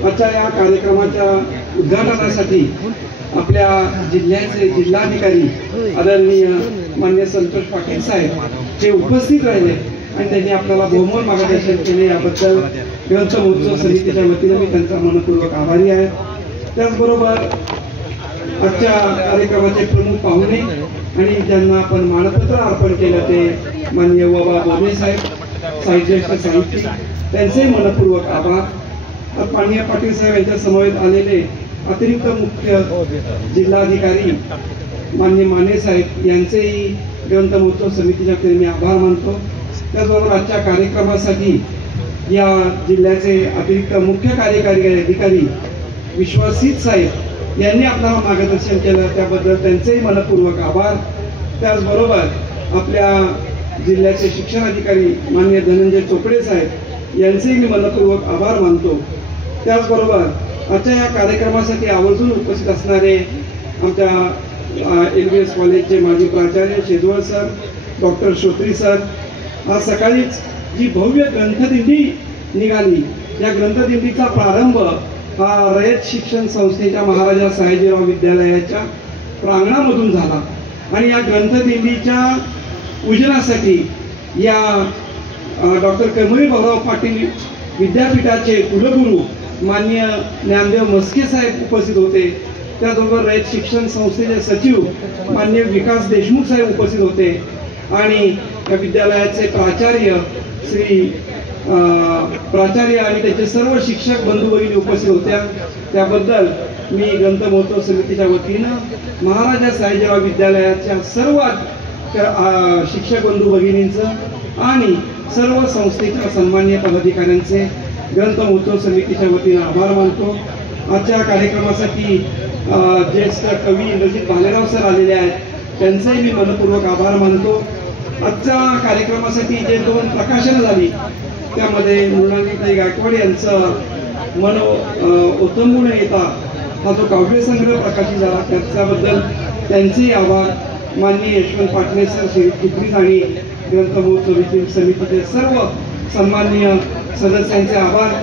आजच्या या कार्यक्रमाच्या उद्घाटनासाठी आपल्या जिल्ह्याचे जिल्हाधिकारी आदरणीय मान्य संतोष पाटील साहेब जे उपस्थित राहिले आणि त्यांनी आपल्याला बहुमोल मार्गदर्शन केले याबद्दल ग्रंथ महोत्सव समितीच्या वतीने मी त्यांचा मनपूर्वक आभारी आहे. त्याचबरोबर आजच्या कार्यक्रमाचे प्रमुख पाहुणे आणि ज्यांना आपण मानपत्र अर्पण केलं ते माननीय वबा बोने साहेब, साहित्यज्येष्ठ साहित्यिक, त्यांचेही मनपूर्वक आभार. माननीय पाटील साहेब यांच्या समवेत आलेले अतिरिक्त मुख्य जिल्हाधिकारी माननीय माने साहेब यांचेही ग्रंथ महोत्सव समितीच्या वतीने मी आभार मानतो. त्याचबरोबर आजच्या कार्यक्रमासाठी या जिल्ह्याचे अतिरिक्त मुख्य कार्यकारी अधिकारी विश्वासित साहेब यांनी आपल्याला मार्गदर्शन केलं त्याबद्दल त्यांचेही मनपूर्वक आभार. त्याचबरोबर आपल्या जिल्ह्याचे शिक्षण अधिकारी माननीय धनंजय चोपडे साहेब यांचेही मी मनपूर्वक आभार मानतो. त्याचबरोबर आजच्या या कार्यक्रमासाठी आवर्जून उपस्थित असणारे आमच्या LBS कॉलेजचे माजी प्राचार्य शेजवळ सर, डॉक्टर श्रोत्री सर, आज सकाळीच जी भव्य ग्रंथदिंडी निघाली या ग्रंथदिंडीचा प्रारंभ हा रयत शिक्षण संस्थेच्या महाराजा सयाजीराव विद्यालयाच्या प्रांगणामधून झाला आणि या ग्रंथदिंडीच्या पूजनासाठी या डॉक्टर कर्मवीर भाऊराव पाटील विद्यापीठाचे कुलगुरू माननीय ज्ञानदेव मस्के साहेब उपस्थित होते. त्याचबरोबर रयत शिक्षण संस्थेचे सचिव माननीय विकास देशमुख साहेब उपस्थित होते आणि या विद्यालयाचे प्राचार्य श्री प्राचार्य आणि त्याचे सर्व शिक्षक बंधू भगिनी उपस्थित होत्या. त्याबद्दल मी ग्रंथ महोत्सव समितीच्या वतीनं महाराजा सयाजीराव विद्यालयाच्या सर्व शिक्षक बंधू भगिनींचं आणि सर्व संस्थेच्या सन्माननीय पदाधिकाऱ्यांचे ग्रंथ महोत्सव समितीच्या वतीनं आभार मानतो. आजच्या कार्यक्रमासाठी ज्येष्ठ कवी इंद्रजित भालेराव सर आलेले आहेत त्यांचेही मी मनपूर्वक आभार मानतो. आजच्या कार्यक्रमासाठी जे 2 प्रकाशनं झाली त्यामध्ये मृणालिताई गायकवाड यांचं मन ओथंबून येता हा जो काव्यसंग्रह प्रकाशित झाला त्याच्याबद्दल त्यांचे आभार. माननीय यशवंत पाटणे सर, श्री चित्रीत आणि ग्रंथमहोत्सव समितीचे सर्व सन्माननीय सदस्यांचे आभार.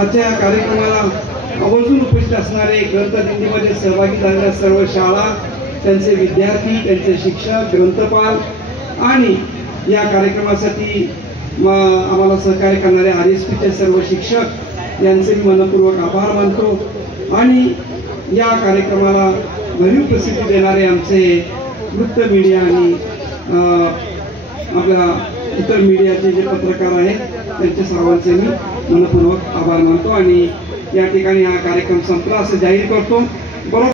आजच्या या कार्यक्रमाला आवर्जून उपस्थित असणारे ग्रंथदिंडीमध्ये सहभागी झालेल्या सर्व शाळा, त्यांचे विद्यार्थी, त्यांचे शिक्षक, ग्रंथपाल आणि या कार्यक्रमासाठी आम्हाला सहकार्य करणारे RSPचे सर्व शिक्षक यांचे मी मनपूर्वक आभार मानतो. आणि या कार्यक्रमाला भरीव प्रसिद्धी देणारे आमचे वृत्त मीडिया आणि आपल्या इतर मीडियाचे जे पत्रकार आहेत त्यांच्या सर्वांचे मी मनपूर्वक आभार मानतो आणि या ठिकाणी हा कार्यक्रम संपला असं जाहीर करतो. बरोबर.